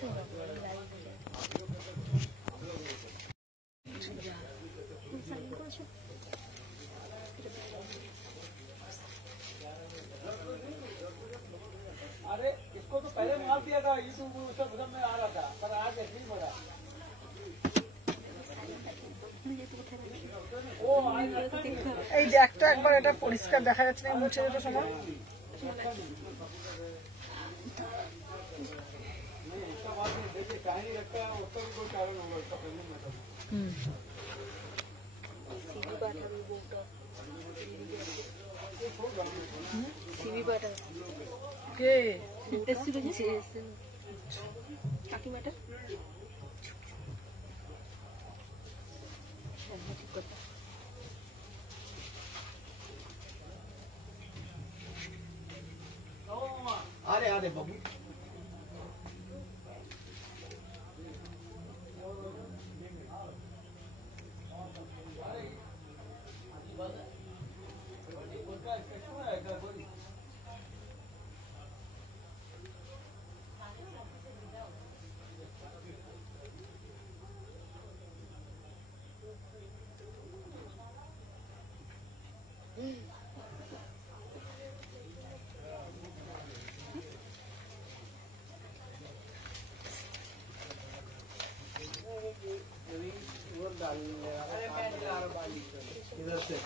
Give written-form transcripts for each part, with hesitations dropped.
अरे इसको तो पहले मार दिया था, यूट्यूब में आ रहा था, पर आज नहीं बोला। এই জ্যাকটা একবার এটা পরিষ্কার দেখা যাচ্ছে না, মুছে যেতে সময়। কে কাকিমাটা अरे अरे बाबू इधर से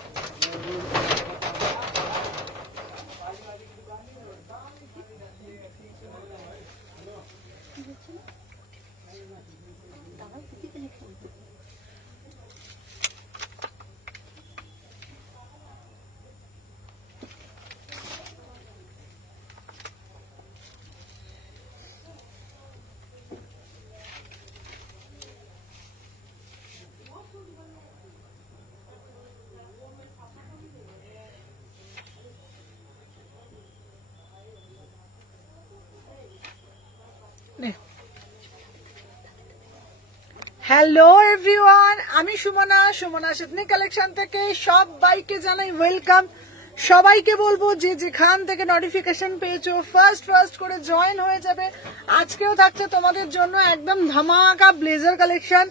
হ্যালো এভরিওয়ান, আমি সুমনা, সুমনা এথনিক কালেকশন থেকে সবাইকে জানাই ওয়েলকাম। সবাইকে বলবো যে যেখান থেকে নোটিফিকেশন পেয়েছো ফার্স্ট করে জয়েন হয়ে যাবে। আজকেও থাকছে তোমাদের জন্য একদম ধামাকা ব্লেজার কালেকশন,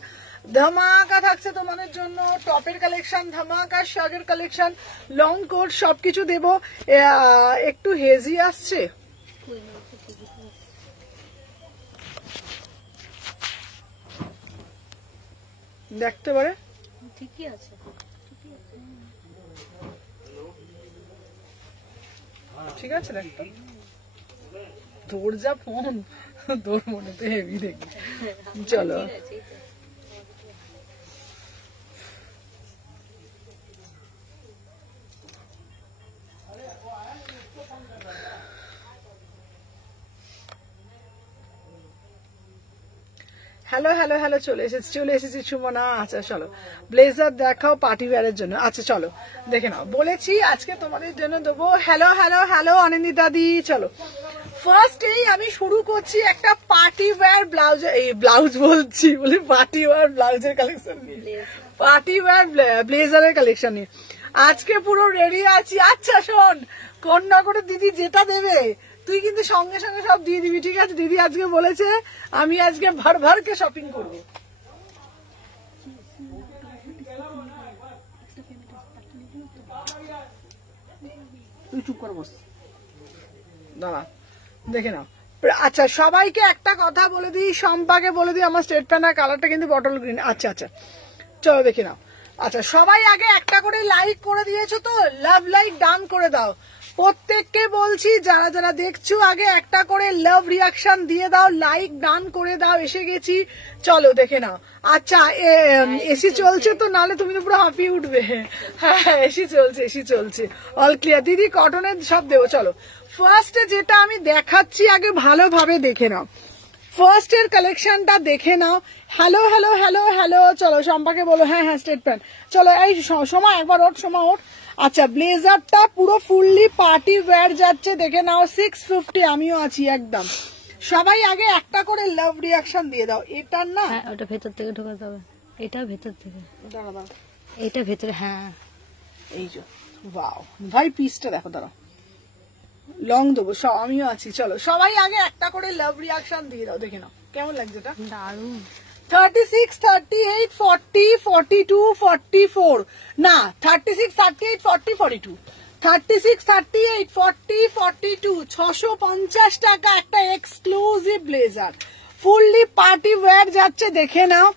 ধামাকা থাকছে তোমাদের জন্য টপের কালেকশন, ধামাকা শার্টের কালেকশন, লং কোট সবকিছু দেবো। একটু হেজি আসছে, দেখতে পারে, ঠিকই আছে। ঠিক আছে দেখতে। তোর যা ফোন, তোর মনে তো হেভি দেখি। চলো হ্যালো হ্যালো হ্যালো, চলে এসেছি সুমনা। আচ্ছা চলো ব্লেজার দেখাও পার্টি ওয়্যারের জন্য। আচ্ছা চলো দেখে নাও, বলেছি আজকে তোমাদের জন্য দেবো। হ্যালো হ্যালো হ্যালো অনিন্দিতা দি, চলো ফার্স্টেই আমি শুরু করছি একটা পার্টি ওয়্যার ব্লাউজ, এই ব্লাউজ বলছি বলি পার্টি ওয়্যার ব্লাউজের কালেকশন নিয়ে, পার্টি ওয়্যার ব্লেজারের কালেকশন নিয়ে আজকে পুরো রেডি আছি। আচ্ছা শোন, কন্যা করে দিদি যেটা দেবে তুই কিন্তু সঙ্গে সঙ্গে সব দিয়ে দিবি, ঠিক আছে? দিদি আজকে বলেছে আমি আজকে ভরকে শপিং করবো। তুই চুপ করে বস, দাঁড়া দেখে নাও। আচ্ছা সবাইকে একটা কথা বলে দিই, শম্পাকে বলে দিই আমার স্ট্রেট প্যান্টের কালারটা কিন্তু বটল গ্রিন। আচ্ছা আচ্ছা চলো দেখে নাও। আচ্ছা সবাই আগে একটা করে লাইক করে দিয়েছো তো, লাভ লাইক ডান করে দাও। প্রত্যেককে বলছি যারা যারা দেখছো আগে একটা করে লাভ রিয়াকশন দিয়ে দাও, লাইক ডান করে দাও। এসে গেছি, চলো দেখে নাও। আচ্ছা এসি চলছে তো, নালে তুমি তো পুরো হাঁপিয়ে উঠবে। হ্যাঁ এসি চলছে অল ক্লিয়ার। দিদি কটনের সব দেবো। চলো ফার্স্টে যেটা আমি দেখাচ্ছি আগে ভালোভাবে দেখে নাও, ফার্স্ট এর কালেকশনটা দেখে নাও। হ্যালো হ্যালো হ্যালো হ্যালো, চলো শম্পাকে বলো হ্যাঁ হ্যাঁ স্টেট প্যান্ট। চলো এই সময় একবার ওঠ, সময় ওঠ। আচ্ছা ব্লেজারটা পুরো ফুললি পার্টি ওয়্যার যাচ্ছে, দেখে নাও 650, আমিও আছি একদম। সবাই আগে একটা করে লাভ রিয়াকশন দিয়ে দাও। এটার না ওটা ভেতর থেকে ঢোকাতে হবে, এটা ভেতর থেকে, দাঁড়া এটা ভেতরে। হ্যাঁ এই যে ওয়াও ভাই, পিসটা দেখো, দাঁড়া লং দেবো, আমিও আছি। চলো সবাই আগে একটা করে লাভ রিয়াকশন দিয়ে দাও, দেখে নাও। কেমন লাগছে এটা? দারুণ। 36, 38, 40, 42, 44 না 36, 38, 40, 42 36, 38, 40, 42 650 টাকা একটা exclusive blazer fully party where যাচ্ছে দেখে নাও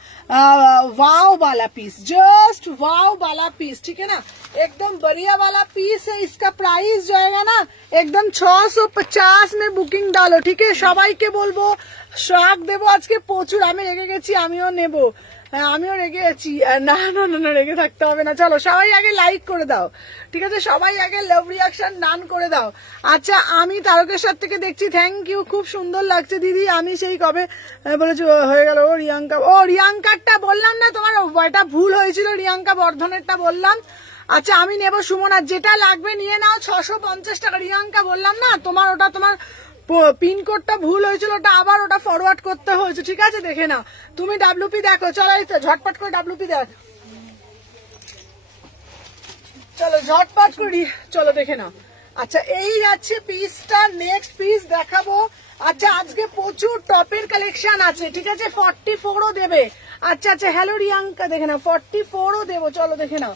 वाव वाला पीस जस्ट वाव वाला पीस ठीक है ना एकदम बढ़िया वाला पीस है इसका प्राइस जाएगा ना एकदम 650 में बुकिंग डालो ठीक है সবাইকে বলবো শাক দেবো আজকে প্রচুর আমি রেগে গেছি আমিও নেবো আমিও রেগে আছি না না না রেগে থাকতে হবে না চলো সবাই আগে লাইক করে দাও ঠিক আছে সবাই আগে লাভ রিয়াকশন ডান করে দাও আচ্ছা আমি তারকেশ্বর থেকে দেখছি থ্যাংক ইউ খুব সুন্দর লাগছে দিদি আমি সেই কবে বলেছি হয়ে গেল রিয়াঙ্কারটা বললাম না তোমার এটা ভুল হয়েছিল রিয়াঙ্কা বর্ধনেরটা বললাম আচ্ছা আমি নেবো সুমনা যেটা লাগবে নিয়ে নাও 650 টাকা রিয়াঙ্কা বললাম না তোমার ওটা তোমার পিনকোডটা ভুল হয়েছিল ওটা আবার ওটা ফরওয়ার্ড করতে হয়েছে ঠিক আছে দেখে নাও তুমি ডাব্লিউপি দেখো চলো ঝটপট করে ডাব্লিউপি দেখ চলো ঝটপট করি চলো দেখে নাও আচ্ছা এই যাচ্ছে পিসটা নেক্সট পিস দেখাবো আচ্ছা আজকে প্রচুর টপের কালেকশন আছে ঠিক আছে 44ও দেবে আচ্ছা আচ্ছা হ্যালো রিয়াঙ্কা দেখে নাও 44ও দেবো চলো দেখে নাও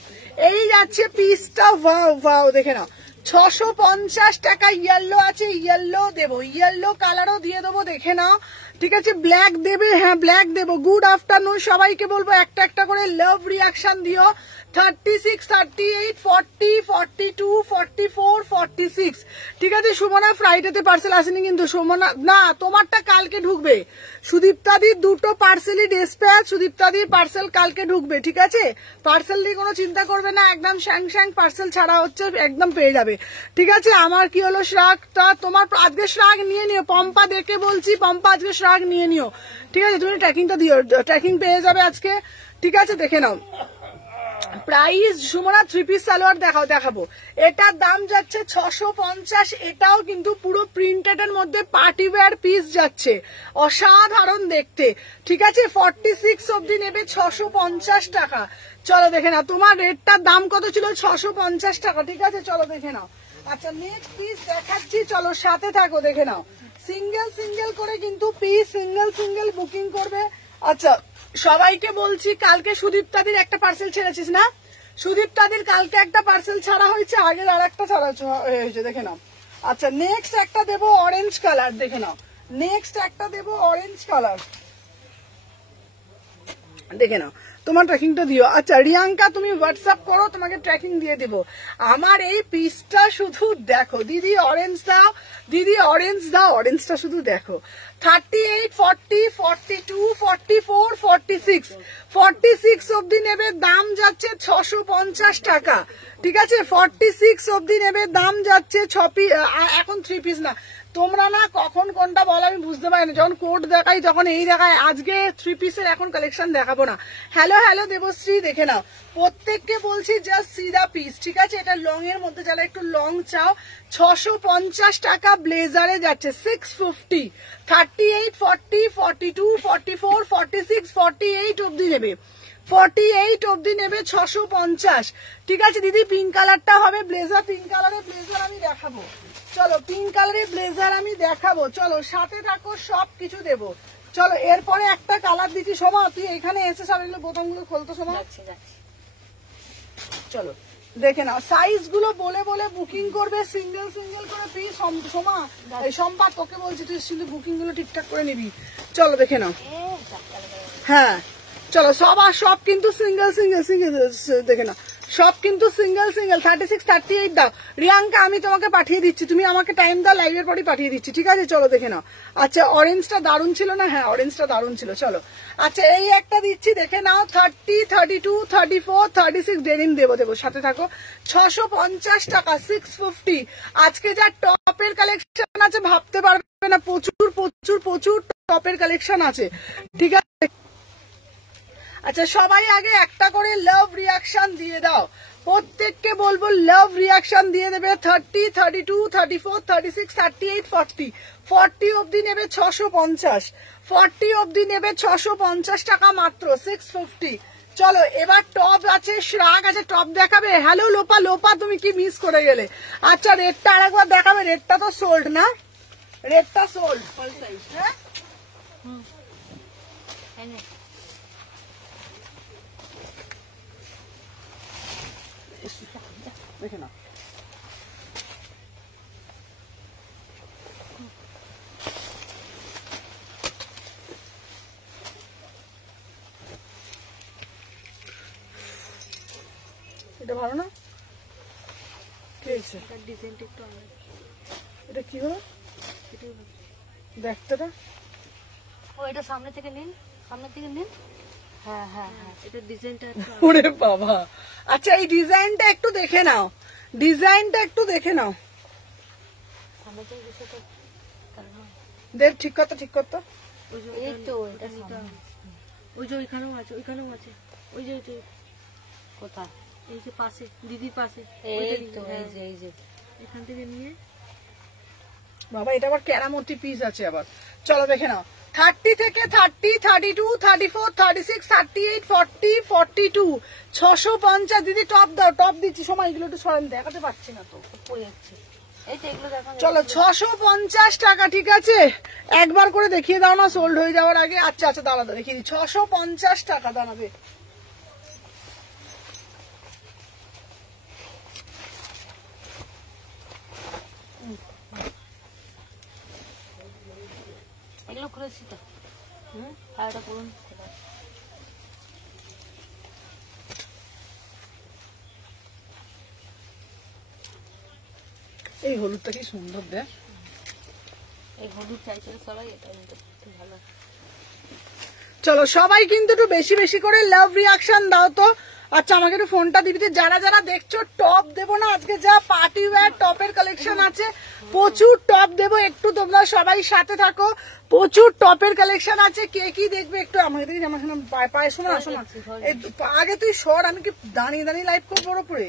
এই যাচ্ছে পিসটা ওয়াও ওয়াও দেখে নাও 650 টাকা ইয়েলো আছে ইয়েলো দেবো ইয়েলো কালারও দিয়ে দেবো দেখে নাও ঠিক আছে ব্ল্যাক দেবে হ্যাঁ ব্ল্যাক দেবো গুড আফটারনুন সবাইকে বলবো একটা একটা করে লাভ রিয়াকশন দিও 36, 38, 40, 42, 44, 46 ঠিক আছে সুমনা ফ্রাইডেতে পার্সেল আসেনি কিন্তু সুমনা না তোমারটা কালকে ঢুকবে সুদীপ্তাদির দুটো পার্সেলই ডিসপ্যাচ সুদীপ্তাদির পার্সেল কালকে ঢুকবে ঠিক আছে পার্সেল নিয়ে কোনো চিন্তা করবে না একদম শ্যাং শ্যাং পার্সেল ছাড়া হচ্ছে একদম পেয়ে যাবে ঠিক আছে আমার কি হলো শ্রাগটা তোমার আজকে শ্রাগ নিয়ে নিও পম্পা দেখে বলছি পম্পা আজকে শ্রাগ নিয়ে নিও ঠিক আছে তুমি ট্র্যাকিংটা দিও ট্র্যাকিং পেয়ে যাবে আজকে ঠিক আছে দেখে নাও প্রাইস সুমনা 3 পিস সালোয়ার দেখাবো এটার দাম যাচ্ছে 650 এটাও কিন্তু পুরো প্রিন্টেড এর মধ্যে পার্টি ওয়্যার পিস যাচ্ছে অসাধারণ দেখতে ঠিক আছে 46 অবধি নেবে 650 টাকা চলো দেখে নাও তোমার রেটটার দাম কত ছিল 650 টাকা ঠিক আছে চলো দেখে নাও আচ্ছা নেক্সট পিস দেখাচ্ছি চলো সাথে থাকো দেখে নাও সিঙ্গেল সিঙ্গেল করে কিন্তু পিস সিঙ্গেল সিঙ্গেল বুকিং করবে আচ্ছা সবাইকে বলছি কালকে সুদীপ্তাদির একটা পার্সেল ছেড়েছিস না সুদীপ্তাদির কালকে একটা পার্সেল ছাড়া হয়েছে আগের আর একটা ছাড়া হয়েছে দেখে নাও আচ্ছা নেক্সট একটা দেবো অরেঞ্জ কালার দেখে নাও নেক্সট একটা দেবো অরেঞ্জ কালার দেখে নাও তোমার ট্র্যাকিংটা দিও আচ্ছা রিয়াঙ্কা তুমি হোয়াটসঅ্যাপ করো তোমাকে ট্র্যাকিং দিয়ে দিব আমার এই পিসটা শুধু দেখো দিদি অরেঞ্জ দাও দিদি অরেঞ্জ দাও অরেঞ্জটা শুধু দেখো 38, 40, 42, 44, 46 46 অবধি নেবে দাম যাচ্ছে 650 টাকা ঠিক আছে 46 অবধি নেবে দাম যাচ্ছে 6 পিস এখন 3 পিস না তোমরা না কখন কোনটা বলো আমি বুঝতে পারি না যখন কোড দেখাই তখন এই দেখায় আজকে 3 পিসের এখন কালেকশন দেখাবো না হ্যালো হ্যালো দেবশ্রী দেখে নাও প্রত্যেককে বলছি জাস্ট সিধা পিস ঠিক আছে এটা লং এর মধ্যে যারা একটু লং চাও 650 টাকা ব্লেজারে যাচ্ছে 650 38, 40, 42, 44, 46, 48 অবধি নেবে 48 অবধি নেবে 650 ঠিক আছে দিদি পিঙ্ক কালারটা হবে ব্লেজার পিঙ্ক কালারের ব্লেজার আমি দেখাবো চলো পিঙ্ক কালারের ব্লেজার আমি দেখাবো চলো সাথে থাকো সবকিছু দেবো চলো এরপরে একটা কালার দিচ্ছি সোমা তুই এখানে এসে সব এগুলো বোতামগুলো খোলতো সোমা চলো দেখে নাও সাইজ গুলো বলে বলে বুকিং করবে সিঙ্গেল সিঙ্গেল করে পিস সোমা এই সম্পা তোকে বলছি তুই শুধু বুকিং গুলো ঠিকঠাক করে নিবি চলো দেখে নাও হ্যাঁ চলো সব কিন্তু সিঙ্গেল সিঙ্গেল সিঙ্গেল দেখে নাও সব কিন্তু সিঙ্গেল সিঙ্গেল 36, 38 দাও রিয়াঙ্কা আমি তোমাকে পাঠিয়ে দিচ্ছি তুমি আমাকে টাইম দাও লাইভের পরই পাঠিয়ে দিচ্ছি ঠিক আছে চলো দেখে নাও আচ্ছা অরেঞ্জটা দারুণ ছিল না হ্যাঁ অরেঞ্জটা দারুণ ছিল চলো আচ্ছা এই একটা দিচ্ছি দেখে নাও 30, 32, 34, 36 ডেনিম দেবো সাথে থাকো 650 টাকা 650 আজকে যা টপের কালেকশন আছে ভাবতে পারবে না প্রচুর প্রচুর প্রচুর টপের কালেকশন আছে ঠিক আছে আচ্ছা সবাই আগে একটা করে লাভ রিয়াকশন দিয়ে দাও প্রত্যেককে বলবো লাভ রিয়াকশন দিয়ে দেবে 30, 32, 34, 36, 38, 40 40 অবধি নেবে 650 40 অবধি নেবে 650 টাকা মাত্র 650 চলো এবার টপ আছে শ্রাগ আছে টপ দেখাবে হ্যালো লোপা লোপা তুমি কি মিস করে গেলে আচ্ছা রেটটা আরেকবার দেখাবে রেটটা তো সোল্ড না রেটটা সোল্ড হ্যাঁ দেখে না এটা ভালো না? ডিজাইনটা একটু আলাদা। এটা কি হলো দেখতে না? ও এটা সামনে থেকে নিন, সামনে থেকে নিন। হ্যাঁ হ্যাঁ হ্যাঁ, এটা ডিজাইনটা একটু ওরে বাবা, আচ্ছা এই ডিজাইনটা একটু দেখে নাও, ডিজাইনটা একটু দেখে নাও। সামনে থেকে বিষয়টা দেখ ঠিক করতো, ঠিক করতো। এই তো এটা সামনে। ওই যে ওইখানেও আছে, ওইখানেও আছে, ওই যে কোথায়, এই যে পাশে দিদির পাশে, এই তো এই যে এখান থেকে নিয়ে। বাবা এটা আবার কেরামতি পিস আছে আবার। চলো দেখে নাও, 30 থেকে 30, 32, 34, 36, 38, 40, 42, 650। দিদি টপ দাও, টপ দিচ্ছি, সময় এগুলো একটু সরান, দেখাতে পারছি না তো, পড়ে যাচ্ছে। এই তো এগুলো দেখো। চলো 650 টাকা, ঠিক আছে? একবার করে দেখিয়ে দাও না সোল্ড হয়ে যাওয়ার আগে। আচ্ছা আচ্ছা দাঁড়া দেখিয়ে দিই, 650 টাকা দাঁড়াবে। এগুলো খুলেছি তো। আর এটা করুন। এই হলুদটা কি সুন্দর দেখ। এই হলুদ চাইছিল সবাই, এটা কিন্তু খুব ভালো। চলো সবাই কিন্তু একটু বেশি বেশি করে লাভ রিয়াকশন দাও তো। আচ্ছা আমাকে একটু ফোনটা দিবি, যারা যারা দেখছো টপ দেবো না আজকে, যা পার্টি ওয়্যার টপের কালেকশন আছে, প্রচুর টপ দেবো, একটু তোমরা সবাই সাথে থাকো, প্রচুর টপের কালেকশন আছে। কে কি দেখবে একটু আমাকে দেখি, আমার শোনা পায়ে শোনা শোনা, আগে তুই সর, আমি কি দাঁড়িয়ে দাঁড়িয়ে লাইভ করবো ওর উপরে।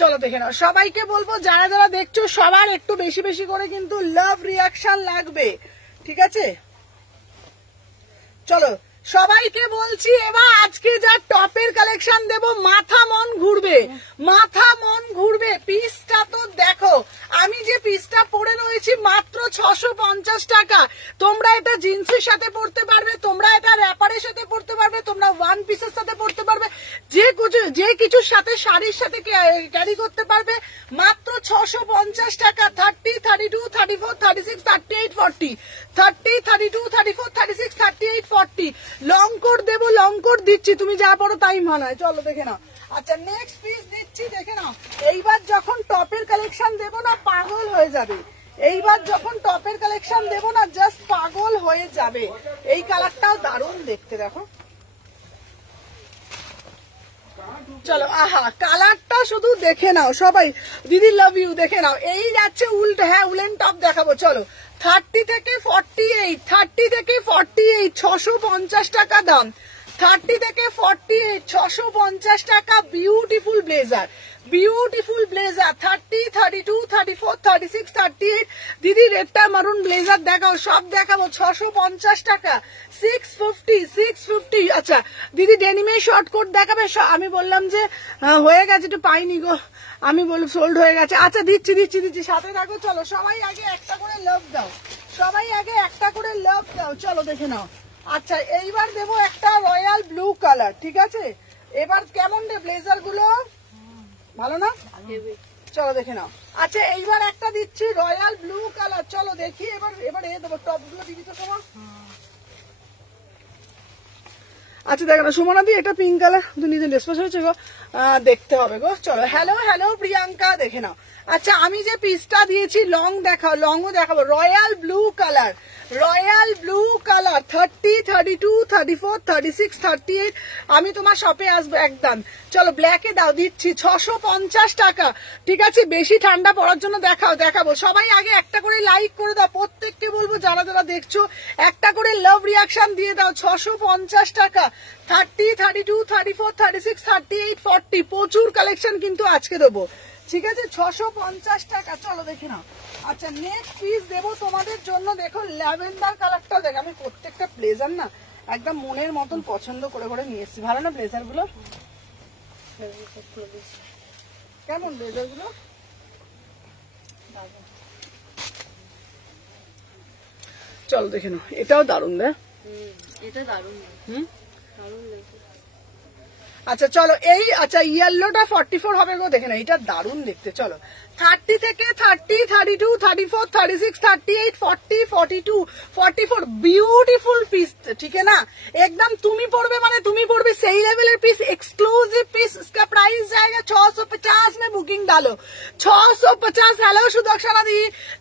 চলো দেখে নাও, সবাইকে বলবো যারা যারা দেখছো সবার একটু বেশি বেশি করে কিন্তু লাভ রিয়াকশন লাগবে, ঠিক আছে? চলো সবাইকে বলছি, এবার আজকে যা টপের কালেকশন দেব মাথা মন ঘুরবে, মাথা মন ঘুরবে। পিসটা তো দেখো, আমি যে পিসটা পরে রয়েছি মাত্র 650 টাকা। তোমরা এটা জিন্সের সাথে পরতে পারবে, তোমরা এটা র্যাপারের সাথে পরতে পারবে, তোমরা ওয়ান পিসের সাথে পরতে পারবে, যে কিছুর সাথে শাড়ির সাথে ক্যারি করতে পারবে। মাত্র 650 টাকা। 30, 32, 34, 36, 38, 40, 30, 32, 34, 36, 38, 40। লং কোট দেবো, লং কোট দিচ্ছি, তুমি যা পড়ো তাই মানায়। চলো দেখে নাও। আচ্ছা নেক্সট পিস দিচ্ছি, দেখে নাও। এইবার যখন টপের কালেকশন দেবো না পাগল হয়ে যাবে, এইবার যখন টপের কালেকশন দেবো না জাস্ট পাগল হয়ে যাবে। এই কালারটাও দারুণ দেখতে, দেখো। চলো আহা, কালারটা শুধু দেখে নাও সবাই, দিদি লাভ ইউ, দেখে নাও। এই যাচ্ছে উল্টো, হ্যাঁ উলেন টপ দেখাবো। চলো 30 থেকে 48, 30 থেকে 48, 650 টাকা দাম। 30 থেকে 48, 650 টাকা। Beautiful blazer, beautiful blazer. 30, 32, 34, 36, 38। দিদি রেডটা মারুন ব্লেজার দেখাও, সব দেখাবো। 650 টাকা। 650, 650। আচ্ছা দিদি ডেনিমে শর্ট কোট দেখাবে? আমি বললাম যে হয়ে গেছে, একটু পাইনি গো, আমি বল সোল্ড হয়ে গেছে। আচ্ছা দিচ্ছি দিচ্ছি দিচ্ছি, সাথে থাকো। চলো সবাই আগে একটা করে লাভ দাও, সবাই আগে একটা করে লাভ দাও। চলো দেখে নাও। আচ্ছা এইবার দেবো একটা রয়্যাল ব্লু কালার, ঠিক আছে? এবার কেমন রে ব্লেজার গুলো, ভালো না? চলো দেখে নাও। আচ্ছা এইবার একটা দিচ্ছি রয়্যাল ব্লু কালার। চলো দেখি এবার, এবার এ দেবো টপ গুলো দিবি তো তোমার। আচ্ছা দেখো না সুমনা দি, এটা পিঙ্ক কালার, নিজে ড্রেস হয়েছে গো, দেখতে হবে গো। চলো হ্যালো হ্যালো প্রিয়াঙ্কা, দেখে নাও। আচ্ছা আমি যে পিসটা দিয়েছি লং দেখাও, লংও দেখাবো। Royal blue colour, royal blue colour. 30, 32, 34, 36, 38। আমি তোমার শপে আসবো একদম। চলো ব্ল্যাকে দাও, দিচ্ছি 650 টাকা, ঠিক আছে? বেশি ঠান্ডা পড়ার জন্য দেখাও, দেখাবো। সবাই আগে একটা করে লাইক করে দাও, প্রত্যেককে বলবো যারা যারা দেখছো একটা করে লাভ রিয়াকশন দিয়ে দাও। 650 টাকা। 30, 32, 34, 36, 38, 40। প্রচুর কালেকশন কিন্তু আজকে দেবো, ঠিক আছে? 650 টাকা। চলো দেখে নাও। আচ্ছা নেক্সট পিস দেবো তোমাদের জন্য, দেখো ল্যাভেন্ডার কালারটা দেখ। আমি প্রত্যেকটা ব্লেজার না একদম মনের মতন পছন্দ করে করে নিয়ে এসেছি। ভালো না ব্লেজার গুলো? কেমন ব্লেজার গুলো? চলো দেখে নাও, এটাও দারুণ দেখ। এটা দারুণ হুম দারুণ লাগছে। আচ্ছা চলো এই আচ্ছা ইয়েলোটা 44 হবে গো, দেখে না এটা দারুণ দেখতে। চলো 30 থেকে 30, 32, 34, 36, 38, 40, 42, 44 ब्यूटीफुल पीस, ठीक है ना एकदम। তুমি পড়বে মানে তুমি পড়বে সেই লেভেলের পিস, एक्सक्लूसिव पीस। इसका प्राइस जाएगा 650 में। बुकिंग डालो 650। हेलो सुदर्शना दी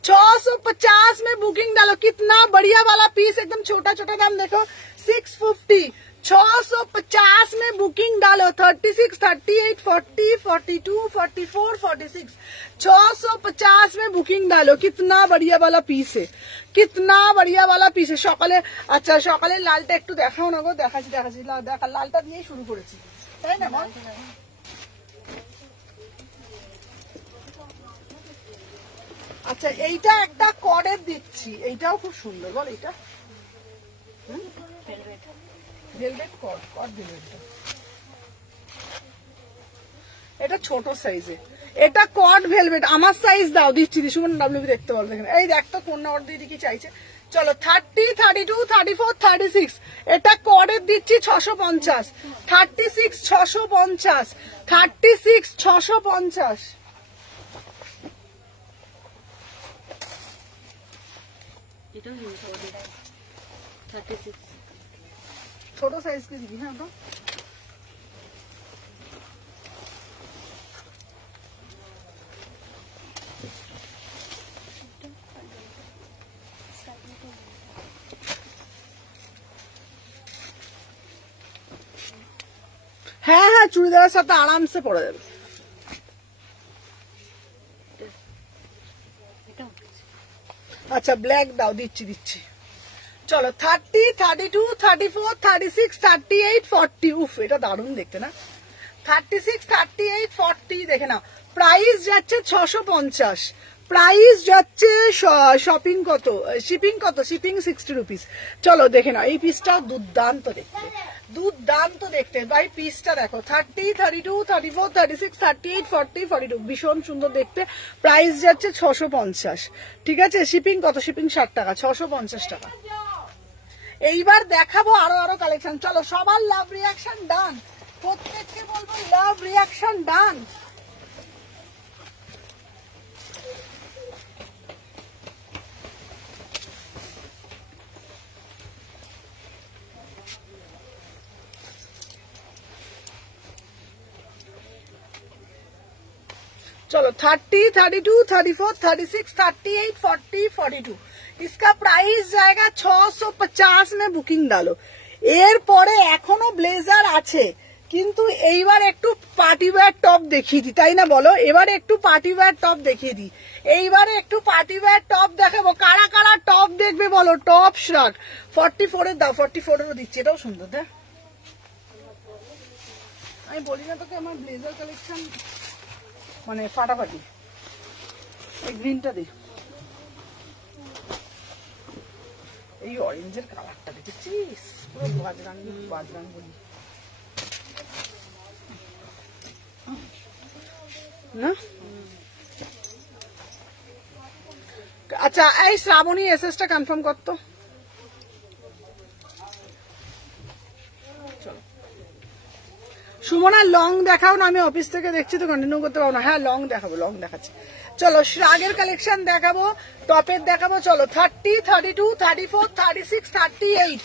650 में बुकिंग डालो। कितना बढ़िया वाला पीस, एकदम छोटा छोटा दाम देखो 650। 650 में बुकिंग डालो। 36, 38, 40, 42, 44, 46 650 में बुकिंग डालो। कितना बढ़िया वाला पीस है, कितना बढ़िया वाला पीस है। সকালে আচ্ছা সকালে লালটা একটু দেখাও না গো। দেখাচ্ছি দেখাচ্ছি, দেখা লালটা দিয়েই শুরু করেছি তাই না বল। আচ্ছা এইটা একটা কর্ডের দিচ্ছি, এইটাও খুব সুন্দর বল। এইটা ভেলভেট কর্ড, কর্ড ভেলভেটটা এটা ছোট সাইজে, এটা কর্ড ভেলভেট। আমার সাইজ দাও, দিচ্ছি সুমন ডাব্লিউবি দেখতে পারবে এখানে। এই দেখ তো কোন অর্ডার দিদি কি চাইছে। চলো 30, 32, 34, 36 এটা কর্ডের দিচ্ছি 650। 36 650, 36 650। এটাও হিল পাউডার 36 ছোট সাইজ কে দিবি। হ্যাঁ ওটা হ্যাঁ হ্যাঁ চুড়িদারের সাথে আরামসে পরা যাবে। আচ্ছা ব্ল্যাক দাও, দিচ্ছি দিচ্ছি। চলো 30, 32, 34, 36, 38, 40 উফ এটা দারুণ দেখতে না। 36, 38, 40 দেখে না। প্রাইস যাচ্ছে 650। প্রাইস যাচ্ছে শপিং কত, শিপিং কত, শিপিং 60 রুপিস। চলো দেখে নাও এই পিসটা দুর্দান্ত দেখতে, দুর্দান্ত দেখতে ভাই। পিসটা দেখো 30, 32, 34, 36, 38, 40, 42 ভীষণ সুন্দর দেখতে। প্রাইস যাচ্ছে 650, ঠিক আছে। শিপিং কত, শিপিং 60 টাকা, 650 টাকা। এইবার দেখাবো আরো আরো কালেকশন। চলো সবার লাভ রিয়াকশন ডান, প্রত্যেককে বলবো লাভ রিয়াকশন ডান। चलो 30, 32, 34, 36, 38, 40, 42 इसका प्राइस जाएगा 650 में बुकिंग डालो। এরপরে এখনো ব্লেজার আছে কিন্তু এইবার একটু পার্টি ওয়্যার টপ দেখিয়ে দিই, তাই না বলো। এবারে একটু পার্টি ওয়্যার টপ দেখিয়ে দিই। এইবারে একটু পার্টি ওয়্যার টপ দেখাবো। কারা কারা টপ দেখবে বলো। টপ শ্রাগ 44 এর দাও, 44 এরও দিচ্ছি, এটাও সুন্দর দেখ। আমি বলি না তোকে আমার ব্লেজার কালেকশন মানে ফাটাফাটি। এই গ্রিনটা দে, এই অরেঞ্জের কালারটা দেখেছিস, পুরো বাজরাঙ্গি বাজরাঙ্গি না। আচ্ছা এই শ্রাবণী এসএসটা কনফার্ম করতো। সুমনা লং দেখাও না, আমি অফিস থেকে দেখছি তো কন্টিনিউ করতে পারবো না। হ্যাঁ লং দেখাবো, লং দেখাচ্ছি। চলো শ্রাগের কালেকশন দেখাবো, টপের দেখাবো। চলো 30, 32, 34, 36, 38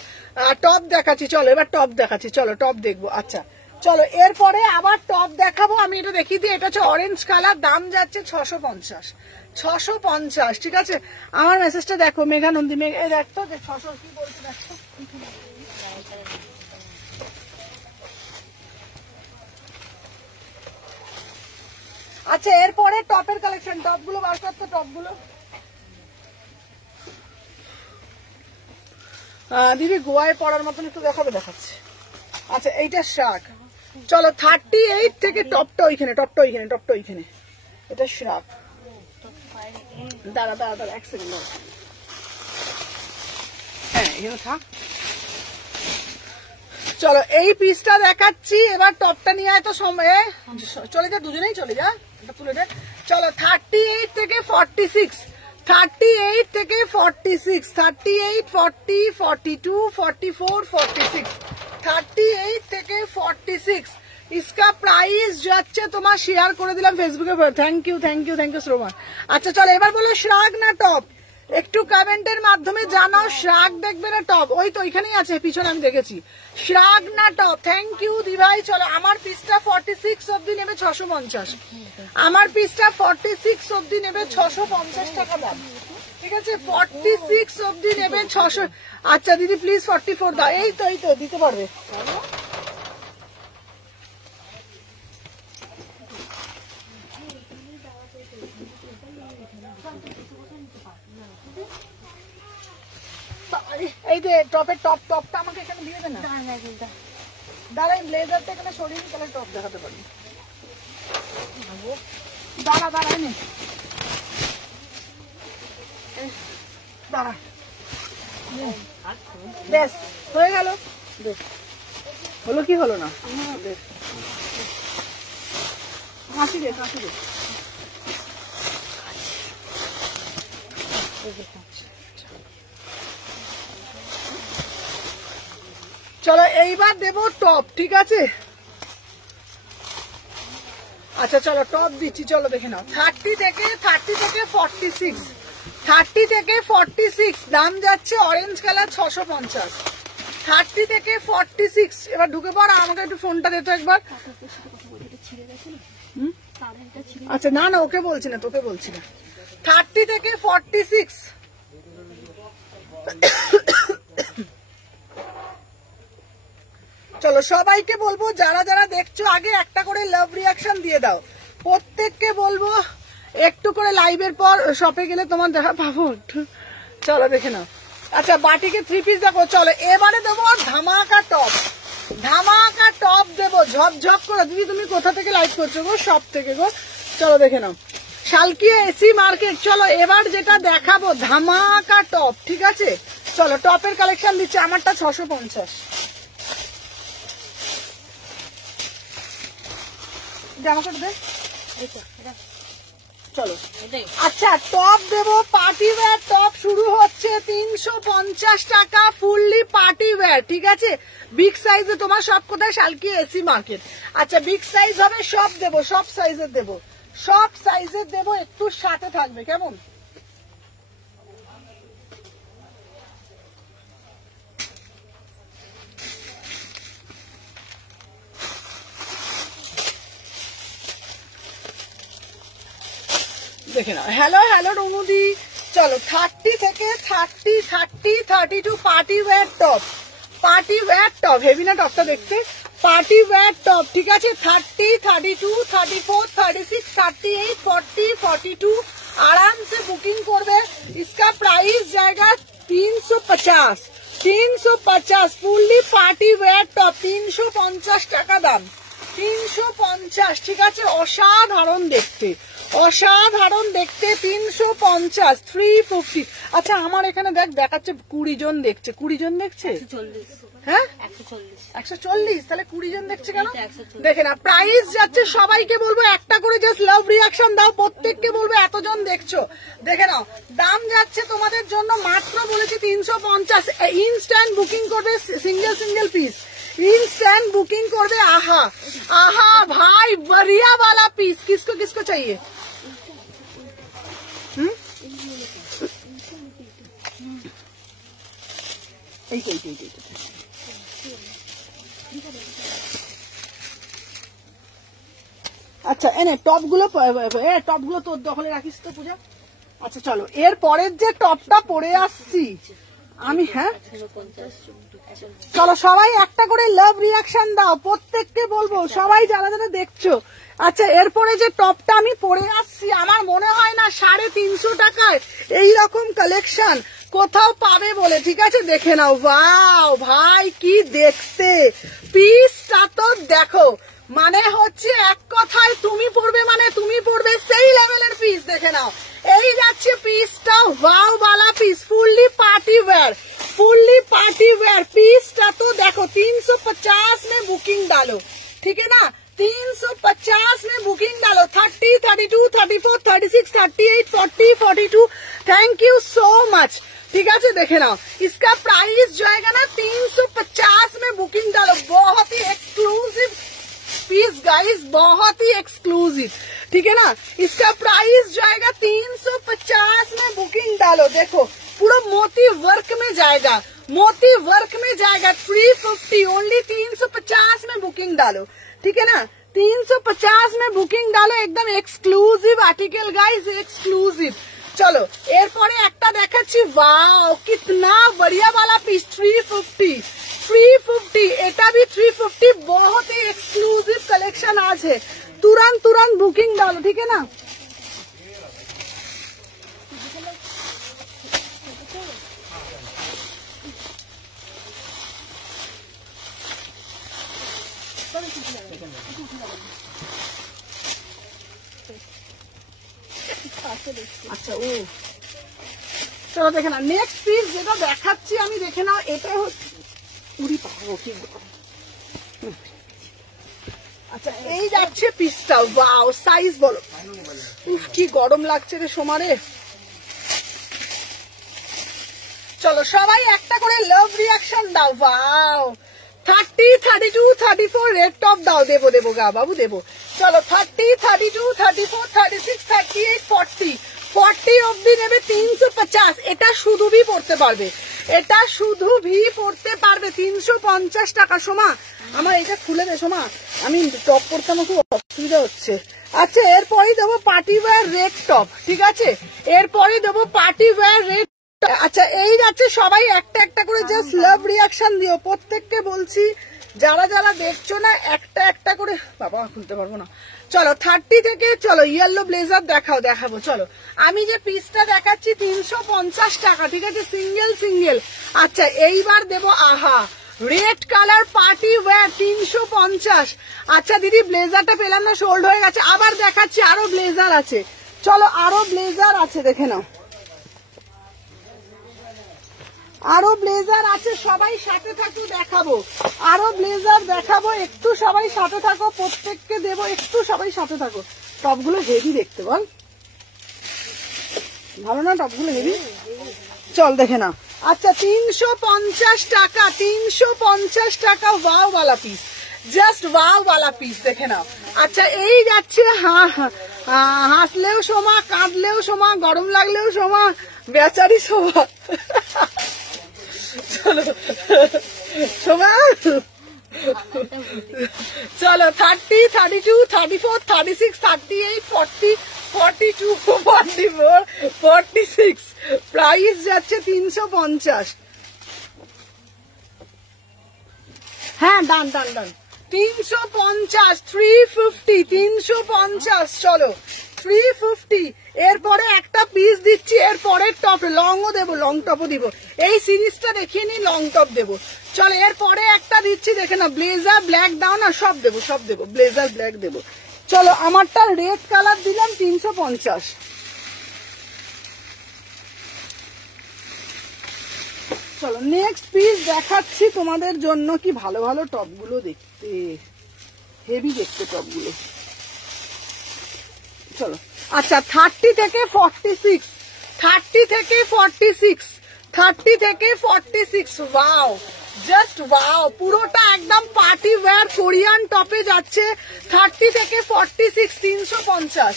টপ দেখাচ্ছি। চলো এবার টপ দেখাচ্ছি, চলো টপ দেখবো। আচ্ছা চলো এরপরে আবার টপ দেখাবো। আমি এটা দেখিয়ে দিই, এটা হচ্ছে অরেঞ্জ কালার, দাম যাচ্ছে 650। 650 ঠিক আছে। আমার মেসেজটা দেখো মেঘা নন্দী, এই দেখতো 600 কি বলছে দেখো। আচ্ছা এরপরে টপের কালেকশন, টপগুলো বার করতে, টপগুলো দিদি গোয়ায় পড়ার মতন একটু দেখাবে, দেখাচ্ছে। আচ্ছা এইটা শ্রাগ। চলো 38 থেকে টপটা ওইখানে, টপটা ওইখানে, টপটা ওইখানে, এটা শ্রাগ। দাঁড়া দাঁড়া দাঁড়া এক সেকেন্ড, হ্যাঁ এখানে থাক। চলো এই পিসটা দেখাচ্ছি, এবার টপটা নিয়ে আয় তো চলে যা, দুজনেই চলে যা, এটা তুলে দে। চলো 38 থেকে 46, 38 থেকে 46, 38, 40, 42, 44, 46, 38 থেকে 46 इसका प्राइस যাচ্ছে তোমার শেয়ার করে দিলাম ফেসবুকে। Thank you thank you thank you Shroma. আচ্ছা চলো এবার বলো শ্রাগ না টপ, একটু কমেন্টের মাধ্যমে জানাও শ্রাগ দেখবে না টপ। ওই তো ওইখানেই আছে পিছনে আমি দেখেছি, শ্রাগ না টপ। থ্যাংক ইউ দি ভাই। চলো আমার পিসটা 46 অবধি নেবে 650, আমার পিসটা 46 অবধি নেবে 650 টাকা দাম, ঠিক আছে? 46 অবধি নেবে 600। আচ্ছা দিদি প্লিজ 44 দাও। এই তো দিতে পারবে। এই যে টপের টপটা আমাকে এখানে দিয়ে দেন না। দাঁড়া ব্লেজারটা এখানে সরিয়ে নি, তাহলে টপ দেখাতে পারি। দাঁড়া নে, দাঁড়া। বেশ হয়ে গেল। হলো কি হলো না? হাসি রে। চলো এইবার দেবো টপ, ঠিক আছে? আচ্ছা চলো টপ দিচ্ছি, চলো দেখে নাও। 30 থেকে 46, 30 থেকে 46 দাম যাচ্ছে অরেঞ্জ কালার 650, 30 থেকে 46। এবার ঢুকে পড়, আমাকে একটু ফোনটা দে তো একবার। আচ্ছা না ওকে বলছি না, তোকে বলছি না। 30 থেকে 46 চলো সবাইকে বলবো যারা যারা দেখছো আগে একটা করে লাভ রিয়াকশন দিয়ে দাও। প্রত্যেককে বলবো একটু করে লাইভের পর শপে গেলে তোমার দেখা পাবো। চলো দেখে নাও। আচ্ছা বাটিকে 3 পিস দেখো। চলো এবারে দেবো ধামাকা টপ দেবো ঝপঝপ করে। দিদি তুমি কোথা থেকে লাইভ করছো গো? শপ থেকে গো। চলো দেখে নাও, শালকিয়া এসি মার্কেট। চলো এবার যেটা দেখাবো ধামাকা টপ, ঠিক আছে? চলো টপের কালেকশন দিচ্ছি। আমারটা 650। চলো আচ্ছা টপ দেবো পার্টি ওয়্যার টপ শুরু হচ্ছে 350 টাকা, ফুললি পার্টি ওয়্যার, ঠিক আছে? বিগ সাইজে তোমার সব কোথায়? Salkia AC market. আচ্ছা বিগ সাইজ হবে, সব দেবো, সব সাইজের দেবো, একটু সাথে থাকবে কেমন? দেখে নাও। হ্যালো রুনুদি। চলো 30 থেকে 32 পার্টি ওয়্যার টপ, হেভি না টপটা দেখতে? পার্টি ওয়্যার টপ, ঠিক আছে? 30, 32, 34, 36, 38, 40, 42 आराम से बुकिंग করবে। इसका प्राइस जाएगा 350 ফুললি পার্টি ওয়্যার টপ 350 টাকা দাম, 350, ঠিক আছে? অসাধারণ দেখতে 350, 350। আচ্ছা আমার এখানে দেখাচ্ছে 20 জন দেখছে, 20 জন দেখছে। হ্যাঁ 140, তাহলে 20 জন দেখছে কেন? দেখে না প্রাইস যাচ্ছে। সবাইকে বলবো একটা করে জাস্ট লাভ রিয়াকশন দাও, প্রত্যেককে বলবো এতজন দেখছো দেখে নাও। দাম যাচ্ছে তোমাদের জন্য মাত্র বলেছি 350। ইনস্ট্যান্ট বুকিং করবে, সিঙ্গেল পিস इंस्टेंट बुकिंग कर दे। आहा भाई बढ़िया वाला पीस। किसको चाहिए? আচ্ছা এনে টপগুলো তোর দখলে রাখিস তো পূজা। আচ্ছা চলো এর পরের যে টপটা পরে আসছি আমি, হ্যাঁ চলো সবাই একটা করে লাভ রিয়াকশন দাও, প্রত্যেককে বলবো সবাই যারা যারা দেখছো। আচ্ছা এরপরে যে টপটা আমি পরে আসছি আমার মনে হয় না 350 টাকায় এইরকম কালেকশন কোথাও পাবে বলে, ঠিক আছে? দেখে নাও। ওয়াও ভাই কি দেখতে পিসটা তো দেখো, মানে হচ্ছে এক কথায় তুমি পড়বে মানে তুমি পড়বে সেই লেভেলের পিস। দেখে নাও এই যাচ্ছে পিসটা, ওয়াও वाला piece, fully party wear piece टा तो देखो 350 में बुकिंग डालो, ठीक है ना? 350 में बुकिंग डालो। 30, 32, 34, 36, 38, 40, 42। Thank you so much. ठीक है, देखे ना इसका प्राइस जो है ना 350 में बुकिंग डालो। बहुत ही एक्सक्लूसिव पीस गाइस, बहुत ही एक्सक्लूसिव। ठीक है ना, इसका प्राइस जो आएगा 350 में बुकिंग डालो। देखो पूरा मोती वर्क में जाएगा, मोती वर्क में जाएगा। 350 ओनली 350 में बुकिंग डालो। ठीक है ना, 350 में बुकिंग डालो। एकदम एक्सक्लूसिव आर्टिकल गाइस, एक्सक्लूसिव। चलो এরপরে একটা দেখাচ্ছি। ওয়াও कितना बढ़िया वाला पीस। 350 এটা भी 350। बहुत ही एक्सक्लूसिव कलेक्शन आज है। तुरंत बुकिंग डालो। ठीक है ना, আচ্ছা ও চলো দেখে না নেক্সট পিস যেটা দেখাচ্ছি আমি, দেখে নাও। এটা হচ্ছে উড়ি পাবো কি। আচ্ছা এই যাচ্ছে পিসটা। ওয়াও সাইজ বলো। উফ কি গরম লাগছে রে সোমারে। চলো সবাই একটা করে লাভ রিয়াকশন দাও। ওয়াও 30, 32, 34 রেড টপ দাও। দেবো গা বাবু দেবো। চলো 30, 32, 34, 36, 38, 40 অব্দি নেবে 350। এটা শুধু ভি পড়তে পারবে, এটা শুধু ভি পড়তে পারবে 350 টাকা। সোমা আমার এটা খুলে দে সোমা, আমি টপ পড়তে আমার খুব অসুবিধা হচ্ছে। আচ্ছা এরপরেই দেবো পার্টি ওয়্যার রেড টপ। ঠিক আছে, এরপরেই দেবো পার্টি ওয়্যার রেড। আচ্ছা এই যাচ্ছে, সবাই একটা একটা করে জাস্ট লাভ রিয়াকশন দিও। প্রত্যেককে বলছি যারা যারা দেখছো না একটা একটা করে। বাবা খুলতে পারবো না। চলো 30 থেকে চলো ইয়েলো ব্লেজার দেখাবো। চলো আমি যে পিসটা দেখাচ্ছি 350 টাকা। ঠিক আছে, সিঙ্গেল। আচ্ছা এইবার দেবো আহা রেড কালার পার্টি ওয়্যার 350। আচ্ছা দিদি ব্লেজারটা পেলাম না, সোল্ড হয়ে গেছে। আবার দেখাচ্ছি, আরো ব্লেজার আছে। চলো আরো ব্লেজার আছে, দেখে নাও। আরো ব্লেজার আছে, সবাই সাথে থাকো, দেখাবো। আরো ব্লেজার দেখাবো, একটু সবাই সাথে থাকো। প্রত্যেককে দেবো, একটু সবাই সাথে থাকো। টপগুলো হেভি দেখতে বল, ভালো না টপগুলো হেভি? চল দেখে না। আচ্ছা 350 টাকা, 350 টাকা। ওয়াও वाला পিস, জাস্ট ওয়াও वाला পিস, দেখে নাও। আচ্ছা এই যাচ্ছে, হাসলেও সোমা, কাঁদলেও সোমা, গরম লাগলেও সোমা, বেচারি সোমা। চলো সোমা, চলো 30, 32, 34, 36, 38, 40, 42, 44, 46। প্রাইস যাচ্ছে 350। হ্যাঁ ডান 350, 350, 350। চলো 350। এরপরে একটা পিস দিচ্ছি, এরপরে টপ লংও দেবো, লং টপও দিব। এই সিরিজটা দেখিয়ে নি, লং টপ দেবো। চলো এরপরে একটা দিচ্ছি, দেখে না ব্লেজার ব্ল্যাক দাও না, সব দেবো, ব্লেজার ব্ল্যাক দেবো। চলো আমারটা রেড কালার দিলাম 350। চলো নেক্সট পিস দেখাচ্ছি তোমাদের জন্য। কি ভালো ভালো টপগুলো দেখতে, হেভি দেখতে টপগুলো। চলো আচ্ছা 30 থেকে 46, 30 থেকে 46, 30 থেকে 46। ওয়াও জাস্ট ওয়াও, পুরোটা একদম পার্টি ওয়্যার কোরিয়ান টপে যাচ্ছে। 30 থেকে 46 350,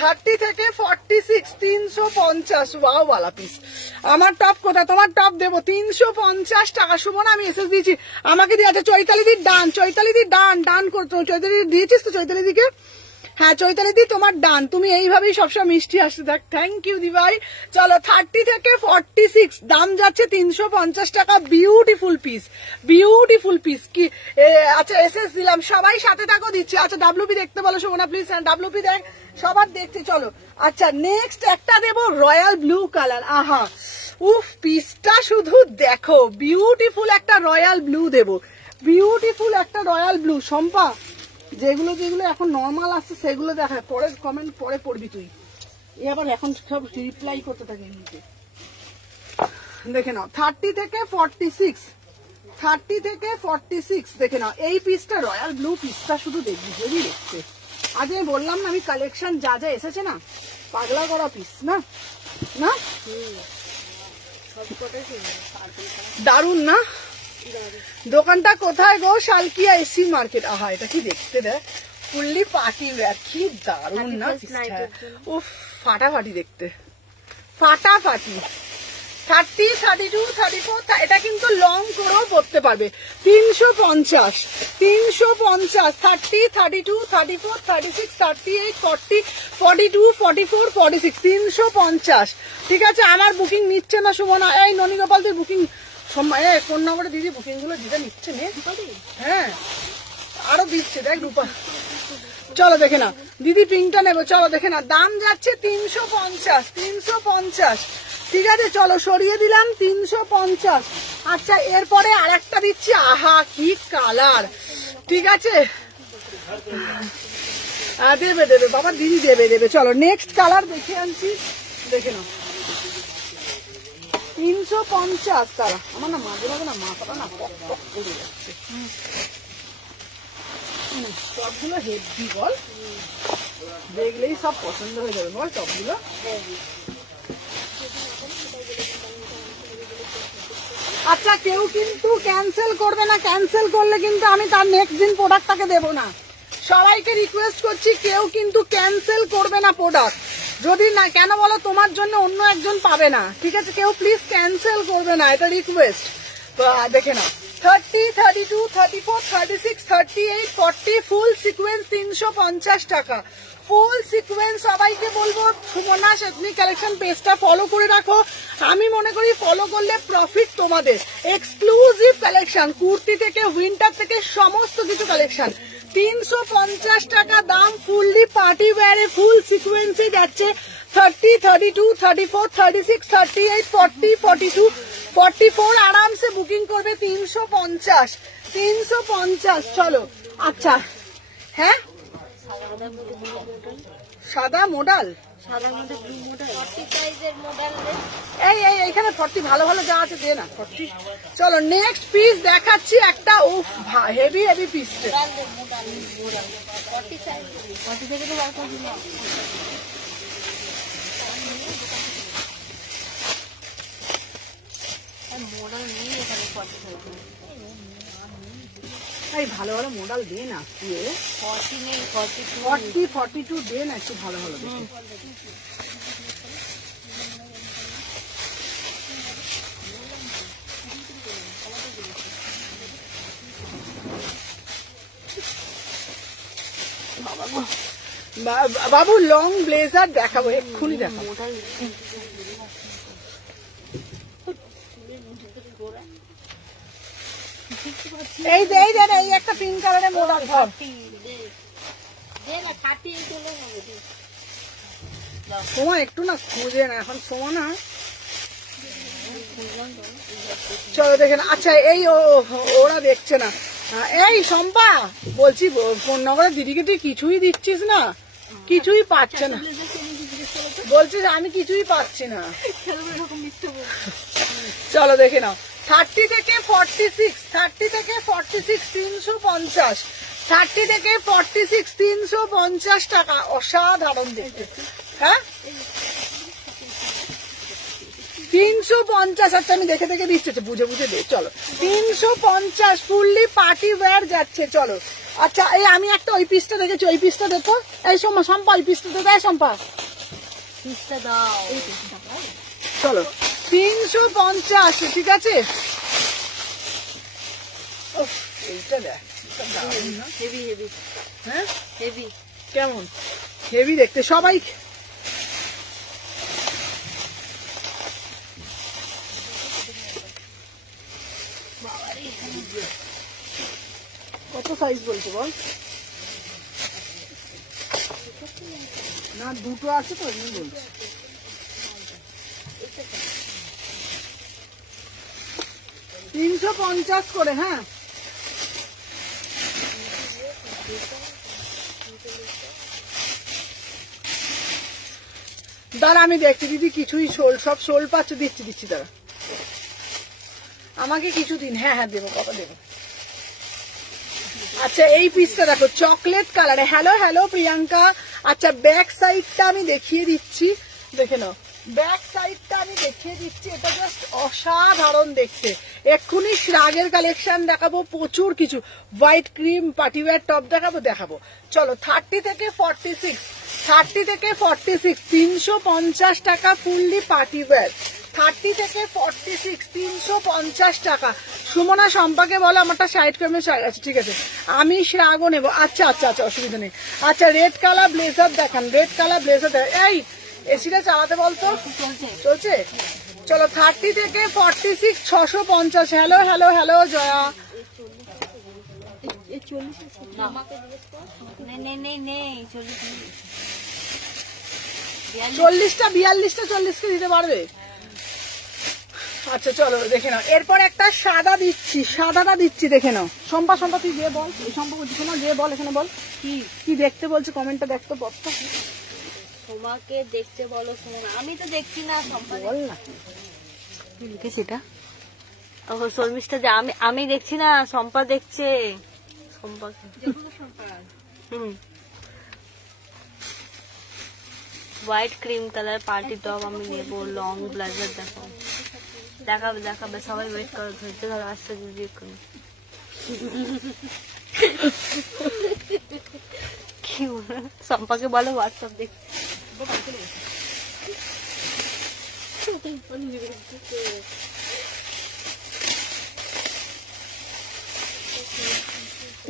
30 থেকে 46 350। ওয়াও वाला পিস। আমার টপ কোথায়? তোমার টপ দেবো 350 টাকা। সুমন আমি এসএস দিয়েছি, আমাকে দিয়ে। আচ্ছা চৈতালি দি ডান, চৈতালি দি ডান করতো। চৈতালি দিয়েছিস তো চৈতালি দিকে? হ্যাঁ চৈতালি দি তোমার ডান। তুমি এইভাবেই সবসময় মিষ্টি আসতে থাক। থ্যাংক ইউ দিভাই। চলো 30 থেকে 46, দাম যাচ্ছে 350 টাকা। Beautiful piece, beautiful piece. কি আচ্ছা এসএস দিলাম, সবাই সাথে থাকো, দিচ্ছি। আচ্ছা ডাব্লিউপি দেখতে বলো শোনা প্লিজ। ডাব্লিউপি দেখ, সবার দেখছি। চলো আচ্ছা নেক্সট একটা দেবো রয়্যাল ব্লু কালার। আহা উফ পিসটা শুধু দেখো, বিউটিফুল একটা রয়্যাল ব্লু দেবো, বিউটিফুল একটা রয়্যাল ব্লু। শম্পা যেগুলো এখন নর্মাল আসছে সেগুলো দেখা, পরে কমেন্ট পরে পড়বি তুই। এবার এখন সব রিপ্লাই করতে থাকে নিচে, দেখে নাও। 30 থেকে 46, 30 থেকে 46 দেখে নাও। এই পিসটা রয়্যাল ব্লু পিসটা শুধু দেখবি, হেভি দেখতে। আজ আমি বললাম না, আমি কালেকশন যা যা এসেছে না, পাগলা করা পিস না না, দারুন না। দোকানটা কোথায় গো? Salkia AC market. আহা, এটা কি দেখতে দেখ, ফুললি পার্টি ওয়্যার, কি দারুন না পিসটা। উফ, ফাটাফাটি দেখতে, ফাটাফাটি। 30, 32, 34, এটা কিন্তু লং করেও পড়তে পারবে। 350, 350, 30, 32, 34, 36, 38, 40, 42, 44, 46, 350। ঠিক আছে, আমার বুকিং নিচ্ছে না সুমনা। এই ননীগোপাল, তুই বুকিং কোন নম্বরে দিদি বুকিং গুলো দিতে নিচ্ছে নে? হ্যাঁ, আরো দিচ্ছে, দেখ রূপা। চলো দেখে না দিদি, পিঙ্কটা নেবো, চলো দেখে না। দাম যাচ্ছে 350, 350। ঠিক আছে, চলো সরিয়ে দিলাম 350। আচ্ছা, এরপরে আর একটা দিচ্ছি। আহা, কি কালার। ঠিক আছে, দেবে দেবে বাবা, দিদি দেবে দেবে। চলো নেক্সট কালার দেখে আনছি, দেখে নাও। 350 তারা। আমার না মাঝে মাঝে না মাথাটা না পক পক করে যাচ্ছে। সবগুলো হেভি বল, দেখলেই সব পছন্দ হয়ে যাবে বল সবগুলো। আচ্ছা, কেউ কিন্তু ক্যান্সেল করবে না, ক্যান্সেল করলে কিন্তু আমি তার নেক্সট দিন প্রোডাক্টটাকে দেবো না। সবাইকে রিকোয়েস্ট করছি, কেউ কিন্তু ক্যান্সেল করবে না প্রোডাক্ট। যদি না, কেন বলো, তোমার জন্য অন্য একজন পাবে না। ঠিক আছে, কেউ প্লিজ ক্যান্সেল করবে না, এটা রিকোয়েস্ট। দেখে নাও, 30, 32, 34, 36, 38, 40, ফুল সিকোয়েন্স 350 টাকা। ফুল সিকোয়েন্স সবাইকে বলবো, সুমনা শেখনি কালেকশন পেজটা ফলো করে রাখো। আমি মনে করি ফলো করলে প্রফিট তোমাদের। এক্সক্লুসিভ কালেকশন, কুর্তি থেকে উইন্টার থেকে সমস্ত কিছু কালেকশন। 350 টাকা দাম, ফুললি পার্টি ওয়্যারে ফুল সিকোয়েন্সই যাচ্ছে। 30, 32, 34, 36, 38, 40, 42, 44 আরামসে বুকিং করবে। 350, 350। চলো, আচ্ছা, হ্যাঁ, সাদা মডেল, এই এইখানে 40 ভালো ভালো যা আছে দে না 40। চলো নেক্সট পিস দেখাচ্ছি একটা। উফ, হেভি হেভি পিস। এই ভালো ভালো মডেল দে না, 40, 42 দে না, একটু ভালো ভালো দেখে। বাবু লং ব্লেজার দেখাবো, এক্ষুনি দেখাবো। এই দে, এই একটা পিঙ্ক কালারের মডেল ধর। সময় একটু না খুঁজে না, এখন সময় না। চলো দেখেন। আচ্ছা, এই ওরা দেখছে না। এই শম্পা, বলছি ফোন নম্বরে দিদিকে তুই কিছুই দিচ্ছিস না, কিছুই পাচ্ছে না। বলছিস আমি কিছুই পাচ্ছি না। চলো দেখে নাও। 30 থেকে 46, 30 থেকে 46, 350, 30 থেকে 46, 350 টাকা। অসাধারণ দেখতে। হ্যাঁ, 350। আচ্ছা, আমি দেখে দেখে দিচ্ছি, বুঝে বুঝে দে। চলো 350, ফুললি পার্টি ওয়্যার যাচ্ছে। চলো, আচ্ছা, এই আমি একটা ওই পিসটা দেখেছি, ওই পিসটা দেখো। এই শম্পা, ওই পিসটা দেখো। এই শম্পা, পিসটা দাও। চলো 350। ঠিক আছে, এইটা দেখ, হেভি হেভি। হ্যাঁ, হেভি কেমন, হেভি দেখতে সবাই। কত সাইজ বলছে বল? না, দুটো আছে তো, আমি বলছি। $350 করে। হ্যাঁ, দাঁড়া আমি দেখছি দিদি, কিছুই সব সোল পাচ্ছে, দিচ্ছি দাঁড়া। আমাকে কিছু দিন, হ্যাঁ হ্যাঁ দেবো, কত দেবো। আচ্ছা এই পিসটা দেখো চকলেট কালারে, হ্যালো হ্যালো প্রিয়াঙ্কা। আচ্ছা ব্যাক সাইডটা আমি দেখিয়ে দিচ্ছি, দেখে নাও ব্যাক সাইডটা আমি দেখিয়ে দিচ্ছি, এটা জাস্ট অসাধারণ দেখতে। এক্ষুনি শ্রাগের কালেকশন দেখাবো, প্রচুর কিছু হোয়াইট ক্রিম পার্টিওয়্যার টপ দেখাবো। চলো 30 থেকে 46, 30 থেকে 46 350 টাকা ফুললি পার্টিওয়্যার, 30 থেকে 46 350 টাকা। সুমনা সম্পাকে বলো আমারটা সাইড ক্রিমে আছে, ঠিক আছে আমি শ্রাগও নেবো। আচ্ছা আচ্ছা আচ্ছা অসুবিধা নেই। আচ্ছা রেড কালার ব্লেজার দেখান, রেড কালার ব্লেজার দেখান। এই এসিটা চালাতে বলতো, চলছে। চলো 30 থেকে 46 650। Hello hello hello Joya. 40টা 42টা 40কে দিতে পারবে? আচ্ছা চলো দেখে নাও। এরপর একটা সাদা দিচ্ছি, সাদাটা দিচ্ছি দেখে নাও। সম্পা তুই গিয়ে বল, এই সম্পা বলছি না, গিয়ে বল এখানে বল কি দেখতে বলছে, কমেন্টটা দেখতো বলতো। তোমাকে দেখতে বলো শোনা, আমি তো দেখছি না। সম্পা বল না লিখেছি এটা, ও শর্মিষ্ঠা যে আমি দেখছি না, সম্পা দেখছে। Sampa white cream colour party top আমি নেবো, লং ব্লেজার দেখাবে সবাই ওয়েট করো, ধৈর্য ধরো, আসতে যদি কি সম্পাকে বলো হোয়াটসঅ্যাপ দেখ।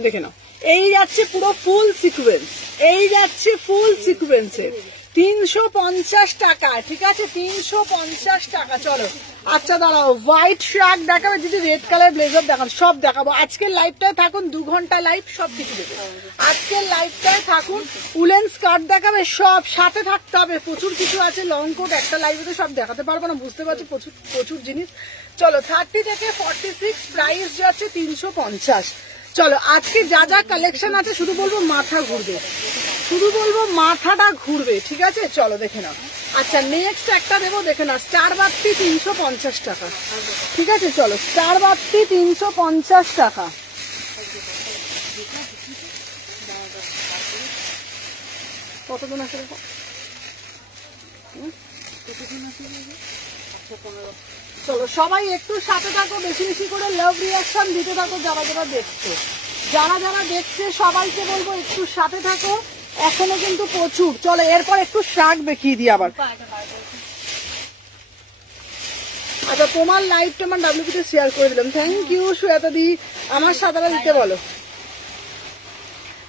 দেখে নাও এই যাচ্ছে পুরো ফুল সিকোয়েন্স, এই যাচ্ছে ফুল সিকোয়েন্সের 350 টাকা, ঠিক আছে 350 টাকা। চলো আচ্ছা দাঁড়াও, হোয়াইট শার্ট দেখাবে, যদি রেড কালার ব্লেজার দেখান, সব দেখাবো। আজকের লাইভটায় থাকুন, 2 ঘন্টা লাইভ, সব কিছু দেবে আজকের লাইভটায় থাকুন। উলেন স্কার্ট দেখাবে, সব সাথে থাকতে হবে, প্রচুর কিছু আছে। লং কোট একটা লাইভে তো সব দেখাতে পারবো না, বুঝতে পারছি প্রচুর জিনিস। চলো 30 থেকে 46 প্রাইস যাচ্ছে 350। চলো আজকে যা যা কালেকশন আছে শুধু বলবো মাথা ঘুরবে, শুধু বলবো মাথাটা ঘুরবে, ঠিক আছে চলো দেখে নাও। আচ্ছা নেক্সট একটা দেবো, দেখে নাও স্টার বাত্তি 350 টাকা, ঠিক আছে চলো স্টার বাত্তি 350 টাকা। কতজন আছে দেখো, চলো সবাই একটু সাথে থাকো, বেশি বেশি করে লাভ রিয়াকশন দিতে থাকো। যারা যারা দেখছে সবাইকে বলবো একটু সাথে থাকো, এখনো কিন্তু প্রচুর। চলো এরপর একটু শাক দেখিয়ে দিই আবার। আচ্ছা তোমার লাইভটা আমার ডাব্লিউপিতে শেয়ার করে দিলাম, থ্যাংক ইউ শ্বেতা দি। আমার সাদাটা দিতে বলো,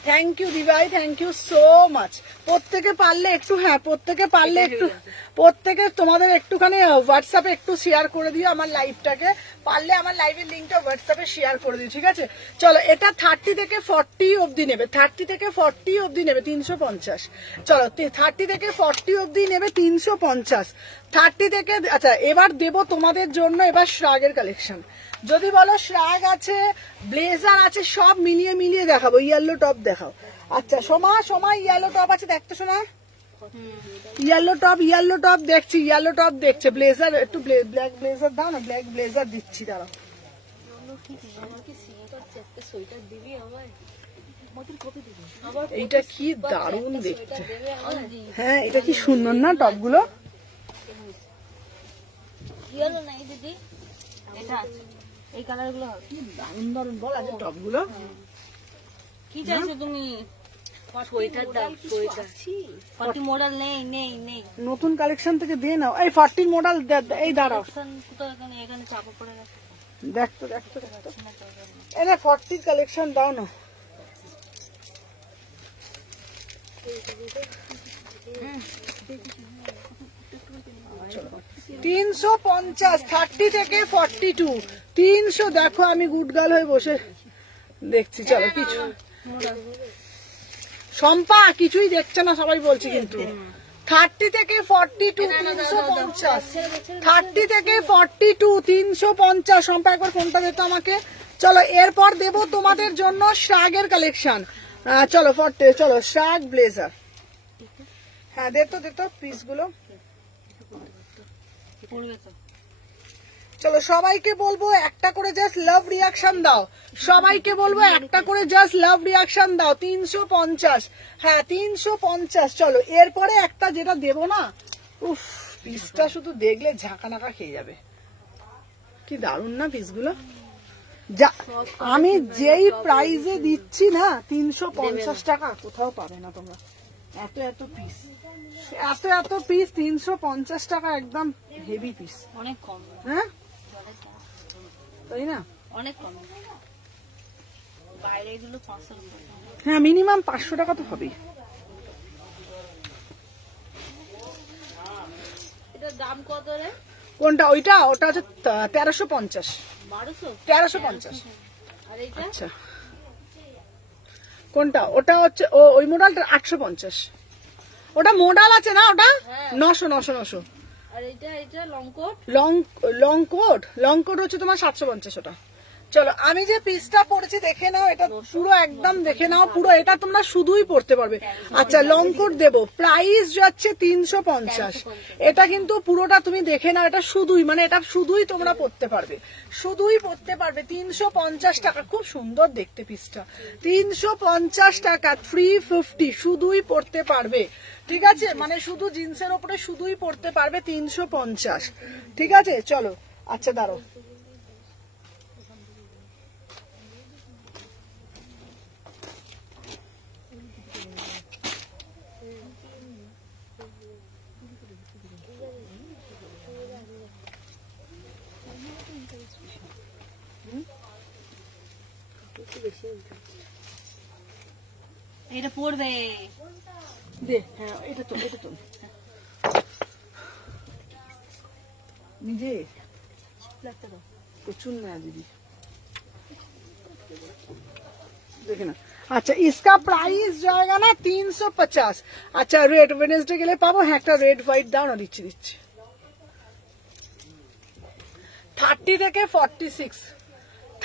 থ্যাংক ইউ দিভাই, থ্যাংক ইউ সো মাচ। প্রত্যেকে পারলে একটু, হ্যাঁ প্রত্যেকে পারলে একটু, প্রত্যেকে তোমাদের একটুখানি হোয়াটসঅ্যাপে একটু শেয়ার করে দিও আমার লাইভটাকে, পারলে আমার লাইভের লিঙ্কটা হোয়াটসঅ্যাপে শেয়ার করে দিও, ঠিক আছে চলো। এটা 30 থেকে 40 অবধি নেবে, 30 থেকে 40 অবধি নেবে 350। চলো 30 থেকে 40 অবধি নেবে 350, 30 থেকে। আচ্ছা এবার দেবো তোমাদের জন্য এবার শ্রাগের কালেকশন। যদি বলো শ্রাগ আছে, ব্লেজার আছে, সব মিলিয়ে দেখাবো। ইয়েলো টপ দেখাও। আচ্ছা সময় ইয়েলো টপ আছে, দেখতো শোনা ইয়েলো টপ দেখছি, ইয়েলো টপ দেখছে। ব্লেজার একটু ব্ল্যাক ব্লেজার দাও না, ব্ল্যাক ব্লেজার দিচ্ছি দাঁড়াও। এইটা কি দারুণ দেখতে, হ্যাঁ এটা কি সুন্দর না টপগুলো। এই কালার গুলো দারুণ বল আছে টপগুলো। কি চাইছো তুমি? সোয়েটার দাও, সোয়েটার 40 মডেল নেই। নতুন কালেকশন থেকে দিয়ে নাও। এই 40 মডেল এই দাঁড়াও, এখানে চাপা পড়ে গেছে, দেখতো এনে 40 কালেকশন দাও না। 350, 30 থেকে 42 300। দেখো আমি গুড গার্ল হয়ে বসে দেখছি। চলো কিছু সম্পা কিছুই দেখছে না সবাই বলছি, কিন্তু 30 থেকে 42 350, 30 থেকে 42 350। সম্পা একবার ফোনটা দিত আমাকে। চলো এরপর দেব তোমাদের জন্য শ্রাগের কালেকশন। চলো চলো শ্রাগ ব্লেজার, হ্যাঁ দে তো পিস গুলো। চলো সবাইকে বলবো একটা করে জাস্ট লাভ রিয়াকশন দাও, সবাইকে বলবো একটা করে জাস্ট লাভ রিয়াকশন দাও। 350, হ্যাঁ 350। চলো এরপরে একটা যেটা দেবো না, উফ পিসটা শুধু দেখলে ঝাঁকা নাকা খেয়ে যাবে, কি দারুন না পিসগুলো। যা আমি যেই প্রাইজে দিচ্ছি না 350 টাকা, কোথাও পাবে না তোমরা। এত এত পিস, এত এত পিস 350 টাকা, একদম হেভি পিস, অনেক কম, হ্যাঁ তাই না, অনেক কম। বাইরে এগুলো 500 টাকা, হ্যাঁ মিনিমাম 500 টাকা তো হবেই। এটার দাম কত রে? কোনটা? ওইটা ওটা হচ্ছে 1350, 1350। আর এইটা আচ্ছা কোনটা? ওটা হচ্ছে ওই মডেলটা 850। ওটা মডেল আছে না, ওটা 900। আর এটা লং কোট, লং কোট হচ্ছে তোমার 750 ওটা। চলো আমি যে পিসটা পরেছি দেখে নাও, এটা পুরো একদম দেখে নাও, পুরো এটা তোমরা শুধুই পরতে পারবে। আচ্ছা লং কোট দেবো, প্রাইস যাচ্ছে 350। এটা কিন্তু পুরোটা তুমি দেখে নাও, এটা শুধুই মানে এটা শুধুই তোমরা পরতে পারবে, শুধুই পরতে পারবে 350 টাকা। খুব সুন্দর দেখতে পিসটা, 350 টাকা, 350 শুধুই পরতে পারবে। ঠিক আছে, মানে শুধু জিন্সের ওপরে শুধুই পরতে পারবে 350। ঠিক আছে চলো, আচ্ছা দাঁড়াও এটা পড়বে দে, হ্যাঁ এটা তো নিজে প্রচুর না দিদি দেখে না। আচ্ছা इसका प्राइस जाएगा ना 350। अच्छा रेड वेडनेसडे के लिए पाबो, হ্যাঁ একটা রেড হোয়াইট দাও না, দিচ্ছি 30 থেকে 46,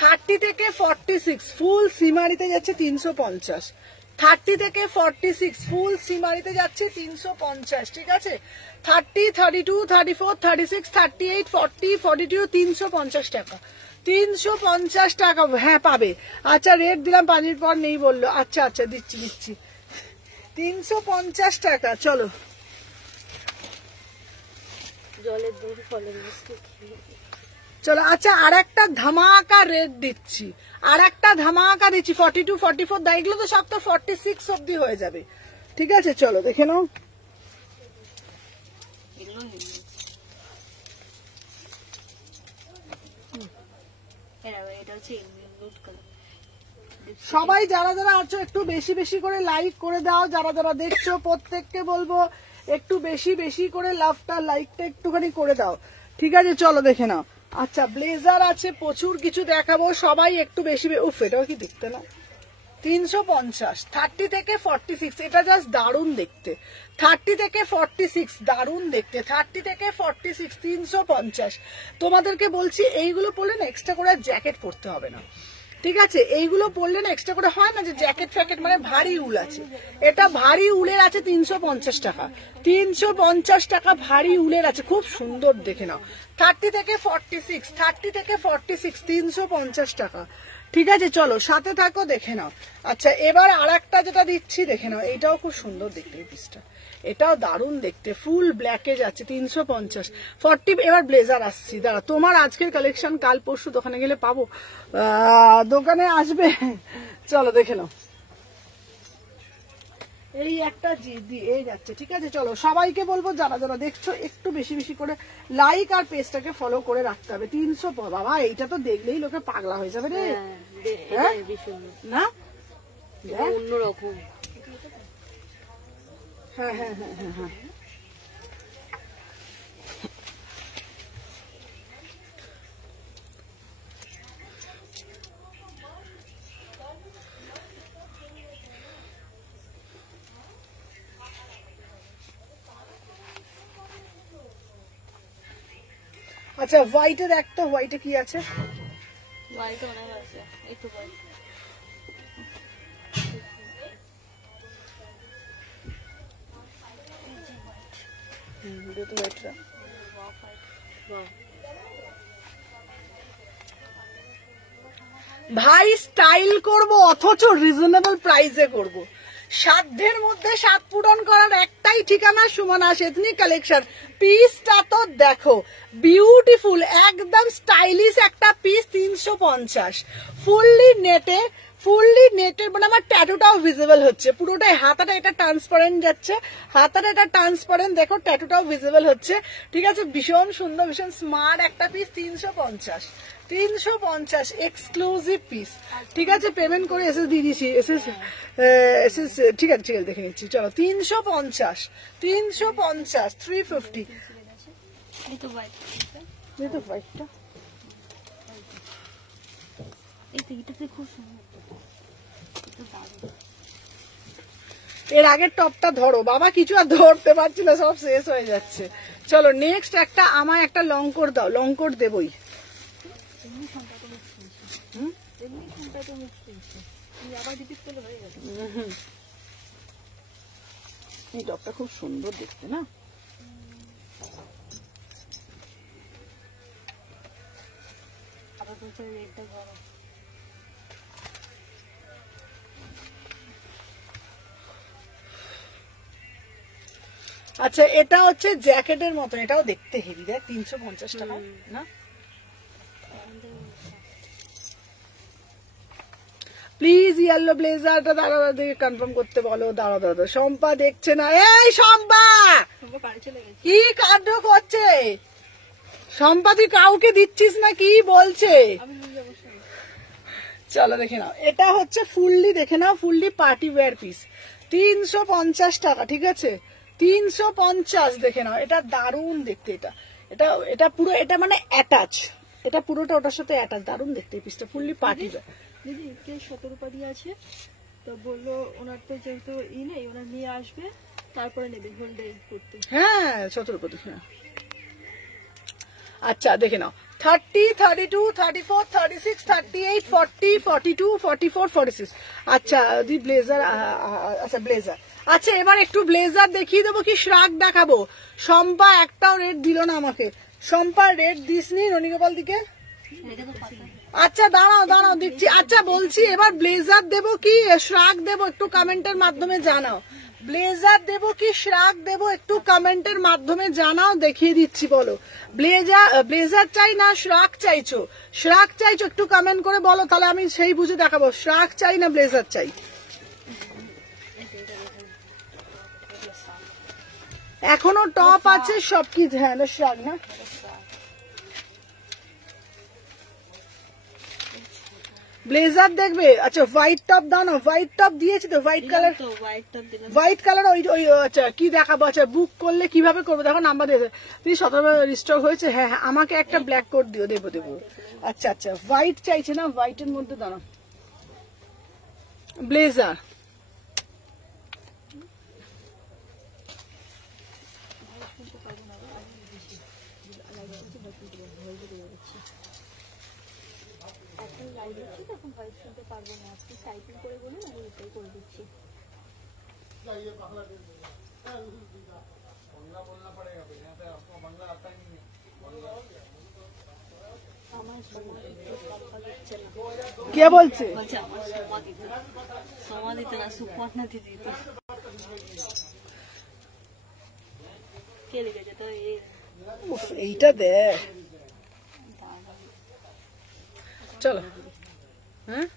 30 থেকে 46 ফুল সিমারিতে যাচ্ছে 350, 30 থেকে 46 ফুল সিমারিতে যাচ্ছে 350। ঠিক আছে 30, 32, 34, 36, 38, 40, 42 350 টাকা, 350 টাকা হ্যাঁ পাবে। আচ্ছা রেট দিলাম 5 মিনিট পর নেই বললো, আচ্ছা আচ্ছা দিচ্ছি 350 টাকা। চলো জলের দুধ ফলের চলো আচ্ছা আর একটা ধামাকা রেট দিচ্ছি, আর একটা ধামাকা দিচ্ছি 42, 44 দা, এগুলো তো সব তো 46 অব্দি হয়ে যাবে। ঠিক আছে চলো দেখে নাও, এটা হচ্ছে নুড কালার। সবাই যারা যারা আছো একটু বেশি বেশি করে লাইক করে দাও, যারা যারা দেখছো প্রত্যেককে বলবো একটু বেশি বেশি করে লাভটা লাইকটা একটুখানি করে দাও। ঠিক আছে চলো দেখে নাও। আচ্ছা ব্লেজার আছে প্রচুর কিছু দেখাবো, সবাই একটু বেশি উফ এটাও কি দেখতে না 350, 30 থেকে 46 এটা জাস্ট দারুণ দেখতে, 30 থেকে 46 দারুণ দেখতে, 30 থেকে 46 350। তোমাদেরকে বলছি এইগুলো পরলে না এক্সট্রা করে জ্যাকেট পরতে হবে না। ঠিক আছে এইগুলো পরলে না এক্সট্রা করে হয় না যে জ্যাকেট ফ্যাকেট, মানে ভারী উল আছে, এটা ভারী উলের আছে 350 টাকা, 350 টাকা ভারী উলের আছে, খুব সুন্দর দেখে নাও। 30 থেকে 46, 30 থেকে 46 350 টাকা। ঠিক আছে চলো সাথে থাকো দেখে নাও। আচ্ছা এবার আর একটা যেটা দিচ্ছি দেখে নাও, এটাও খুব সুন্দর দেখতে এই পিসটা, এটাও দারুণ দেখতে, ফুল ব্ল্যাকে যাচ্ছে 350, 40। এবার ব্লেজার আসছি, দাঁড়া তোমার আজকের কালেকশন কাল পরশু দোকানে গেলে পাবো, দোকানে আসবে চলো দেখে নাও। এই একটা দিয়ে যাচ্ছে। ঠিক আছে চলো সবাইকে বলবো যারা যারা দেখছো একটু বেশি বেশি করে লাইক আর পেজটাকে ফলো করে রাখতে হবে। 300 বাবা এইটা তো দেখলেই লোকে পাগলা হয়ে যাবে রে, না অন্যরকম। হ্যাঁ হ্যাঁ হ্যাঁ হ্যাঁ হ্যাঁ আচ্ছা হোয়াইটে দেখ তো, হোয়াইটে কি আছে? হোয়াইট অনেক আছে, একটু হোয়াইট ভাই স্টাইল করব অথচ রিজনেবল প্রাইসে করব। সাধ্যের মধ্যে সাত পূরণ করার একটাই ঠিকানা সুমনা এথনিক কালেকশন। পিসটা তো দেখো বিউটিফুল, একদম স্টাইলিশ একটা পিস, 350 ফুললি নেটের, মানে আমার ট্যাটুটাও ভিজিবল হচ্ছে পুরোটাই। হাতাটা এটা ট্রান্সপারেন্ট যাচ্ছে, হাতাটা এটা ট্রান্সপারেন্ট, দেখো ট্যাটুটাও ভিজিবল হচ্ছে, ঠিক আছে। ভীষণ সুন্দর, ভীষণ স্মার্ট একটা পিস, 350 এক্সক্লুসিভ পিস, ঠিক আছে। পেমেন্ট করে এসএস দিয়ে দিয়েছি, এসএস ঠিক আছে দেখে নিচ্ছি। চলো 350 350 এই তো ভাই, এই তো হোয়াইটটা, এই তো এটাতে খুব সুন্দর, এটা দারুণ। এর আগের টপটা ধরো বাবা, কিছু আর ধরতে পারছি না, সব শেষ হয়ে যাচ্ছে। চলো নেক্সট একটা, আমায় একটা লং কোট দাও, লং কোট দেবই। এমনি সংখ্যা তো মিক্স হয়েছে, এমনি সংখ্যা তো মিক্স হয়েছে, তুমি আবার রিপিট করলে হয়ে যাবে। এই টপটা খুব সুন্দর দেখতে না, আবার বলছে রেটটা বড়। আচ্ছা এটা হচ্ছে জ্যাকেটের মতন, এটাও দেখতে হেভি, দেখ 350 টাকা না। প্লিজ ইয়েলো ব্লেজারটা দাঁড়া দেখে কনফার্ম করতে বলো। দাঁড়া শম্পা দেখছে না, এই শম্পা কি কাণ্ড করছে? শম্পা তুই কাউকে দিচ্ছিস না কি বলছে? চলো দেখে নাও, এটা হচ্ছে ফুললি, দেখে নাও ফুললি পার্টি ওয়্যার পিস, 350 টাকা, ঠিক আছে 350। দেখে নাও, এটা দারুণ দেখতে, এটা পুরো, এটা মানে অ্যাটাচ, এটা পুরোটা ওটার সাথে অ্যাটাচ, দারুণ দেখতে পিসটা, ফুললি পার্টি ওয়্যার। দিদি কে 17 পাড়ি আছে তো বললো ওনার তো যেহেতু নেই, ওনার নিয়ে আসবে তারপরে নেবে হোল্ডে করতে। হ্যাঁ 17 হ্যাঁ। আচ্ছা দেখে নাও, 30, 32, 34, 36, 38, 40, 42, 44, 46। আচ্ছা দি ব্লেজার, আচ্ছা ব্লেজার, আচ্ছা এবার একটু ব্লেজার দেখিয়ে দেবো কি শ্রাগ দেখাবো? শম্পা একটাও রেট দিল না আমাকে, শম্পা রেট দিসনি রনিগোপাল দিকে। আচ্ছা দাঁড়াও দিচ্ছি। আচ্ছা বলছি এবার ব্লেজার দেবো কি শ্রাগ দেবো, একটু কমেন্টের মাধ্যমে জানাও। ব্লেজার দেবো কি শ্রাগ দেবো, একটু কমেন্টের মাধ্যমে জানাও, দেখিয়ে দিচ্ছি। বলো ব্লেজার চাই না শ্রাগ চাইছো? শ্রাগ চাইছো একটু কমেন্ট করে বলো, তাহলে আমি সেই বুঝে দেখাবো শ্রাগ চাই না ব্লেজার চাই। এখনো টপ আছে সব কি? হ্যাঁ শ্রাগ না, ব্লেজার দেখবে। আচ্ছা হোয়াইট টপ দাও না, হোয়াইট টপ দিয়েছি তো, হোয়াইট কালার ওই আচ্ছা কি দেখাবো? আচ্ছা বুক করলে কিভাবে করবো দেখো, নাম্বার দিয়ে দিদি 17 রিস্টক হয়েছে। হ্যাঁ আমাকে একটা ব্ল্যাক কোট দিও, দেবো। আচ্ছা হোয়াইট চাইছে না, হোয়াইটের মধ্যে দাঁড়াও ব্লেজার। কে বলছে? সমাধিতে না, সুপর্ণা দিদি তো কে লিখেছে তো? এইটা দেখ, চলো হ্যাঁ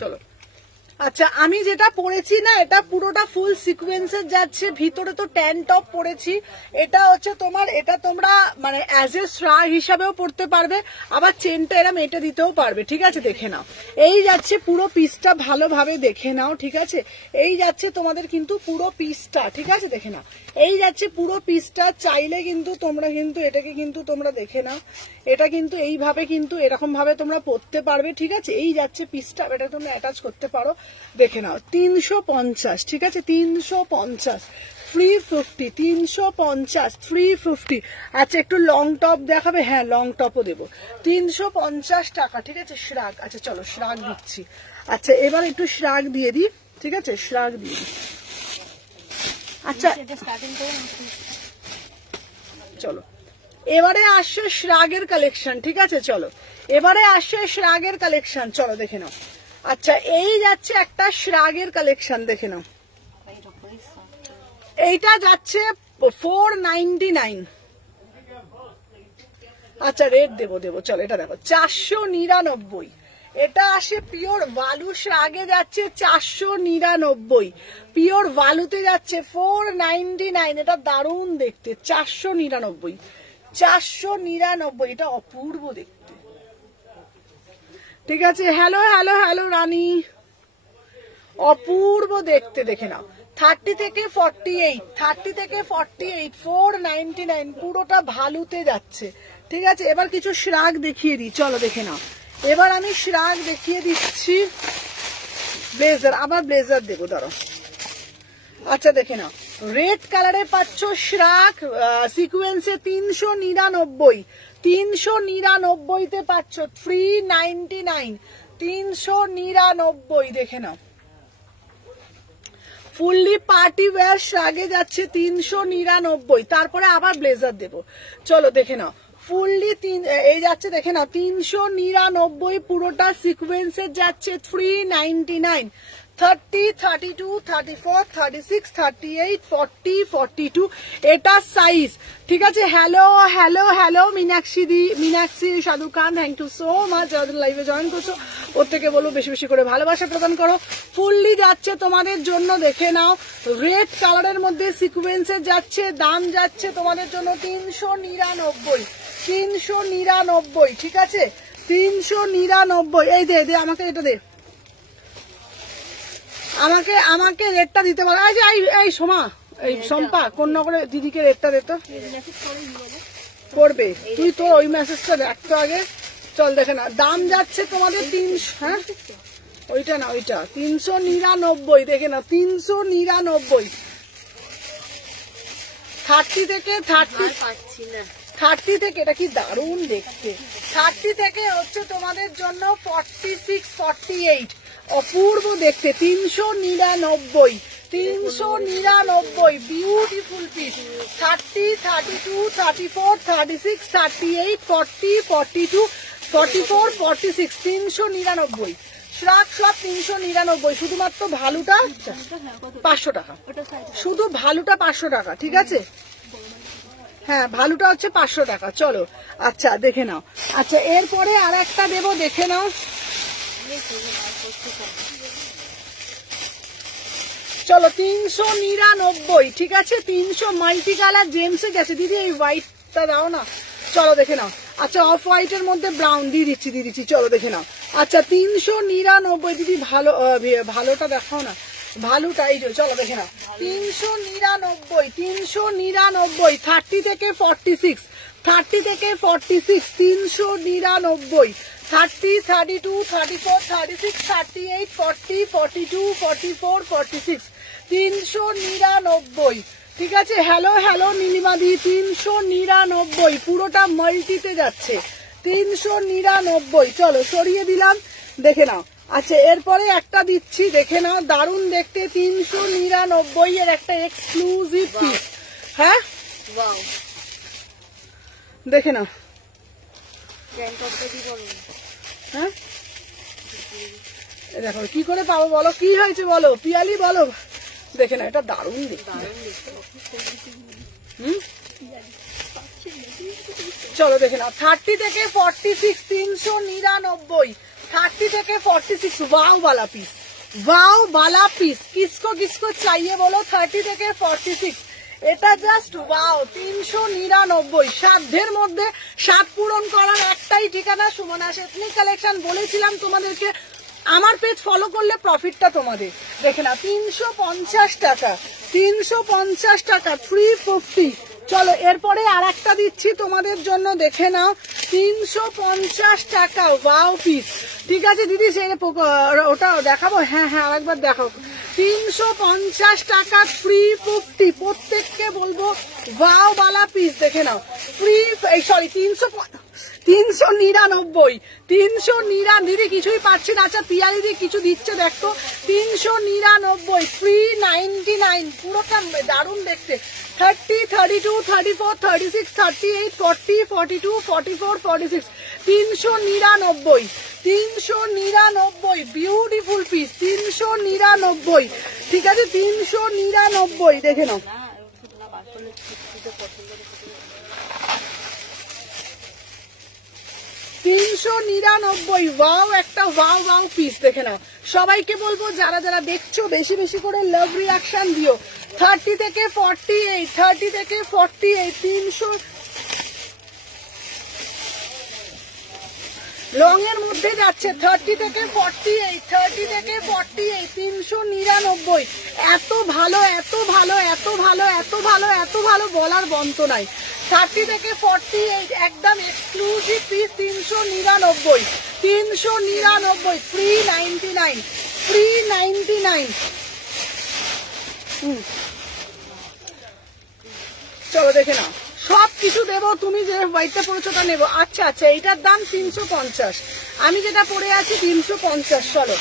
চলো। আচ্ছা আমি যেটা পরেছি না, এটা পুরোটা ফুল সিকোয়েন্সের যাচ্ছে, ভিতরে তো ট্যান টপ পরেছি। এটা হচ্ছে তোমার, এটা তোমরা মানে অ্যাজ এ শ্রা হিসাবেও পরতে পারবে, আবার চেনটা এরম এটা দিতেও পারবে, ঠিক আছে। দেখে নাও, এই যাচ্ছে পুরো পিসটা, ভালোভাবে দেখে নাও, ঠিক আছে। এই যাচ্ছে তোমাদের কিন্তু পুরো পিসটা, ঠিক আছে দেখে নাও, এই যাচ্ছে পুরো পিসটা। চাইলে কিন্তু তোমরা কিন্তু এটাকে কিন্তু তোমরা দেখে নাও, এটা কিন্তু এইভাবে কিন্তু এরকম ভাবে তোমরা পরতে পারবে, ঠিক আছে। এই যাচ্ছে পিসটা, এটা তোমরা অ্যাটাচ করতে পারো, দেখে নাও 350, ঠিক আছে 350 350, 350 350। আচ্ছা একটু লং টপ দেখাবে? হ্যাঁ লং টপও দেবো, 350 টাকা, ঠিক আছে শ্রাগ। আচ্ছা চলো শ্রাগ দিচ্ছি। আচ্ছা এবার একটু শ্রাগ দিয়ে দিই, ঠিক আছে শ্রাগ দিয়ে দিই। আচ্ছা স্টার্টিং করে চলো এবারে আসছে শ্রাগের কালেকশন, ঠিক আছে? চলো এবারে আসছে শ্রাগের কালেকশন, চলো দেখে নাও। আচ্ছা এই যাচ্ছে একটা শ্রাগের কালেকশন, দেখে নাও। এইটা যাচ্ছে 499। আচ্ছা রেট দেবো চলো, এটা দেখো 499। এটা আসে পিওর বালু শ্রাগে, যাচ্ছে 499। পিওর বালুতে যাচ্ছে 499। এটা দারুণ দেখতে, 499। 499, এটা অপূর্ব দেখতে, ঠিক আছে? হ্যালো হ্যালো হ্যালো রানী, অপূর্ব দেখতে, দেখে নাও। 30 থেকে 48, 30 থেকে 48, 499, পুরোটা ভালুতে যাচ্ছে, ঠিক আছে? এবার কিছু শ্রাগ দেখিয়ে দিই, চলো দেখে নাও। এবার আমি শ্রাগ দেখিয়ে দিচ্ছি। ব্লেজার, আবার ব্লেজার দেবো, ধরো। আচ্ছা দেখে নাও, রেড কালারে পাচ্ছ শ্রাগ সিকুয়েন্সে 399। 399 তে পাচ্ছ 399। 399, দেখে নাও। ফুললি পার্টি ওয়্যার শ্রাগে যাচ্ছে 399। তারপরে আবার ব্লেজার দেবো, চলো দেখে নাও। ফুললি এই যাচ্ছে, দেখে নাও 399, পুরোটা সিকোয়েন্সের যাচ্ছে 399। 30, 32, 34, 36, 38, 40, 42, এটা সাইজ, ঠিক আছে? হ্যালো হ্যালো হ্যালো মীনাক্ষী দি, মীনাক্ষী সাধু খান, থ্যাংক ইউ সো মাচ যাদের লাইভে জয়েন করছো। ওর থেকে বলবো বেশি বেশি করে ভালোবাসা প্রদান করো। ফুললি যাচ্ছে তোমাদের জন্য, দেখে নাও। রেড কালারের মধ্যে সিকোয়েন্সের যাচ্ছে, দাম যাচ্ছে তোমাদের জন্য 399। 399, ঠিক আছে? 399। এই দে দে আমাকে, এটা দে আমাকে, আমাকে রেটটা দিতে পারো। এই সোমা, এই সম্পা কোন নগরে দিদিকে রেটটা দে তো। করবে তুই, তোর ওই মেসেজটা দেখতো আগে। চল দেখে না, দাম যাচ্ছে তোমাদের 300। হ্যাঁ ওইটা না, ওইটা 399, দেখে না 399। 30 থেকে 30 থেকে, এটা কি দারুণ দেখতে। 30 থেকে হচ্ছে তোমাদের জন্য 46, 48, অপূর্ব দেখতে। 399, 399, বিউটিফুল পিস। 30, 32, 34, 36, 38, 40, 42, 44, 46, 399। শ্রাগ সব 399, শুধুমাত্র ভালুটা 500 টাকা। শুধু ভালুটা 500 টাকা, ঠিক আছে? হ্যাঁ ভালুটা হচ্ছে 500 টাকা। চলো আচ্ছা দেখে নাও। আচ্ছা এরপরে আর একটা দেবো, দেখে নাও। চলো 399, ঠিক আছে? 300 মাল্টি কালার জেমসে গেছে। দিদি এই হোয়াইটটা দাও না, চলো দেখে নাও। আচ্ছা অফ হোয়াইটের মধ্যে ব্রাউন দিয়ে দিচ্ছি, চলো দেখে নাও। আচ্ছা 399, দিদি ভালো ভালোটা দেখাও না, ভালুটা এই যে, চলো দেখে নাও। 399, 399। 30 থেকে 46, 30 থেকে 46, 399। 30, 32, 34, 36, 38, 40, 42, 44, 46, 399, ঠিক আছে? হ্যালো হ্যালো নীলিমাদি, 399, পুরোটা মাল্টিতে যাচ্ছে 399। চলো সরিয়ে দিলাম, দেখে নাও। আচ্ছা এরপরে একটা দিচ্ছি, দেখে নাও, দারুণ দেখতে। 399 এর একটা এক্সক্লুসিভ পিস। হ্যাঁ দেখে নাও। হ্যাঁ দেখো কি করে পাবো বলো, কি হয়েছে বলো, পিয়ালি বলো। দেখে না, এটা দারুণ দেখতে। চলো দেখে নাও। 30 থেকে 46, 399। 30 থেকে 46, वाव वाला पीस, वाव वाला पीस। किसको किसको चाहिए बोलो। 30 থেকে 46, এটা জাস্ট ওয়াও। 399, সাধ্যের মধ্যে স্বাদ পূরণ করার একটাই ঠিকানা, সুমনা এথনিক কালেকশন। বলেছিলাম তোমাদেরকে, আমার পেজ ফলো করলে প্রফিটটা তোমাদের। দেখে না 350 টাকা, 350 টাকা, 350। চলো এরপরে আর একটা দিচ্ছি তোমাদের জন্য, দেখে নাও। 350 টাকা ওয়াও পিস, ঠিক আছে দিদি? ওটা দেখাবো? হ্যাঁ হ্যাঁ আরেকবার দেখো। 350 টাকা ফ্রি 50, প্রত্যেককে বলবো ওয়াও বালা পিস দেখে নাও ফ্রি, সরি 399, 399 দিদি কিছুই পাচ্ছি না। আচ্ছা পিয়া দিদি কিছু দিচ্ছে দেখো, 399 ফ্রি 99, পুরোটা দারুণ দেখতে। 30, 32, 34, 36, 38, 40, 42, 44, 46, 399, 399 বিউটিফুল পিস, 399, ঠিক আছে 399 দেখে নাও। 399 ওয়াও, একটা ওয়াও ওয়াও পিস দেখে নাও। সবাইকে বলবো যারা যারা দেখছো বেশি বেশি করে লাভ রিয়াকশন দিও। 30 থেকে 48, 30 থেকে 48, 300 লং এর মধ্যে যাচ্ছে। 30 থেকে 48, 30 থেকে 48, 399, এত ভালো এত ভালো এত ভালো এত ভালো এত ভালো বলার বন্ত নাই। 30 থেকে 48 একদম এক্সক্লুসিভ পিস, 399, 399 ফ্রি 99, ফ্রি 99। চলো দেখে নাও, সব কিছু দেবো, তুমি যে হোয়াইটটা পড়েছো তা নেবো। আচ্ছা আচ্ছা এইটার দাম 350, আমি যেটা পরে আছি 350। চলো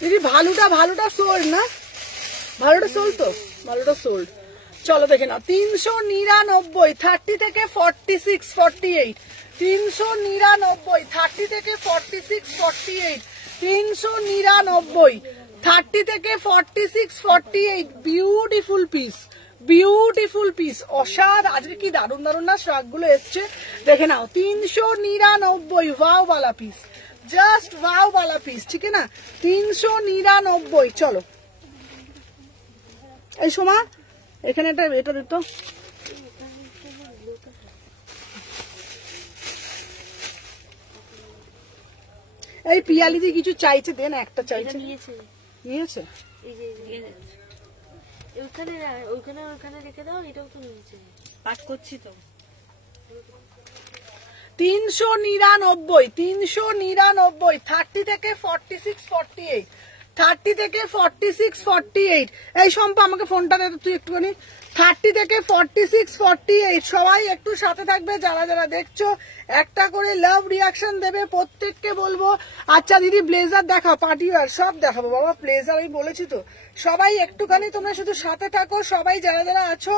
দিদি ভালোটা সোল্ড না, ভালোটা সোল্ড তো, ভালোটা সোল্ড। চলো দেখে নাও 399, 30 থেকে 46, 48, 399, 30 থেকে 46, 48, 399, 30 থেকে 46, 48, বিউটিফুল পিস, বিউটিফুল পিস, অসাধ। আজকে কি দারুণ দারুণ না শাকগুলো এসছে দেখে নাও। 399 ওয়াও वाला পিস, জাস্ট ওয়াও वाला পিস, ঠিক আছে না 399। চলো এই সোমা এখানে এটা দিত, এই পিয়ালিদি কিছু চাইছে, দেন একটা চাইছে, নিয়েছে ওইখানে রেখে দাও, এটাও তো নিয়েছে, পাঠ করছি তো। 399, 399, 30 থেকে 46, 48, 30 থেকে 46, 48। এই সম্পা আমাকে ফোনটা দে তুই একটুখানি। 30 থেকে 46, 48 সবাই একটু সাথে থাকবে, যারা যারা দেখছো একটা করে লাভ রিয়াকশন দেবে, প্রত্যেককে বলবো। আচ্ছা দিদি ব্লেজার দেখাও, পার্টি ওয়্যার সব দেখাবো বাবা, ব্লেজার আমি বলেছি তো। সবাই একটুখানি তোমরা শুধু সাথে থাকো, সবাই যারা যারা আছো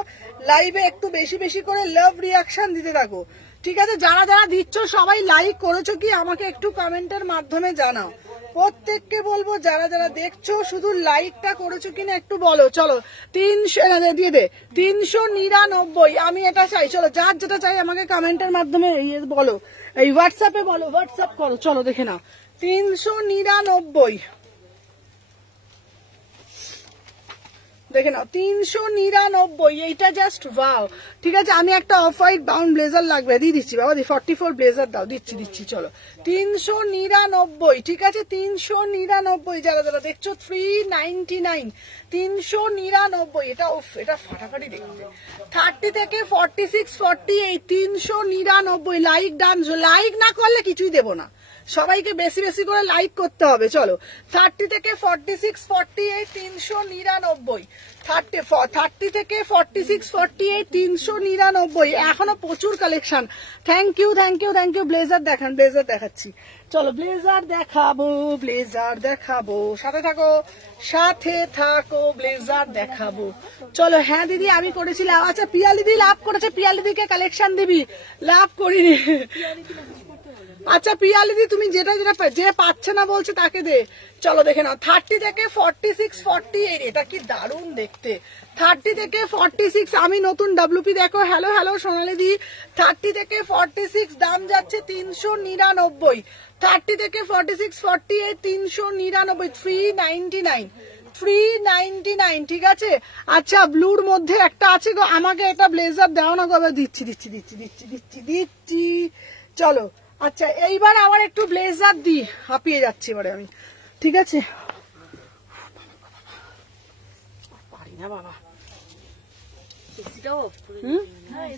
লাইভে একটু বেশি বেশি করে লাভ রিয়াকশন দিতে থাকো, ঠিক আছে। যারা যারা দিচ্ছ সবাই লাইক করেছো কি আমাকে একটু কমেন্টের মাধ্যমে জানাও। প্রত্যেককে বলবো যারা যারা দেখছো শুধু লাইকটা করেছো কিনা একটু বলো। চলো 300 দিয়ে দে, 399 আমি এটা চাই। চলো যার যেটা চাই আমাকে কমেন্টের মাধ্যমে বলো, এই হোয়াটসঅ্যাপে বলো, হোয়াটসঅ্যাপ করো। চলো দেখে নাও 399 দেখে নাও 399, এইটা জাস্ট ওয়াও, ঠিক আছে। আমি একটা অফ হোয়াইট বাউন্ড ব্লেজার লাগবে দিয়ে দিচ্ছি বাবা, 44 ব্লেজার দাও, দিচ্ছি। চলো 399, ঠিক আছে 399। যারা যারা দেখছো 399, 399, এটা এটা ফাটাফাটি দেখতে। 30 থেকে 46, 48, 399। লাইক ডান, লাইক না করলে কিছুই দেবো না, সবাইকে বেশি বেশি করে লাইক করতে হবে। চলো 30 থেকে 46, 48, 399, 30 থেকে 46, 48, 399। এখনো প্রচুর collection. Thank you thank you thank you. Blazer দেখান, ব্লেজার দেখাচ্ছি। চলো ব্লেজার দেখাবো, ব্লেজার দেখাবো, সাথে থাকো সাথে থাকো, ব্লেজার দেখাবো। চলো হ্যাঁ দিদি আমি করেছিলাম। আচ্ছা পিয়ালিদি লাভ করেছে, পিয়ালিদিকে কালেকশন দিবি, লাভ করিনি। আচ্ছা পিয়ালিদি তুমি যেটা যেটা যে পাচ্ছে না বলছে তাকে দে। চলো দেখে নাও 30 থেকে 46, 48, এটা কি দারুণ দেখতে। 30 থেকে 46 আমি নতুন WP দেখো। হ্যালো হ্যালো সোনালি দি। 30 থেকে 46 দাম যাচ্ছে 399। 30 থেকে 46, 48, 399, 399, 399, ঠিক আছে। আচ্ছা ব্লুর মধ্যে একটা আছে গো, আমাকে এটা ব্লেজার দাও না গো। দিচ্ছি। চলো আচ্ছা এইবার আমার একটু ব্লেজার দি, হাঁপিয়ে যাচ্ছি এবারে আমি, ঠিক আছে। পারি হ্যাঁ বাবা। এসিটাও অফ করে হ্যাঁ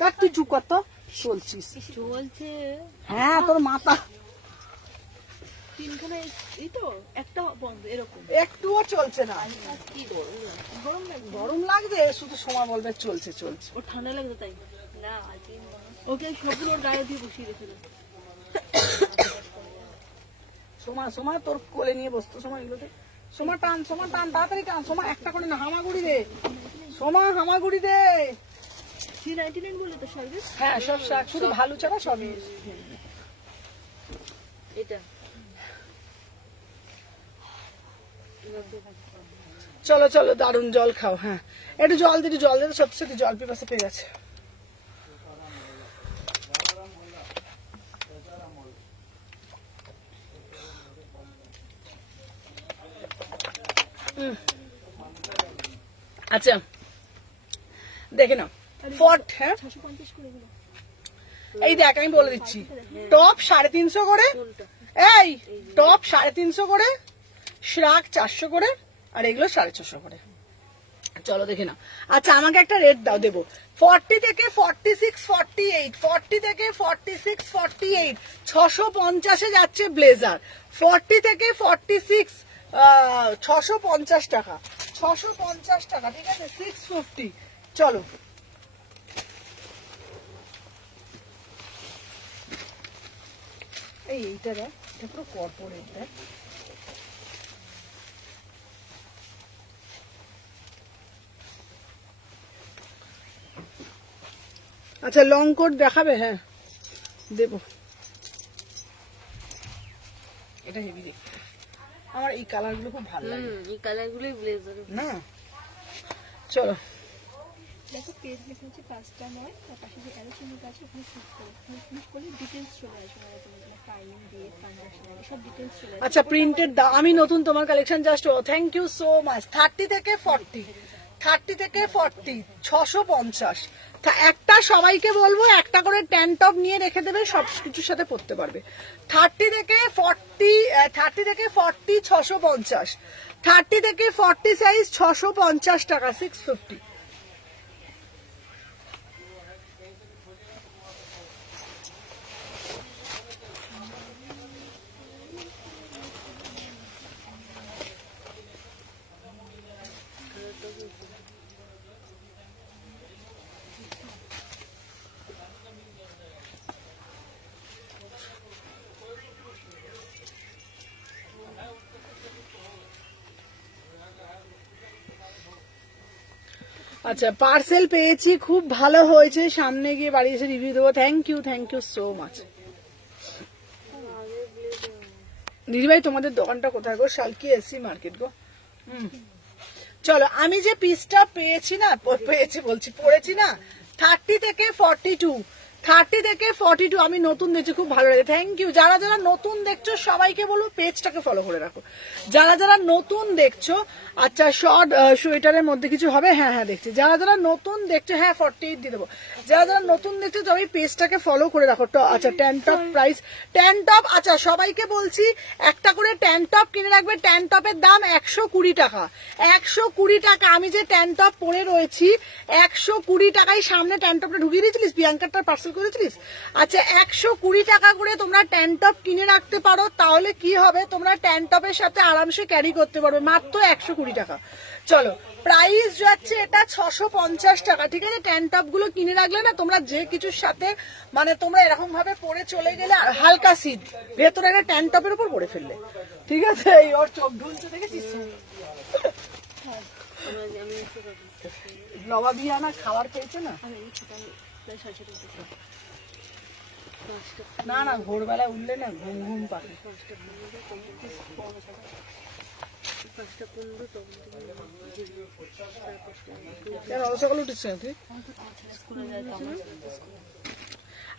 তার তুই চুপ কর তো, চলছিস চলছে। হ্যাঁ তোর মাথা তিনখানা এই তো একটা বন্ধ এরকম। একটুও চলছে না। কি গরম লাগে? গরম লাগছে, শুধু সময় বলবে চলছে চলছে। ওর ঠান্ডা লাগছে তাই না? ওকে সবগুলো ওর গায়ে দিয়ে বসিয়ে রেখেছিল। সোমা তোর কোলে নিয়ে বসতো, সোমা এগুলোতে। সোমা টান তাড়াতাড়ি টান। সোমা একটা করে না, হামাগুড়ি দে সোমা, হামাগুড়ি দে। 399 বলে তো সার্ভিস। হ্যাঁ সব শাক, শুধু ভালো ছাড়া সবই। এটা চলো চলো, দারুন জল খাও। হ্যাঁ একটু জল দিতে সত্যি সত্যি জল পিপাসা পেয়ে গেছে। আচ্ছা দেখে নাও, হ্যাঁ এই দেখ আমি বলে দিচ্ছি, টপ 350 করে, এই টপ 350 করে, শ্রাক 400 করে, আর এগুলো 450 করে। চলো দেখে নাও। আচ্ছা আমাকে একটা রেট দাও, দেবো। 40 থেকে 46, 48, 40 থেকে 46, 48, 650 যাচ্ছে ব্লেজার। 40 থেকে 46 650 টাকা, 650 টাকা, ঠিক আছে, 650। চলো এইটা দেখ, এটা পুরো কর্পোরেট দেখ। আচ্ছা লং কোট দেখাবে? হ্যাঁ দেবো, এটা হেভি দেখতে। আমার এই কালার গুলো খুব ভালো লাগে। এই কালার গুলোই ব্লেজার না চলো দেখো পেজ লেখা হচ্ছে 5টা নয়, তার পাশে যে অ্যারো চিহ্নটা আছে ওখানে ক্লিক করলে ডিটেলস চলে আসবে, তোমার টাইম দিয়ে ট্রানজাকশন সব ডিটেলস চলে আসবে। আচ্ছা প্রিন্টেড দাও, আমি নতুন তোমার collection just, thank you so much. 30 থেকে 40, 650। একটা সবাইকে বলবো একটা করে ট্যান টপ নিয়ে রেখে দেবে, সব কিছুর সাথে পরতে পারবে। 30 থেকে 40, 650, 30 থেকে 40 সাইজ 650 টাকা, 650। আচ্ছা পার্সেল পেয়েছি, খুব ভালো হয়েছে, সামনে গিয়ে বাড়ি এসে রিভিউ দেবো। Thank you so much. দিদিভাই তোমাদের দোকানটা কোথায় গো? শালকি এসি মার্কেট গো। চলো আমি যে পিসটা পড়েছি না, 30 থেকে 42, 30 থেকে 42 আমি নতুন দেখছি, খুব ভালো লাগে। Thank you. যারা যারা নতুন দেখছো সবাইকে বলবো পেজটাকে ফলো করে রাখো, যারা যারা নতুন দেখছো। আচ্ছা শর্ট সোয়েটারের মধ্যে কিছু হবে? হ্যাঁ দেখছি। যারা যারা নতুন দেখছো, হ্যাঁ 48 দিয়ে দেবো। যারা যারা নতুন দেখছো তবে পেজটাকে ফলো করে রাখো। আচ্ছা tan top price, tan top, আচ্ছা সবাইকে বলছি একটা করে ট্যান টপ কিনে রাখবে। ট্যান টপের দাম 120 টাকা, 120 টাকা। আমি যে ট্যান টপ পরে রয়েছি 120 টাকায়, সামনে ট্যান টপটা ঢুকিয়ে দিয়েছিলিস, প্রিয়াঙ্কারটা পার্সেল করেছিলিস। আচ্ছা 120 টাকা করে তোমরা ট্যান টপ কিনে রাখতে পারো, তাহলে কি হবে তোমরা ট্যান টপের সাথে আরামসে ক্যারি করতে পারবে, মাত্র 120 টাকা। চলো প্রাইস যাচ্ছে এটা 650 টাকা, ঠিক আছে। ট্যান টপ গুলো কিনে রাখলে না তোমরা যে কিছুর সাথে, মানে তোমরা এরকম ভাবে পরে চলে গেলে, আর হালকা শীত ভেতরে একটা ট্যান টপের উপর পরে ফেললে, ঠিক আছে। এই ওর চোখ ঢুলছে দেখেছিস, লবা দিয়ে না খাবার পেয়েছে না। না ভোরবেলা উঠলে না ঘুম ঘুম পাবে। সকাল উঠেছে তুই?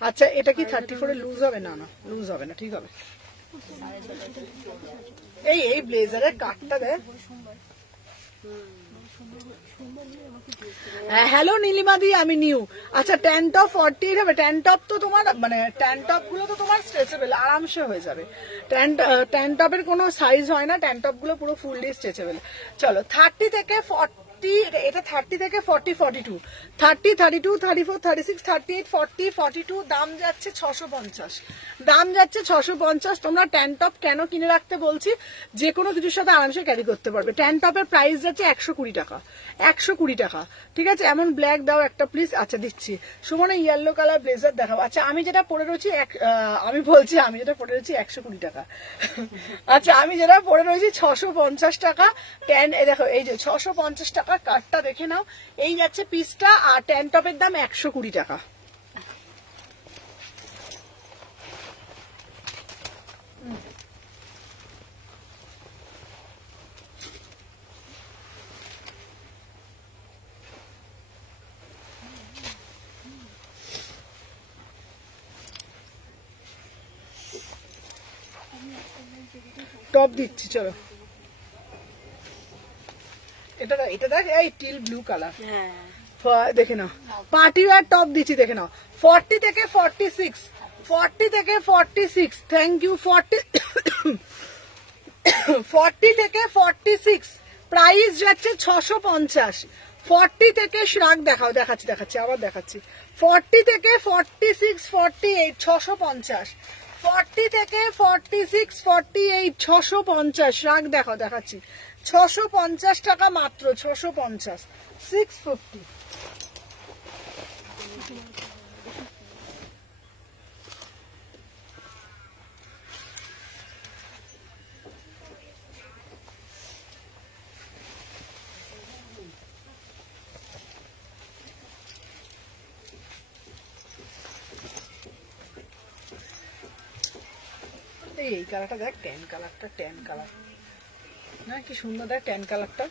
আচ্ছা এটা কি 34 লুজ হবে? না লুজ হবে না, ঠিক হবে। এই ব্লেজারের কাটটা দেখ, হ্যালো নীলিমা দি, আমি নিউ। আচ্ছা ট্যান টপ 48 হবে। ট্যান টপ তো তোমার মানে ট্যান টপ গুলো তো তোমার স্ট্রেচেবল, আরামসে হয়ে যাবে। ট্যান টপের কোনো সাইজ হয় না, ট্যান টপ গুলো পুরো ফুললি স্ট্রেচেবল। চলো 30 থেকে 40, এটা 30 থেকে 40, 42, 30, 32, 34, 36, 38, 40, 42, দাম যাচ্ছে 650, দাম যাচ্ছে 650। তোমরা ট্যান টপ কেন কিনে রাখতে বলছি, যে কোনো কিছুর সাথে আরামসে ক্যারি করতে পারবে। ট্যান টপের প্রাইস যাচ্ছে 120 টাকা, 120 টাকা, ঠিক আছে। এমন ব্ল্যাক দাও একটা প্লিজ। আচ্ছা দিচ্ছি। সুমনে ইয়েলো কালার ব্লেজার দেখাও। আচ্ছা আমি যেটা পরে রয়েছি আমি বলছি আমি যেটা পরে রয়েছি 120 টাকা। আচ্ছা আমি যেটা পরে রয়েছি 650 টাকা। ট্যান দেখো এই যে 650 টাকা কার্ডটা দেখে নাও, এই যাচ্ছে পিসটা। আর ট্যান টপের দাম 120 টাকা। টপ দিচ্ছি চলো। এটা দেখ এই টিল ব্লু কালার, দেখে নাও। পার্টি ওয়্যার টপ দিচ্ছি, দেখে নাও। 40 থেকে 46, 40 থেকে 46, থ্যাংক ইউ। 40 থেকে 46 প্রাইস যাচ্ছে 650। 40 থেকে শ্রাগ দেখাও, দেখাচ্ছি আবার দেখাচ্ছি। 40 থেকে 46, 48, 650। 40 থেকে 46, 48, 650। শ্রাগ দেখাও, দেখাচ্ছি। 650 টাকা মাত্র, 650, 650। এই কালারটা দেখ, ট্যান কালারটা, ট্যান কালার না কি সুন্দর দেখ ট্যান কালারটা।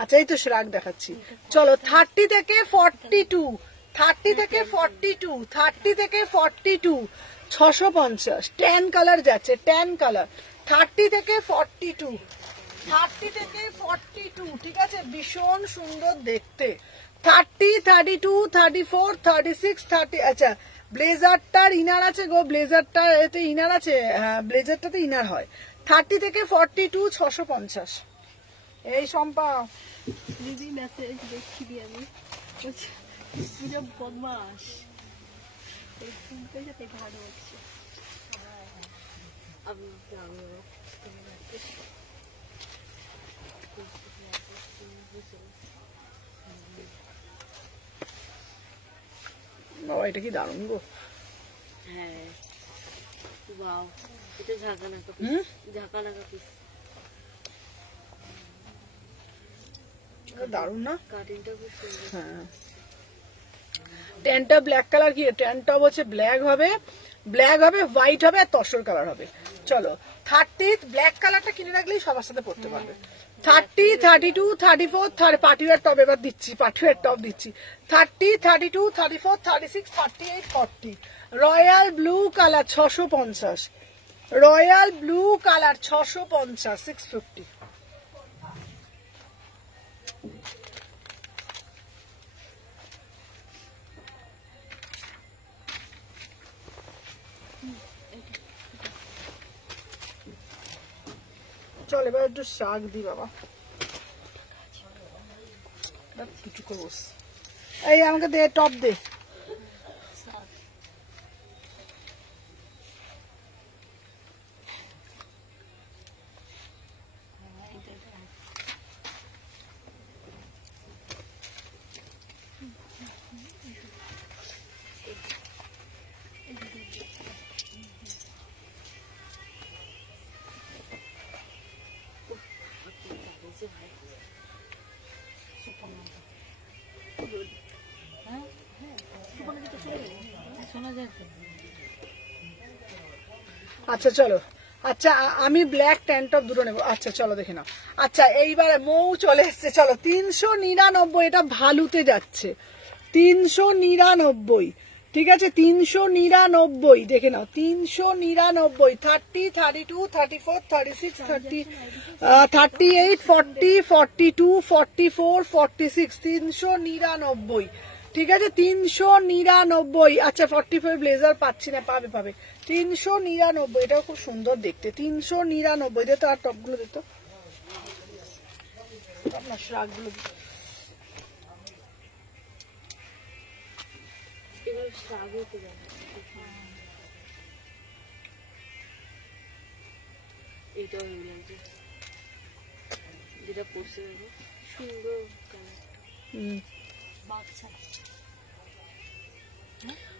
আচ্ছা এই তো শ্রাগ দেখাচ্ছি। চলো 30 থেকে 42, 30 থেকে 42, 30 থেকে 42, 650। ট্যান কালার যাচ্ছে, ট্যান কালার। 30 থেকে 42, 30 থেকে 42, ঠিক আছে, ভীষণ সুন্দর দেখতে। 30, 32, 34, 36, 30। আচ্ছা ব্লেজারটার ইনার আছে গো, ব্লেজারটা এতে ইনার আছে। হ্যাঁ ব্লেজারটাতে ইনার হয়। 30 থেকে 42, 650। এই সম্পা দিদি মেসেজ দেখছি দি আমি, পুরো বদমাস শুনতে যাতে ভালো হচ্ছে। বাবা এটা কি দারুণ গো। হ্যাঁ ওয়াও, এটা ঝাঁকানাকা পিস, দারুণ না কাটিংটা খুব সুন্দর। হ্যাঁ ট্যানটা ব্ল্যাক কালার, কি ট্যানটা হচ্ছে ব্ল্যাক হবে, হোয়াইট হবে আর তসর কালার হবে। চলো 30 ব্ল্যাক কালারটা কিনে রাখলেই সবার সাথে পড়তে পারবে। 30, 32, 34, পার্টিওয়ার টপ এবার দিচ্ছি, পার্টিওয়ার টপ দিচ্ছি। 30, 32, 34, 36, 38, 40। Royal blue colour 650, royal blue colour 650, 650। চল এবার একটু শাক দি বাবা, এই আমাকে দে টপ দে। আচ্ছা চলো, আচ্ছা আমি ব্ল্যাক ট্যান টপ দুটো নেবো। আচ্ছা চলো দেখে নাও। আচ্ছা এইবারে মৌ চলে এসছে, চলো 399, এটা ভালুতে যাচ্ছে 399, ঠিক আছে 399 দেখে নাও 399 30 32 34 36 30 38 40 42 44 46 399 ঠিক আছে 399 আচ্ছা 45 ব্লেজার পাচ্ছি না পাবে 399 এটাও খুব সুন্দর দেখতে 399 দে তো আর টপগুলো দিত আপনার শ্রাগগুলো যেটা পড়ছে সুন্দর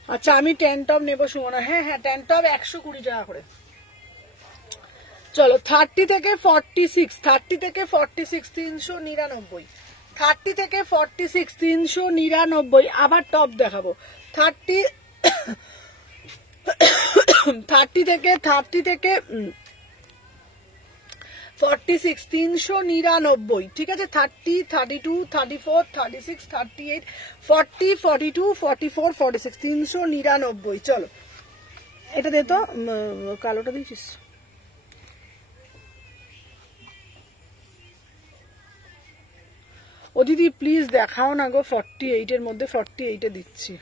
আচ্ছা আমি টেন টপ নেবো সুমনা হ্যাঁ হ্যাঁ টেন টপ 120 টাকা করে চলো 30 থেকে 46 30 থেকে 46 399 30 থেকে 46 399 আবার টপ দেখাবো 30 থেকে 46 399 ঠিক আছে 30 32 34 36 38 40 42 44 46 399 চলো এটা দে তো কালোটা দিয়েছিস ও দিদি প্লিজ দেখাও না গো 48 এর মধ্যে 48 এ দিচ্ছি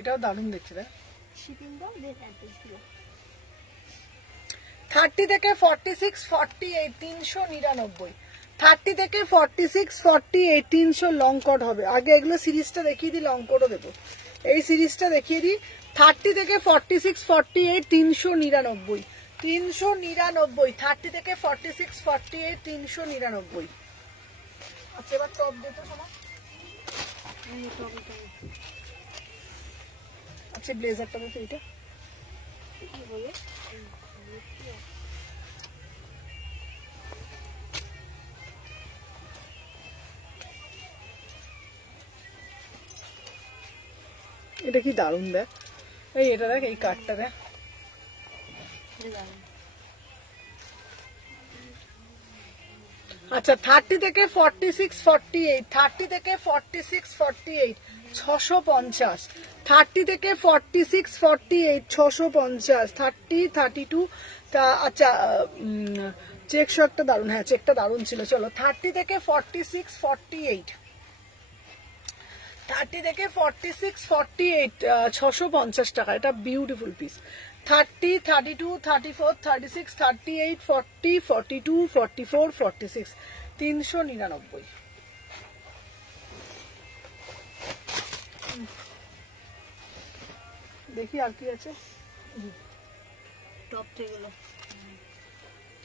এটাও দারুণ দেখছে রে শিপিং দাও দেন অ্যাড্রেস দিও 30 থেকে 46 48 399 30 থেকে 46 48 300 লং কোট হবে আগে এগুলো সিরিজটা দেখিয়ে দিই লং কোটও দেবো এই সিরিজটা দেখিয়ে দিই 30 থেকে 46 48 399 399 30 থেকে 46 48 399 আচ্ছা এবার টপ দে তো শোনা আচ্ছা ব্লেজারটা তো এটা এটা কি দারুণ দেখ এই এটা দেখ এই কাঠটা দেখ আচ্ছা 30 থেকে 46 48 30 থেকে 46 48 650 30 থেকে 46 48 650 30 32 আচ্ছা চেক শর্টটা দারুণ হ্যাঁ চেকটা দারুণ ছিল চলো 30 থেকে 46 48 30 থেকে 46 48 650 টাকা এটা বিউটিফুল পিস 30 32 34 36 38 40 42 44 46 399 দেখি আর কি আছে টপ থেকে গেল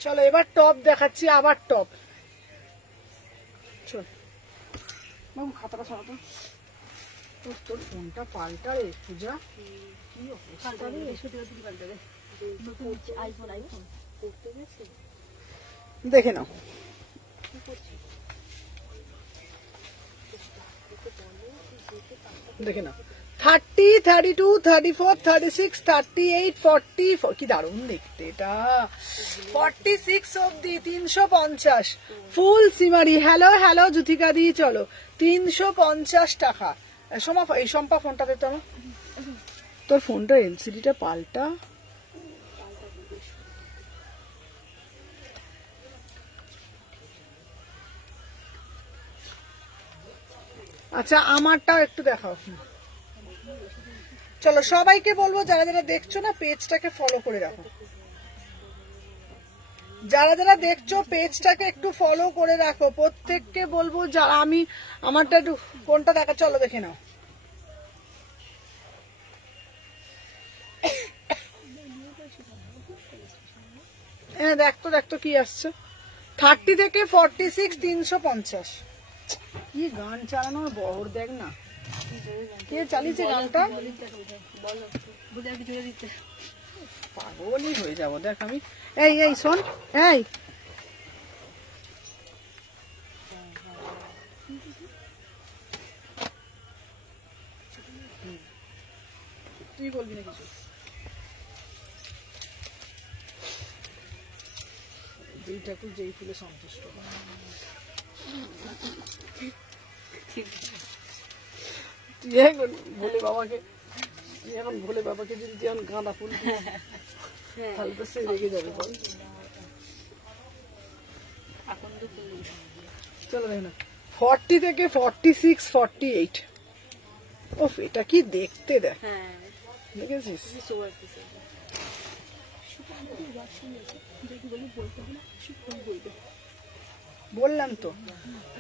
চলো এবার টপ দেখাচ্ছি আবার টপ চল বাবু খাতাটা সরাতো তোর ফোনটা পাল্টা রে পূজা কি অবস্থা দেখে নাও দেখে নাও 30 32 34 36 38 40 কি দারুণ দেখতে এটা 46 অবধি 350 ফুল সিমারি হ্যালো হ্যালো জুথিকা দি চলো 350 টাকা সোমা এই সম্পা ফোনটা দে তো তোর ফোনটা এলসিডিটা পাল্টা আচ্ছা আমারটাও একটু দেখাও চলো সবাইকে বলবো যারা যারা দেখছো না পেজটাকে ফলো করে রাখো যারা যারা দেখছো পেজটাকে একটু ফলো করে রাখো প্রত্যেককে বলবো যারা আমি আমারটা একটু কোনটা দেখা চলো দেখে নাও হ্যাঁ দেখতো কি আসছে 30 থেকে 46 350 কি গান চালানো বহর দেখ না কি কে চালিয়েছে গানটা? বলো বুঝে আর কিছু দিতে পাগলই হয়ে যাবো দেখ আমি। এই এই শোন, এই তুই বলবি না কিছু? যেই ঠাকুর যেই ফুলে সন্তুষ্ট। তুই এখন ভোলে বাবাকে, তুই এখন ভোলে বাবাকে যদি তুই এখন গাঁদা ফুল দিস, তাহলে তো সে রেগে যাবে। বল চলো দেখ না, 40 থেকে 46, 48। ওফ, এটা কি দেখতে দেখ, হ্যাঁ দেখেছিস? বললাম তো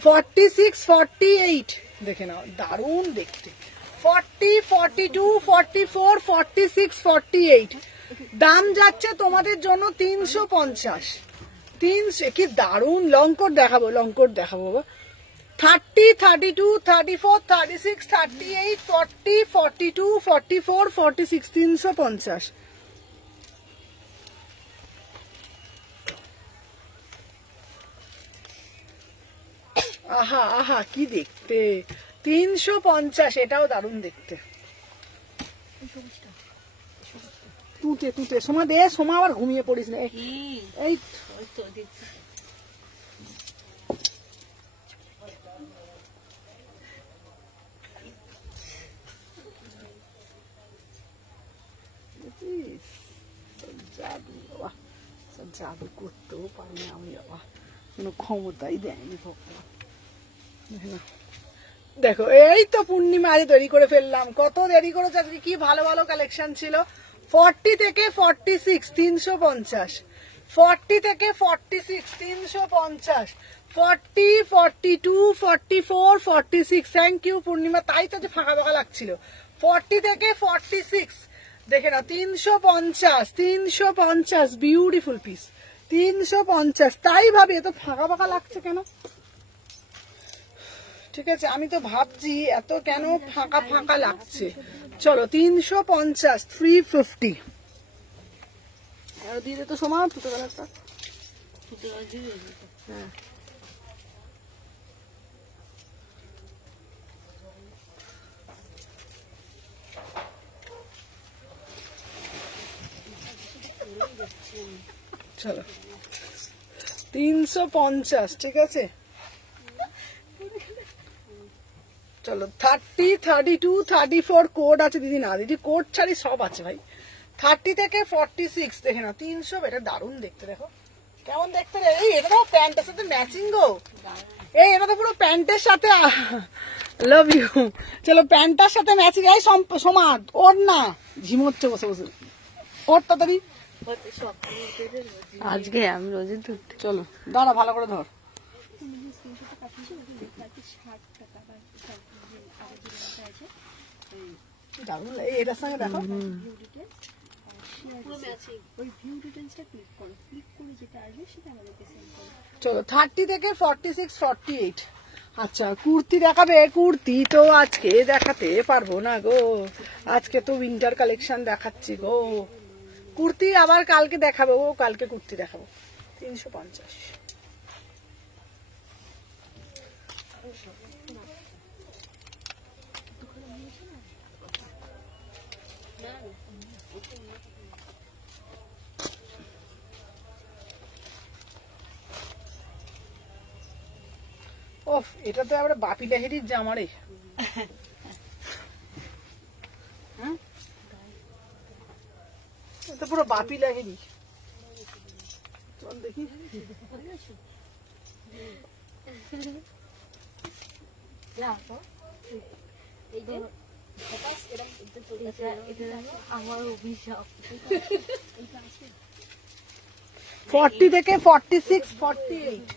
46, 48 দেখে নাও, দারুণ দেখতে। 40, 42, 44, 46, 48 দাম যাচ্ছে তোমাদের জন্য 350। 300 কি দারুণ। লংকোট দেখাবো, লংকোট দেখাবো বাবা। 30, 32, 34, 36, 38, 40, 42, 44, 46 350। আহা আহা কি দেখতে, 350। এটাও দারুণ দেখতে। তুতে তুতে সোমা দে, সোমা আবার ঘুমিয়ে পড়িস না। কি এই ওই তো দিচ্ছি জাদু বাবা, জাদু করতেও পারি না আমি বাবা, কোনো ক্ষমতাই দেয়নি ভগবান। দেখো এই তো পূর্ণিমা আজ দেরি করে ফেললাম। কত দেরি করেছে আজকে, কি ভালো ভালো কালেকশন ছিল। 40 থেকে 46 350, 40 থেকে 46 350, 40, 42, 44, 46। থ্যাংক ইউ পূর্ণিমা, তাই তো যে ফাঁকা ফাঁকা লাগছিল। 40 থেকে 46 দেখে না, 350, 350 বিউটিফুল পিস, 350। তাই ভাবি এত ফাঁকা ফাঁকা লাগছে কেন। ঠিক আছে, আমি তো ভাবছি এত কেন ফাঁকা ফাঁকা লাগছে। চলো 350, 350 দিয়ে দে তো সোমা, ফুটো কালারটা। হ্যাঁ চলো 350, ঠিক আছে। চলো 30, 32, 34 কোড আছে দিদি। না দিদি, কোড ছাড়ি সব আছে ভাই। 30 থেকে 46 দেখে না, 300। এটা দারুণ দেখতে, দেখো কেমন দেখতে রে। এই এটা তো প্যান্টের সাথে ম্যাচিং গো। এই এটা তো পুরো প্যান্টের সাথে, লাভ ইউ। চলো প্যান্টটার সাথে ম্যাচিং। এই সমাদ ওর না, ঝিমোচ্ছে বসে বসে, ওর তাড়াতাড়ি। আজকে আমি রোজে দুধ। চলো দাঁড়া, ভালো করে ধর। দারুণ লাগে। এটার সঙ্গে দেখো, ওই ভিউ ডিটেলসটা ক্লিক করো, ক্লিক করে যেটা আসবে সেটা আমাদেরকে সেন্ড করো। চলো 30 থেকে 46, 48। আচ্ছা কুর্তি দেখাবে? কুর্তি তো আজকে দেখাতে পারবো না গো, আজকে তো উইন্টার কালেকশন দেখাচ্ছি গো। কুর্তি আবার কালকে দেখাবো গো, কালকে কুর্তি দেখাবো। 350। ওফ, এটা তো আবার বাপি লাহিড়ির জামা রে। এটা পুরো বাপি লাহিড়ি। চল দেখি। আমার অভিশাপ। 40 থেকে 46, 48।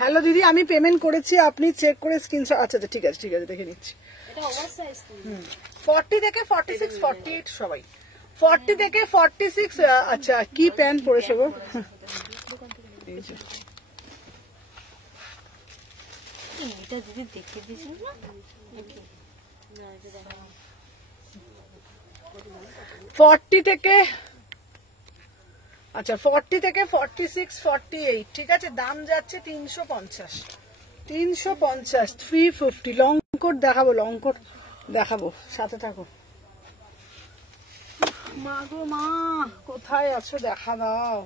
হ্যালো দিদি, আমি পেমেন্ট করেছি, আপনি চেক করে স্ক্রিনশট। আচ্ছা আচ্ছা ঠিক আছে ঠিক আছে, দেখে নিচ্ছি। 40 থেকে 46, 48 সবাই। 40 থেকে 46। আচ্ছা কি প্যান্ট পরেছে গো? এই যে এটা দিদি দেখে দিয়েছিল না? না, এটা দেখা না। 40 থেকে আচ্ছা 40 থেকে 46 48 ঠিক আছে। দাম যাচ্ছে 350 350 লং কোট দেখাবো, লং কোট দেখাবো, সাথে থাকো। মা গো মা, কোথায় আছো দেখা দাও।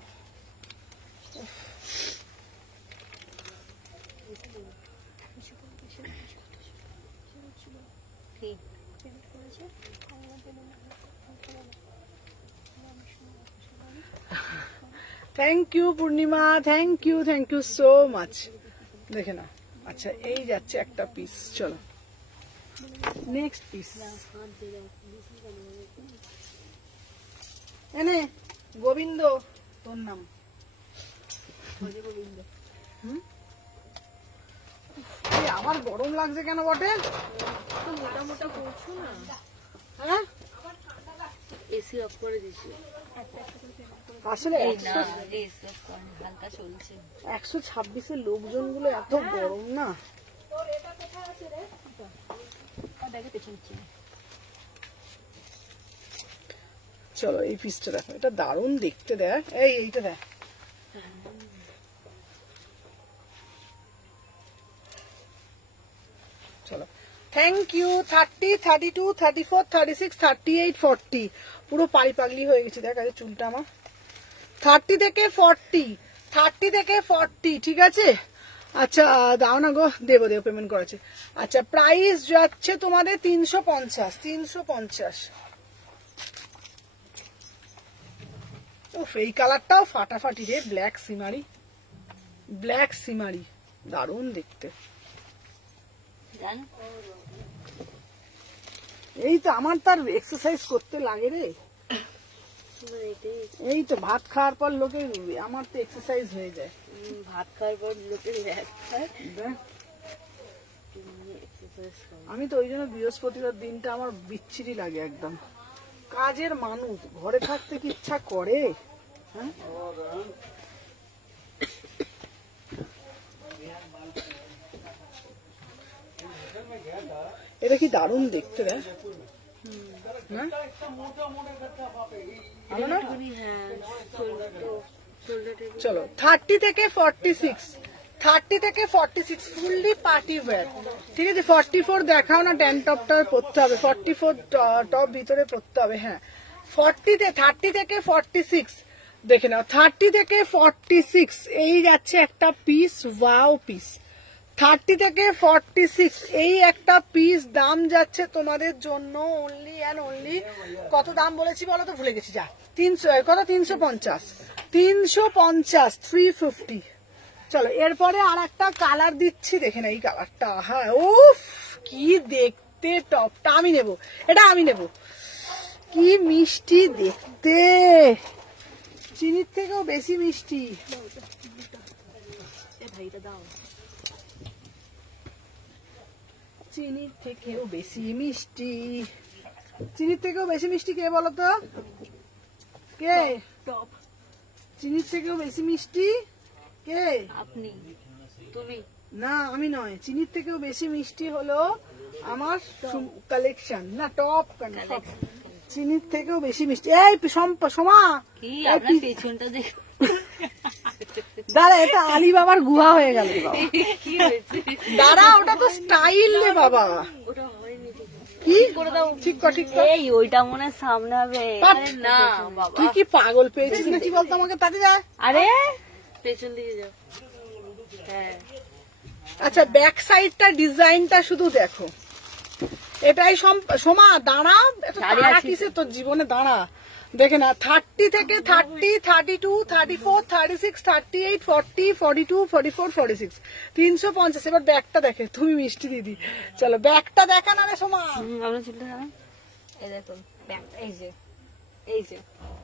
ঠিক। Thank you Purnima, thank you so much. দেখে না। আচ্ছা এই যাচ্ছে একটা পিস, চলো নেক্সট পিস। এনে গোবিন্দ তোর নাম গোবিন্দ। আমার গরম লাগছে কেন বটে? মোটা মোটা করছো না? হ্যাঁ এসি অফ করে দিছি। আসলে এই না, এসি অফ করে হালকা চলছে। 126-এর লোকজন গুলো এত গরম না। চলো এই পিসটা দেখো, এটা দারুণ দেখতে। দেখ এইটা দেখ, চলো থ্যাংক ইউ। 30, 32, 34, 36, 38, 40 পুরো পাড়ি পাগলি হয়ে গেছে। দেখ আগে চুলটা আমার। 30 থেকে 40 ঠিক আছে। আচ্ছা দাও না গো, দেবো পেমেন্ট করেছে। আচ্ছা প্রাইস যাচ্ছে তোমাদের 350। উফ এই কালারটাও ফাটাফাটি রে, ব্ল্যাক সিমারি দারুণ দেখতে। জান এই তো আমার তার এক্সারসাইজ করতে লাগে রে। এই তো ভাত খাওয়ার পর লোকে, আমার তো এক্সারসাইজ হয়ে যায়। ভাত খাওয়ার পর লোকের দেখ, আমি তো ওই জন্য বৃহস্পতিবার দিনটা আমার বিচ্ছিরি লাগে একদম। কাজের মানুষ, ঘরে থাকতে কি ইচ্ছা করে? হ্যাঁ এটা কি দারুণ দেখতে রে। চলো 30 থেকে 46 ফুললি পার্টি ওয়্যার ঠিক আছে। 44 দেখাও না, ট্যান টপটা পরতে হবে। 44 টপ ভিতরে পরতে হবে। হ্যাঁ 30 থেকে 46 দেখে নাও। 30 থেকে 46 এই যাচ্ছে একটা পিস, ওয়াও পিস। 30 থেকে 46 এই একটা পিস দাম যাচ্ছে তোমাদের জন্য অনলি অ্যান্ড অনলি, কত দাম বলেছি বলো তো, ভুলে গেছি। যা 350 350। চলো এরপরে আর একটা কালার দিচ্ছি, দেখে না এই কালারটা। হ্যাঁ উফ কি দেখতে, টপটা আমি নেব, এটা আমি নেব। কি মিষ্টি দেখতে, চিনির থেকেও বেশি মিষ্টি। চিনির থেকেও বেশি মিষ্টি, চিনির থেকেও বেশি মিষ্টি কে বলতো? কে? টপ চিনির থেকেও বেশি মিষ্টি কে? আপনি, তুমি না আমি নয়। চিনির থেকেও বেশি মিষ্টি হলো আমার কালেকশন, না টপ চিনির থেকেও বেশি মিষ্টি। এই সোমা কি আপনার পেছনটা দেখো। দাঁড়া, এটা আলিবাবার গুহা হয়ে গেল। কি হয়েছে? দাঁড়া, ওটা তো স্টাইল রে বাবা। ওটা হয়নি, কি করে দাও, ঠিক কর। এই ওইটা মনে হয় সামনে হবে। আরে না বাবা, তুই কি পাগল পেয়েছিস নাকি বলতো আমাকে? তাতে যা। আরে পেছন দিকে যাও। হ্যাঁ আচ্ছা ব্যাক সাইডটা ডিজাইনটা শুধু দেখো। এটাই সোমা দাঁড়া, দাঁড়া কিসে তোর জীবনে, দাঁড়া দেখে না। 30 থেকে 30, 32, 34, 36, 38, 40, 42, 44, 46 350। এবার ব্যাগটা দেখে, তুমি মিষ্টি দিদি। চলো ব্যাগটা দেখা না রে সোমা। আপনার চুলটা জানেন, এই দেখুন ব্যাগটা, এই যে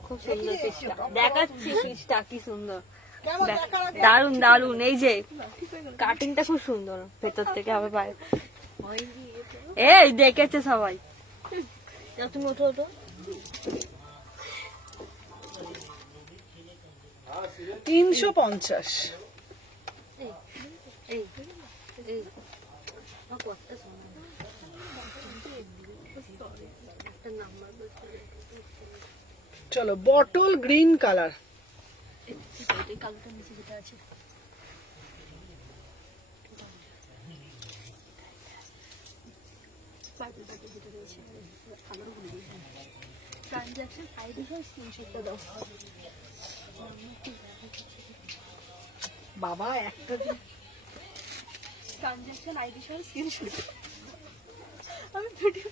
খুব সুন্দর পিসটা দেখাচ্ছি। পিসটা কি সুন্দর, দারুন দারুন। এই যে কাটিংটা খুব সুন্দর, ভেতর থেকে হবে পায়ে। এই দেখেছে সবাই। তুমি ওঠো ওঠো। 350। এই এই আমার কতটা সোনা একটা নাম্বার বলতে চলো বটল গ্রিন কালার, এই কালোটা নিচে যেটা আছে পার্পল পার্পল যেটা রয়েছে আবারও বলে দিই, ট্রানজাকশন আইডি সহ স্ক্রিনশটটা দাও। বাবা একটা ট্রানজাকশন আইডি সহ স্ক্রিনশট আমি ভিডিও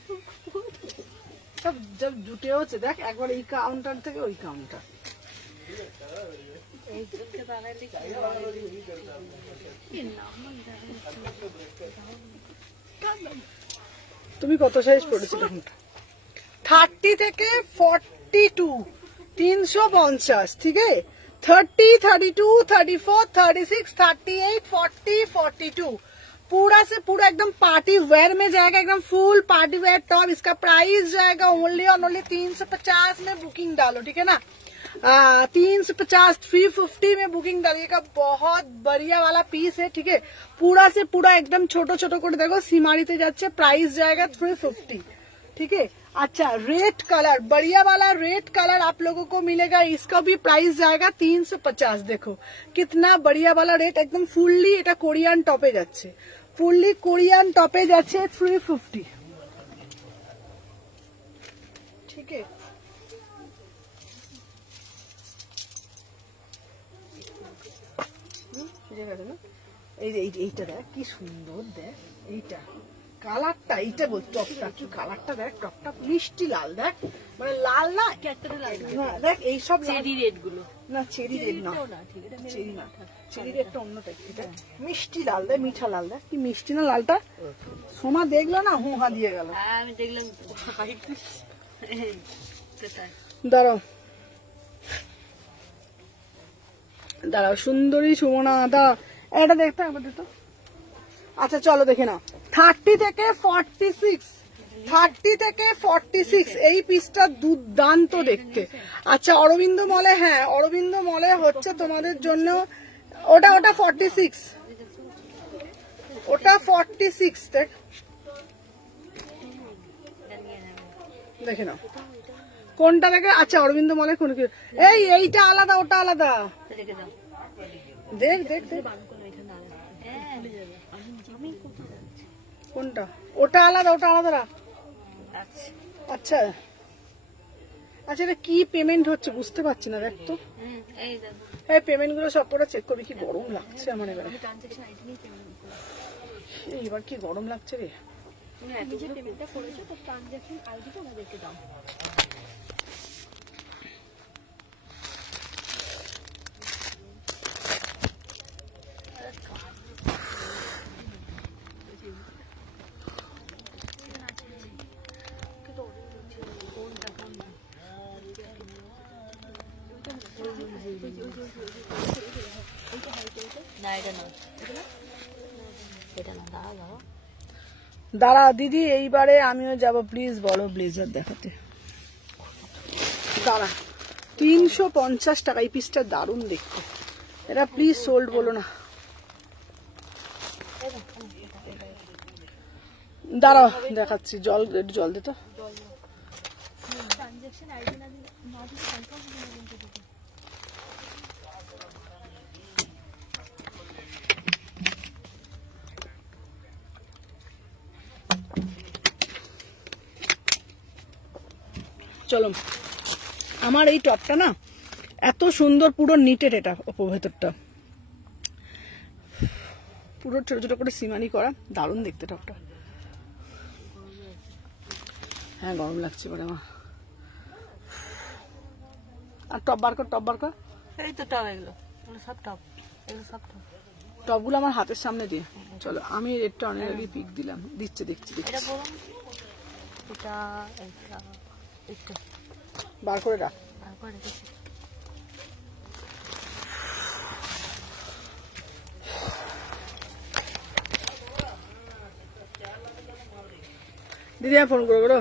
সব জব জুটে হচ্ছে, দেখ একবার এই কাউন্টার থেকে ওই কাউন্টার। এই দুটোকে বানাইলে তুমি কত সাইজ পড়েছিল? 30 থেকে 42, 350, ठीक है। 30, 32, 34, 36, 38, 40, 42 पूरा से पूरा एकदम पार्टी वेयर में जाएगा, एकदम फुल पार्टी वेयर टॉप। इसका प्राइस जाएगा ओनली और ओनली 350 में बुकिंग डालो, ठीक है ना। 350, 350 में बुकिंग डालिएगा। बहुत बढ़िया वाला पीस है, ठीक है। पूरा से पूरा एकदम छोटो छोटो করে देखो सीमारीते যাচ্ছে, प्राइस जाएगा 350, ठीक है। अच्छा रेड कलर, बढ़िया वाला रेड कलर आप लोगों को मिलेगा, इसका भी प्राइस जाएगा 350। देखो कितना बढ़िया वाला रेट, एकदम फुल्ली এটা কোরিয়ান টপে যাচ্ছে, ফুললি কোরিয়ান টপে যাচ্ছে 350, ঠিক আছে। এই যে এইটা দেখ কি সুন্দর, দেখ এইটা কালারটা, এইটা বল টপটা, কি কালারটা দেখ, টপটা মিষ্টি লাল, দেখ মানে লাল না ক্যাটটা লাল না, দেখ এইসব চেরি রেড গুলো না, চেরি রেড না, ঠিক এটা চেরি না, চেরি রেডটা অন্য টাইপ, এটা মিষ্টি লাল, দেখ মিঠা লাল, দেখ কি মিষ্টি না লালটা। সোমা দেখলো না হুহা দিয়ে গেল। আমি দেখলাম কোথায় দাঁড়াও দাঁড়াও, সুন্দরী সুমনা দা এটা দেখতে একবার দিত। আচ্ছা চলো দেখে নাও, 30 থেকে 46, 30 থেকে 46 এই পিসটা দুর্দান্ত দেখতে। আচ্ছা অরবিন্দ মলে, হ্যাঁ অরবিন্দ মলে হচ্ছে তোমাদের জন্য, ওটা 46, ওটা 46 দেখ, দেখে নাও কোনটা দেখে। আচ্ছা অরবিন্দ মলে কোন কি, এইটা আলাদা ওটা আলাদা, রেখে দাও দেখ দেখ দেখ আমি কোনটা, ওটা আলাদা ওটা আলাদা রাখ। আচ্ছা আচ্ছা এটা কি পেমেন্ট হচ্ছে বুঝতে পারছি না, দেখ তো এই দেখো এই পেমেন্ট গুলো সব করে চেক করবি। কি গরম লাগছে আমার এবারে, ট্রানজাকশন আইডি নিয়ে পেমেন্ট করো। এবার কি গরম লাগছে রে। তুমি তুমি যে পেমেন্টটা করেছো তো ট্রানজাকশন আইডিটা ওনাদেরকে দাও। না এটা না, এটা না, দাঁড়াও দাঁড়াও দাঁড়া দিদি, এইবারে আমিও যাব, প্লিজ বলো ব্লেজার দেখাতে। দাঁড়া 350 টাকা এই পিসটা, দারুণ দেখতে এটা, প্লিজ সোল্ড বলো না। দাঁড়াও দেখাচ্ছি, জল একটু জল দে তো। ট্রানজাকশন আইডি না দিলে কনফার্ম হবে না কিন্তু দিতে। চলো আমার এই টপটা না এত সুন্দর, পুরো নিটেড, এটা ভেতরটা পুরো ছোট ছোট করে সিমানি করা, দারুণ দেখতে টপটা। হ্যাঁ গরম লাগছে এবারে আমার। আর টপ বার কর, টপ বার কর, এই তো টপ, এগুলো এগুলো সব টপ, এগুলো সব টপ। টপগুলো আমার হাতের সামনে দিয়ে। চলো আমি রেটটা অনেক আগে পিক দিলাম, দিচ্ছে দেখছি দেখছি, এটা বলুন, এটা এটা এটা বার করে রাখ। তারপর রেখেছি। দিদি আমি ফোন করবো,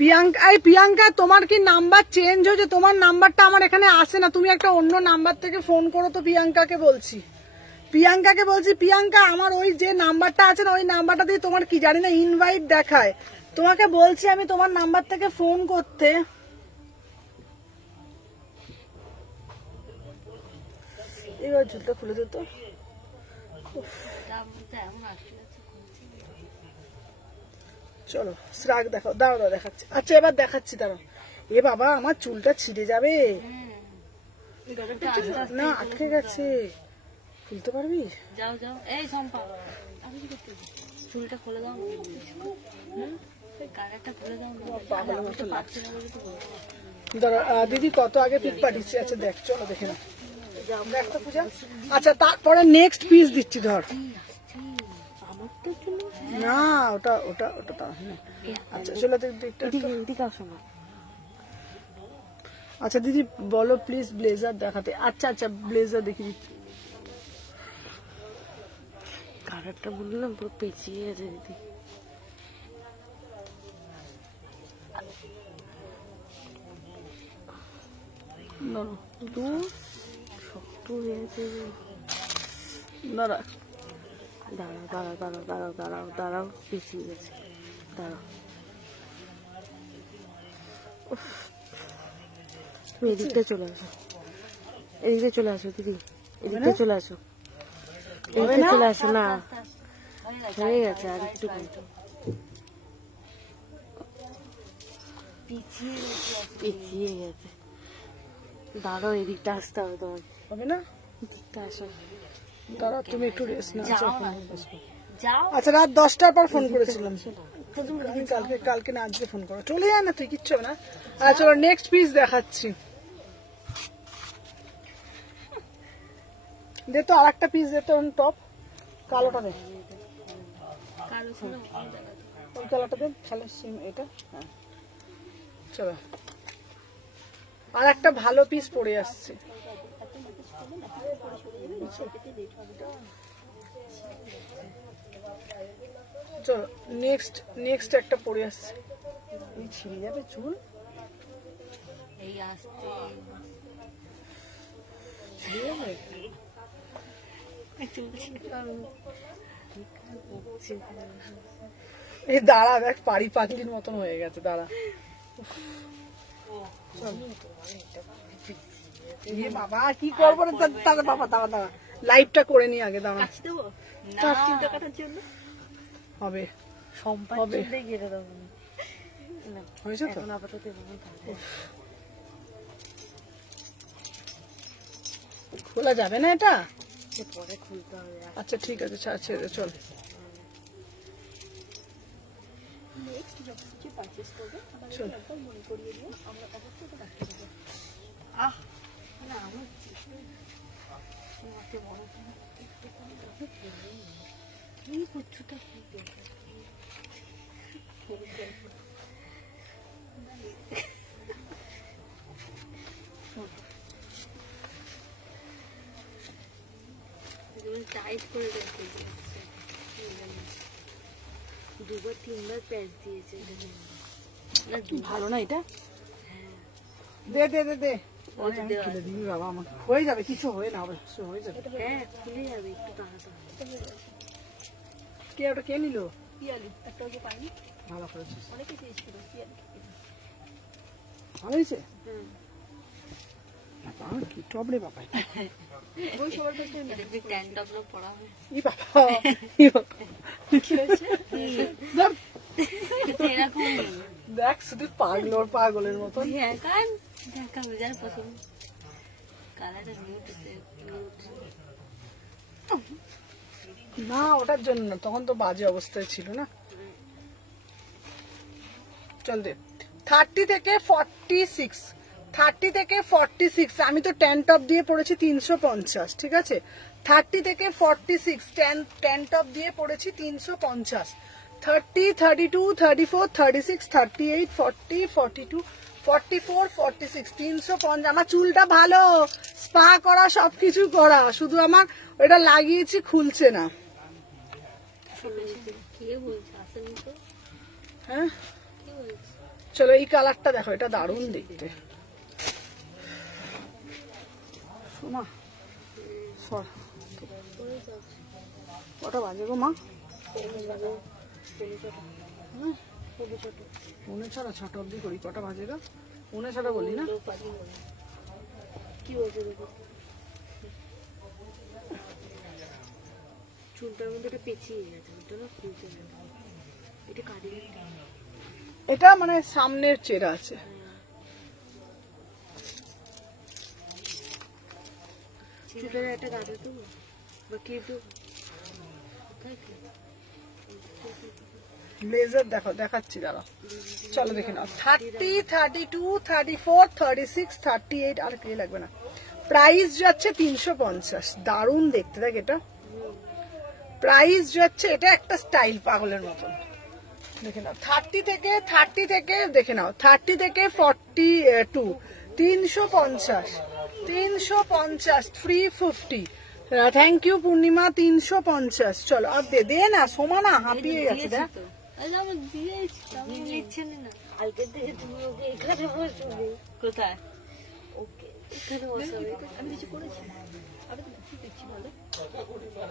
প্রিয়াঙ্কা তোমার কি নাম্বার চেঞ্জ হয়েছে? তোমার নাম্বারটা আমার এখানে আসে না, তুমি একটা অন্য নাম্বার থেকে ফোন করো তো। প্রিয়াঙ্কাকে বলছি প্রিয়াঙ্কা আমার ওই যে নাম্বারটা আছে না, ওই নাম্বারটা দিয়ে তোমার কি জানি না ইনভাইট দেখায়। তোমাকে বলছি আমি তোমার নাম্বার থেকে ফোন করতে। এবার ঝুলটা খুলে দিত। চলো শ্রাগ দেখাও, দাঁড়াও দেখাচ্ছি। আচ্ছা এবার দেখাচ্ছি, দাঁড়াও। এ বাবা আমার চুলটা ছিঁড়ে যাবে না, আটকে গেছে। খুলতে পারবি? যাও যাও, এই সম্পা চুলটা খুলে দাও, কানেরটা খুলে দাও। পাগলের মতো লাগছে। দিদি কত আগে পিক পাঠিয়েছি। আচ্ছা দেখ, চলো দেখে না। দেখ তো পূজা। আচ্ছা তারপরে নেক্সট পিস দিচ্ছি, ধর। না ওটা ওটা ওটা তা না। আচ্ছা চলো দিকটা। আচ্ছা দিদি বলো প্লিজ ব্লেজার দেখাতে। আচ্ছা আচ্ছা ব্লেজার দেখি দিচ্ছি। কালারটা বললাম পুরো পেঁচিয়ে গেছে দিদি। শক্ত হয়ে গেছে। দাঁড়া দাঁড়াও দাঁড়াও দাঁড়াও দাঁড়াও দাঁড়াও দাঁড়াও, পেঁচিয়ে গেছে, দাঁড়াও। তুমি এদিকটা চলে আসো, এদিকে চলে আসো দিদি, এদিকটা চলে আসো, এদিকে চলে আসো। না হয়ে গেছে, আর একটু পিছিয়ে গেছে। দাঁড়াও, এদিকটা আসতে হবে তোমার। হবে না? এদিকটা আসো। দাঁড়া তুমি একটু রেস্ট নাও। যাও। আচ্ছা রাত 10টার পর ফোন করেছিলাম। কালকে না আজকে ফোন করো। চলে যায় না তুই, কিচ্ছু হবে না। আচ্ছা চলো নেক্সট পিস দেখাচ্ছি। দে তো আর একটা পিস দে তো, টপ কালোটা দে। ওই কালারটা দে, ভালো সিম এটা। হ্যাঁ চলো আর একটা ভালো পিস পরে আসছে। চলো নেক্সট একটা পরে আসছে। ছিঁড়ে যাবে চুল, এই আসতে ছিঁড়ে যাবে। এই দাঁড়া দেখ, পাড়ি পাগলির মতন হয়ে গেছে। দাঁড়া বাবা কি করবো রে, দাঁড়া বাবা, দাঁড়া দাঁড়া, লাইভটা করে নি আগে। দাঁড়া হবে হবে, হয়েছে তো। খোলা যাবে না এটা, পরে খুলতে হবে। আচ্ছা ঠিক আছে, ছেড়ে চল। চল কি করছো তা? টাইট করে রেখে দিয়েছে, দুবার তিনবার প্যাচ দিয়েছে। ভালো না এটা, দে দে দে দে, খুলে দিবি বাবা আমাকে। হয়ে যাবে, কিছু হয়ে না, অবশ্যই হয়ে যাবে। হ্যাঁ খুলে যাবে, একটু তাড়াতাড়ি। কে ওটা কে নিল? পিয়ালি একটা ওই যে পাইনি, ভালো করেছিস, অনেকে চেয়েছিল পিয়ালি। ভালো হয়েছে। কি টপ রে বাবা, ওই সবার কাছে দেখবি ট্যান টপগুলো পরা হবে। ই বাবা কি হয়েছে? এরকম দেখ শুধু পাগলের মতন। হ্যাঁ কারণ দেখা বোঝার পছন্দ। কালারটা নিউট, না ওটার জন্য না, তখন তো বাজে অবস্থায় ছিল না। চল দে। 30 থেকে 46, 30 থেকে 46। আমি তো 10 টপ দিয়ে পড়েছি 350, ঠিক আছে। 30 থেকে 46 10 টপ দিয়ে পড়েছি 350। 30, 32, 34, 36, 38, 40, 42, 44, 46, 350। আমার চুলটা ভালো, স্পা করা, সবকিছু করা, শুধু আমার ওটা লাগিয়েছি, খুলছে না। কে বলছে আসেনি তো? হ্যাঁ কে বলছে? চলো এই কালারটা দেখো, এটা দারুণ দেখতে। মা সর, কটা বাজে গো মা? 6:30 অব্দি করি, কটা বাজে গো? 6:30 বলি না? কি বলছে দেখো, চুলটার মধ্যে একটা পেঁচিয়ে গেছে, ওটা না খুলতে হবে, এটা কাটিয়ে এটা মানে সামনের চেরা আছে। চুলের একটা গাঁদা তো বা কি তো ব্লেজার দেখো, দেখাচ্ছি দাঁড়াও, চলো দেখে নাও। 30, 32, 34, 36, 38 আর কে লাগবে না। প্রাইস যাচ্ছে 350, দারুণ দেখতে। দেখ এটা প্রাইস যাচ্ছে, এটা একটা স্টাইল পাগলের মতন। দেখে নাও 30 থেকে দেখে নাও 30 থেকে 42, 350, 350, 350। থ্যাংক ইউ পূর্ণিমা, 350। চলো আর দে না, সমানা হাঁপিয়ে গেছে। দেখ আমি দিয়েছি, আমি নিচ্ছেন না। কালকে থেকে তুমি ওকে এখানে বসবে, কোথায় ওকে এখানে বসাবে, আমি কিছু করেছি? আমি তো কি দেখছি বলো,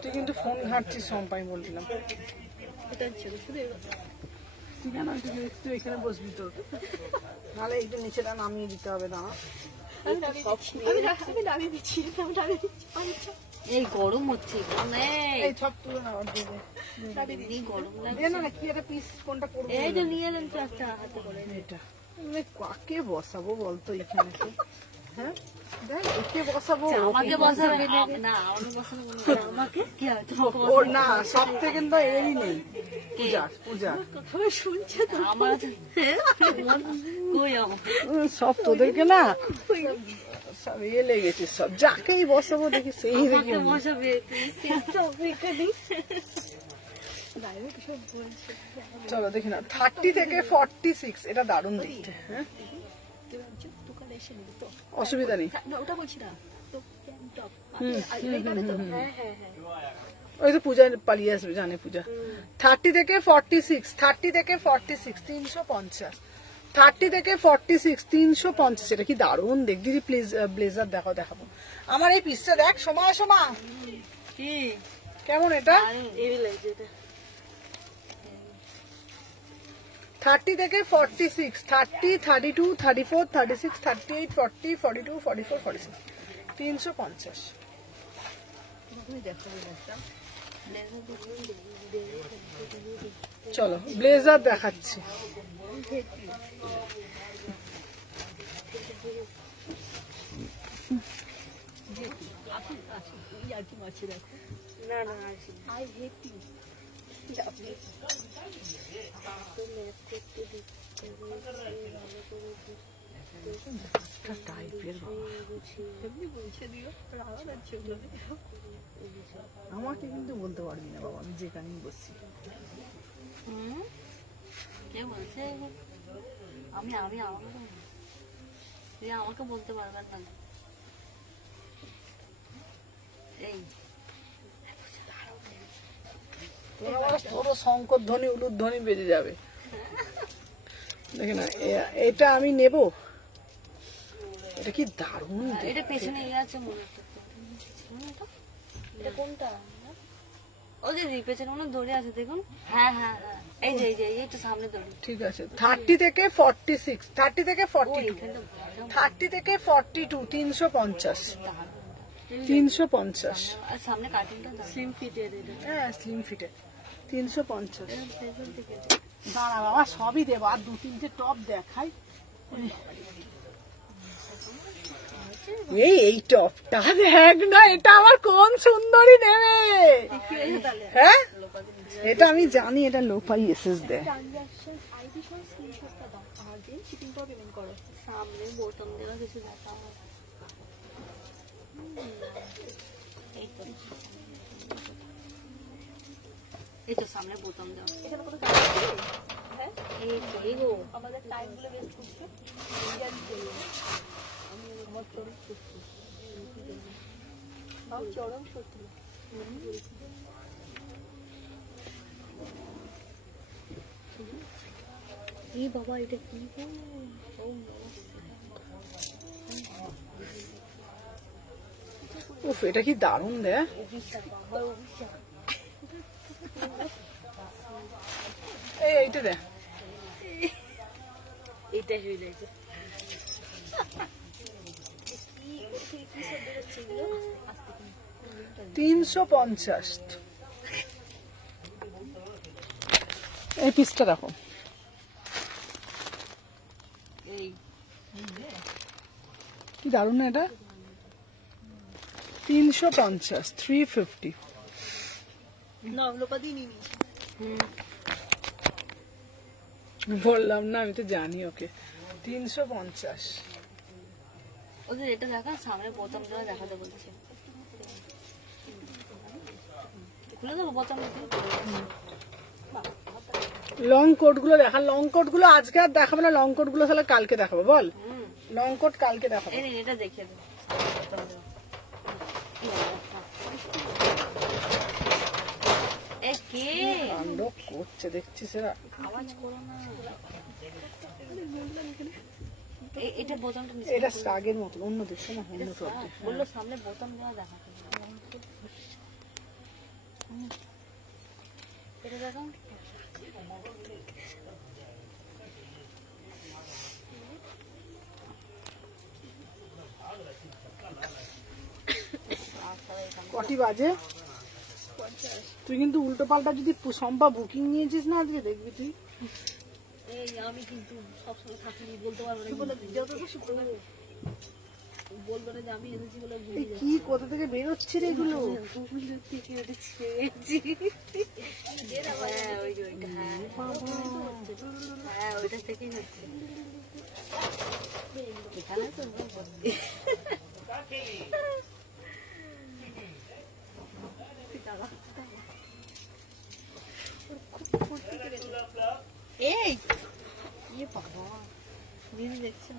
তুই কিন্তু ফোন ঘাঁটছিস সম্পাই বলছিলাম। এটা ছিল শুধু তুই কেন তুই এখানে বসবি? তোর নাহলে একটু নিচেটা নামিয়ে দিতে হবে। দাঁড়া এই গরম হচ্ছে, এই সব তুলে না, গরম দে না, কি একটা পিস কোনটা করবো? এই যে নিয়ে এলেন তো একটা হাতে করে, এটা কাকে বসাবো বলতো এখানে? হ্যাঁ দেখ, একে বসাবো, আমাকে বসাবে না, আমাকে বসানো আমাকে কি হয়, ওর না সব থেকে কিন্তু এরই নেই। পূজা শুনছে তো আমার কই আমাকে সব তোদেরকে না সব ইয়ে লেগেছে, সব যাকেই বসাবো দেখি সেই দেখি বসাবে। চলো দেখি না 30 থেকে 46, এটা দারুণ দেখতে। হ্যাঁ অসুবিধা নেই, ওটা বলছি না তো, ওই তো পূজা পালিয়ে আসবে, জানে পূজা। 30 থেকে 46, 30 থেকে 46, 350, 30 থেকে 46, 350। এটা কি দারুণ দেখ দিদি, প্লিজ ব্লেজার দেখাবো। আমার এই পিসটা দেখ, সোমা কি কেমন এটা? 30 থেকে 46, 30, 32, 34, 36, 38, 40, 42, 44, 46, 350। চলো ব্লেজার দেখাচ্ছি। না আই হেট ইউ আমাকে কিন্তু বলতে পারবি না বাবা, আমি যেখানেই বসছি। কে বলছে? আমি আমাকে বলতে পারবেন না। এই তোরও শঙ্কর ধ্বনি উলুর ধ্বনি বেজে যাবে। দেখে না এটা আমি নেব, এটা কি দারুণ। এটা পেছনে আছে মনে হচ্ছে, এটা কোনটা? ও দিদি পেছনে মনে ধরে আছে, দেখুন। হ্যাঁ এই যে এইটা সামনে ধরে। ঠিক আছে 30 থেকে 46, 30 থেকে 42, 30 থেকে 42, 350, 350। আর সামনে কাটিংটা স্লিম ফিটের, হ্যাঁ স্লিম ফিটে 350। দাঁড়া বাবা, সবই দেবো, আর 2-3টে টপ দেখাই। এই টপটা দেখ না, এটা আমার কোন সুন্দরী নেবে। হ্যাঁ এটা আমি জানি, এটা লোপাই এসএস দেয়। সামনে বোতাম দেওয়া কিছু দেখা এই তো সামনে বোতাম দেওয়া। এই গো আমাদের টাইম গুলো ওয়েস্ট করছে। আমি আমার চরম সত্যি, আমার চরম সত্যি। এই বাবা এটা কি গো? উফ, এটা কি দারুণ রে। এইটা দে, এটা হয়ে যাচ্ছে 350। এই পিসটা দেখো, এই কি দারুণ না এটা। 350, 350। না লোপাদি নিয়ে নিয়েছি। বললাম না, আমি তো জানি ওকে। 350। ওদের এটা দেখা, সামনে বোতামটা দেখাতে বলছে। খুলে দেবো বোতামটা? লং কোট গুলো দেখা, লং কোট গুলো আজকে আর দেখাবো না, লং কোট গুলো তাহলে কালকে দেখাবো। বল, লং কোট কালকে দেখাবো। এই এটা দেখিয়ে দেবো। এ কে কাণ্ড করছে দেখছিস এরা। আওয়াজ করো না। এটা বোতামটা নিচে এটা স্টাগের মতো, অন্য দেখছো না, অন্য সব বললো সামনে বোতাম দেওয়া দেখাতে। এটা দেখো, কটি বাজে? তুই কিন্তু উল্টো পাল্টা যদি সম্পা বুকিং নিয়েছিস না আজকে, দেখবি তুই। এই আমি কিন্তু সবসময় থাকি, বলতে পারবো না, বলবো না যে আমি এনেছি বলে এই কি কোথা থেকে বেরোচ্ছে রে এগুলো? হ্যাঁ ওইটা থেকেই হচ্ছে। এখানে তো এই বাবা দিদি দেখছেন?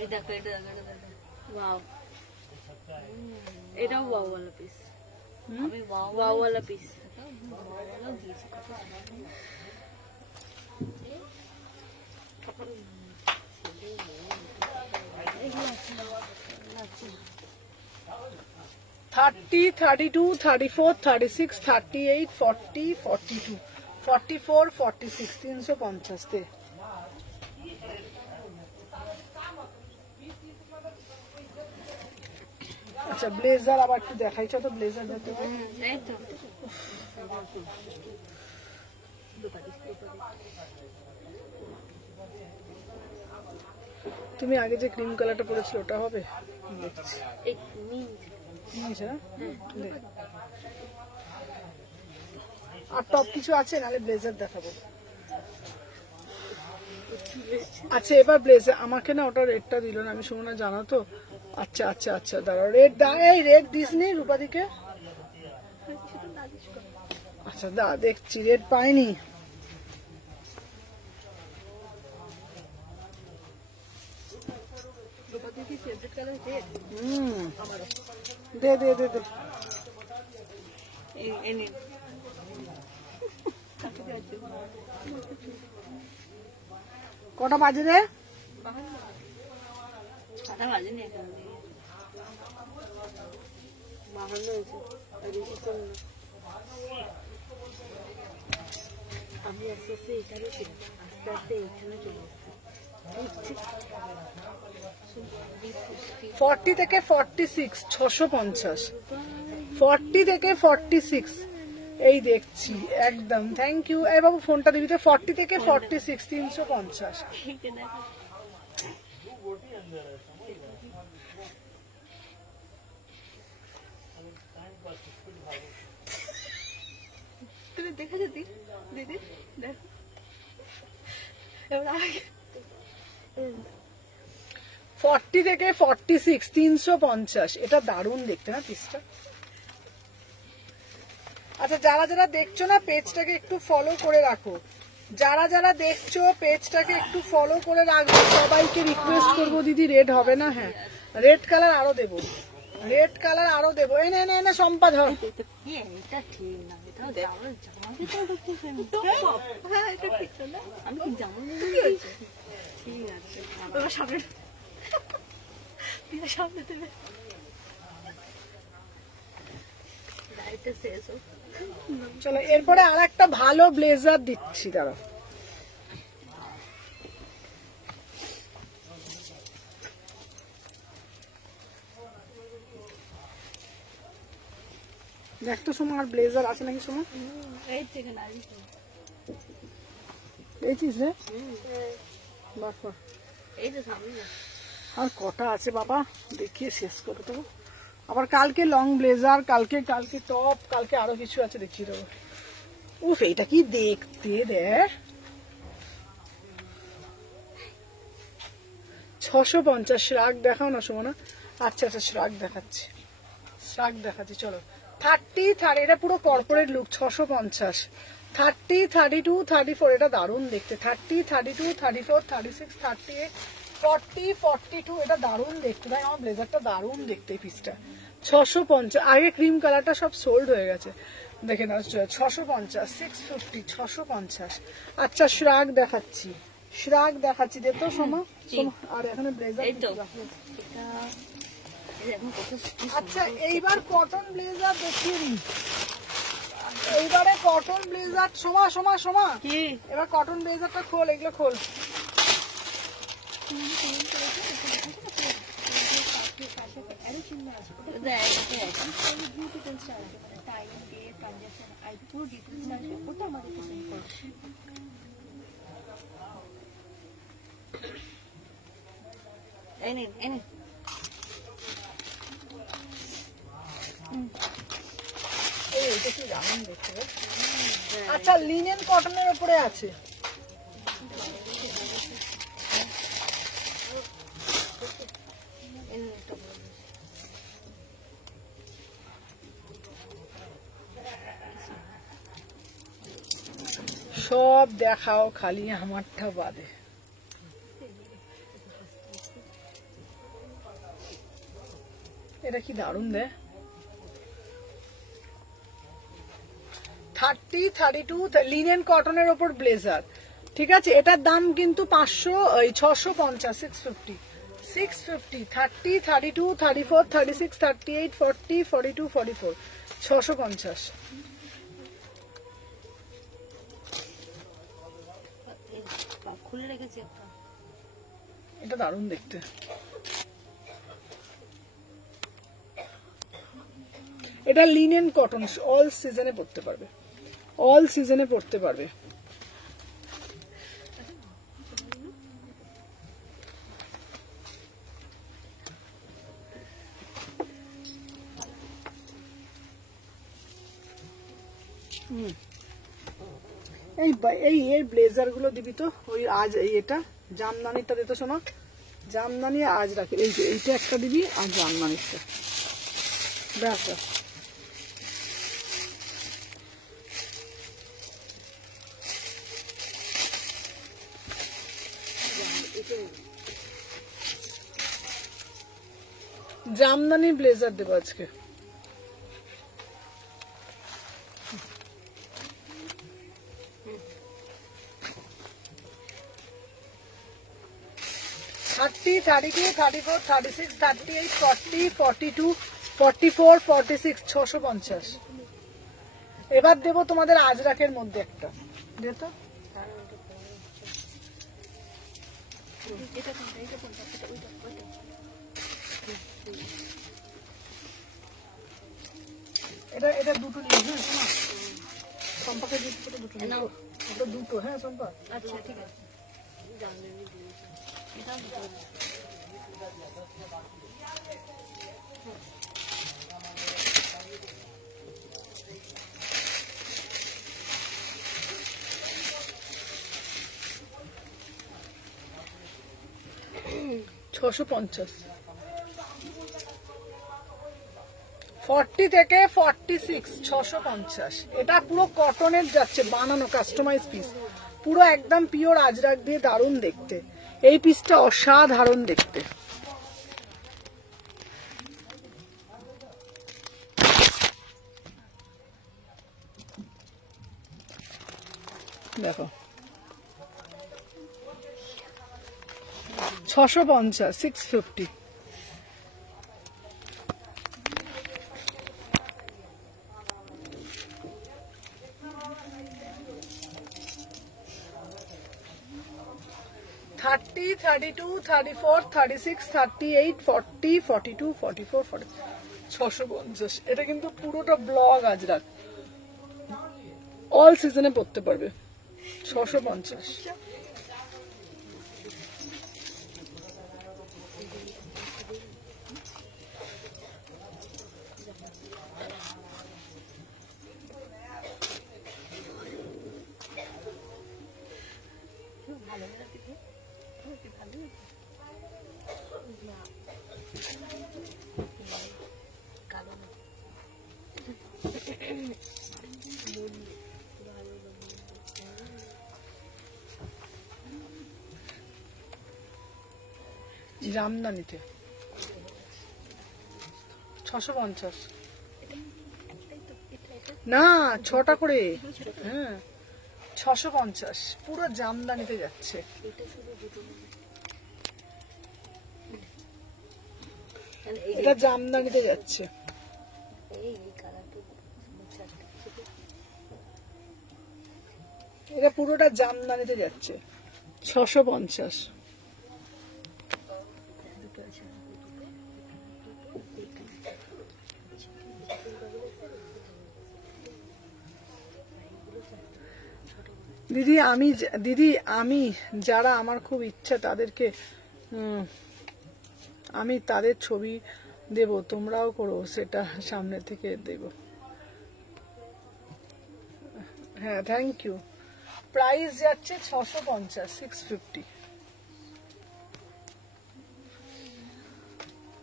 এই দেখো, এটা দেখো, এটা দেখো, ওয়াও, এটাও ওয়াও वाला পিস। আমি ওয়াও वाला পিস দিয়েছি। 30, 32, 34, 36, 38, 40, 42, 44, 46, 350 তে। আচ্ছা, ব্লেজার আবার একটু দেখাইছো তো, ব্লেজার যাতে। এই তো তুমি আগে যে ক্রিম কালারটা পরেছিল ওটা হবে? এক নিয়েছে না? দে। আর টপ কিছু আছে, নাহলে ব্লেজার দেখাবো। আচ্ছা, এবার ব্লেজার আমাকে না ওটা রেডটা দিল না, আমি শুনো না, জানো তো। আচ্ছা আচ্ছা আচ্ছা, দাঁড়াও, রেড এই রেড দিসনি রূপাদিকে? আচ্ছা দা, দেখছি রেড পাইনি। দে দে দে দে। কটা বাজে রে? বাজেনি এখন, বাহান্ন হয়েছে। আমি আস্তে আস্তে এখানে আস্তে আস্তে এখানে চলে এসেছি। 40 থেকে 46, 650। 40 থেকে 46 এই দেখছি একদম। Thank you. এই বাবু ফোনটা দিবি তো। 40 থেকে 46, 350। দেখা যেতি দিদি দেখ 40 থেকে 46, 350। এটা দারুণ দেখতে না পিসটা। আচ্ছা, যারা যারা দেখছো না পেজটাকে একটু ফলো করে রাখো। যারা যারা দেখছো পেজটাকে একটু ফলো করে রাখবো। সবাইকে রিকোয়েস্ট করবো, দিদি রেড হবে না? হ্যাঁ, রেড কালার আরো দেবো, রেড কালার আরো দেবো। এই নে নে সম্পা ধর। এটা ঠিক না, এটাও জামা জামা ভিতরে ঢুকতেছে হ্যাঁ এটা ঠিক তো না? আমি কি জামা দিয়েছি? ঠিক আছে, বাবা সামনে দিদা সামনে দেবে। লাইটটা শেষ হোক। চলো এরপরে আর একটা ভালো ব্লেজার দিচ্ছি, দাঁড়া। দেখ তো সোমা আর ব্লেজার আছে নাকি সোমা? এই থেকে না পেয়েছিস রে? বাবা এই তো সামনে। আর কটা আছে বাবা, দেখিয়ে শেষ করে দেবো। আবার কালকে লং ব্লেজার, কালকে টপ, কালকে আরো কিছু আছে দেখিয়ে দেবো। উফ, এটা কি দেখতে দেখ। 650 শ্রাগ দেখাও না সোমনা। আচ্ছা আচ্ছা শ্রাগ দেখাচ্ছি, শ্রাগ দেখাচ্ছি। চলো 30 এটা পুরো কর্পোরেট লুক। 650, 30, 32, 34 এটা দারুণ দেখতে। 30, 32, 34, 36, 38, 40, 42 এটা দারুণ দেখতে। তাই আমার ব্লেজারটা দারুণ দেখতে এই পিসটা। 650, আগে ক্রিম কালারটা সব সোল্ড হয়ে গেছে দেখে না। 650, 650, 650। আচ্ছা শ্রাগ দেখাচ্ছি, শ্রাগ দেখাচ্ছি। দে তো সোমা। আর এখানে ব্লেজার এই তো এটা এখন কত। আচ্ছা এইবার কটন ব্লেজার দেখিয়ে দিই। এইবারে কটন ব্লেজার। সোমা সোমা সোমা, কি এবার কটন ব্লেজারটা খোল, এগুলো খোল। আরো চিহ্ন আছে এটা একটাই আছে। ব্লু ডিটেলসটা আছে, মানে টাইম ডে ট্রানজাকশন আইডি পুরো ডিটেলসটা আছে, ওটা আমাদেরকে সেন্ড করো। এই নিন এই নিন। এইটা কি দারুণ দেখতে রে। আচ্ছা লিনেন কটনের উপরে আছে। এই নিন একটা বড়। সব দেখাও, খালি আমারটা বাদে। এটা কি দারুণ দে। 30, 32 লিনেন কটনের ওপর ব্লেজার। ঠিক আছে, এটার দাম কিন্তু 650, 650, 650, 30, 32, 34, 36, 38, 40, 42, 44, 650। খুলে রেখেছি একটা। এটা দারুণ দেখতে। এটা লিনেন কটন, অল সিজনে পড়তে পারবে, অল সিজনে পড়তে পারবে। এই এর ব্লেজার গুলো দিবি তো। ওই আজ এটা জামদানিটা দিত শোনা, জামদানি আজ রাখি। এই যে এইটা একটা দিবি আর জামদানিটা, ব্যাস ব্যাস। জামদানি ব্লেজার দেবো আজকে। থার্টি, 32, 34, 36, 38, 40, 42, 44, 46, 650। এবার দেবো তোমাদের আজরাকের মধ্যে একটা। দে তো। এটা এটা দুটো নিয়ে। হ্যাঁ শোনা, সম্পাকে দুটো নিয়ে। ওটা দুটো। হ্যাঁ সম্পা। আচ্ছা ঠিক আছে। এটা 650। 40 থেকে 46, 650। এটা পুরো কটনের যাচ্ছে, বানানো কাস্টমাইজ পিস, পুরো একদম পিওর আজরাক দিয়ে, দারুণ দেখতে। এই পিসটা অসাধারণ দেখতে। দেখো 650, 650। থার্টি, 32, 34, 36, 38, 40, 42, 44, 40, 650। এটা কিন্তু পুরোটা ব্লগ আজরাক, অল সিজনে পড়তে পারবে। 650। জামদানিতে 650 না, 6টা করে। হ্যাঁ 650 পুরো জামদানিতে যাচ্ছে। এটা জামদানিতে যাচ্ছে। এটা পুরোটা জামদানিতে যাচ্ছে 650। দিদি আমি যারা আমার খুব ইচ্ছা তাদেরকে আমি তাদের ছবি দেব, তোমরাও করো সেটা, সামনে থেকে দেব। হ্যাঁ থ্যাংক ইউ। প্রাইস যাচ্ছে 650, 650।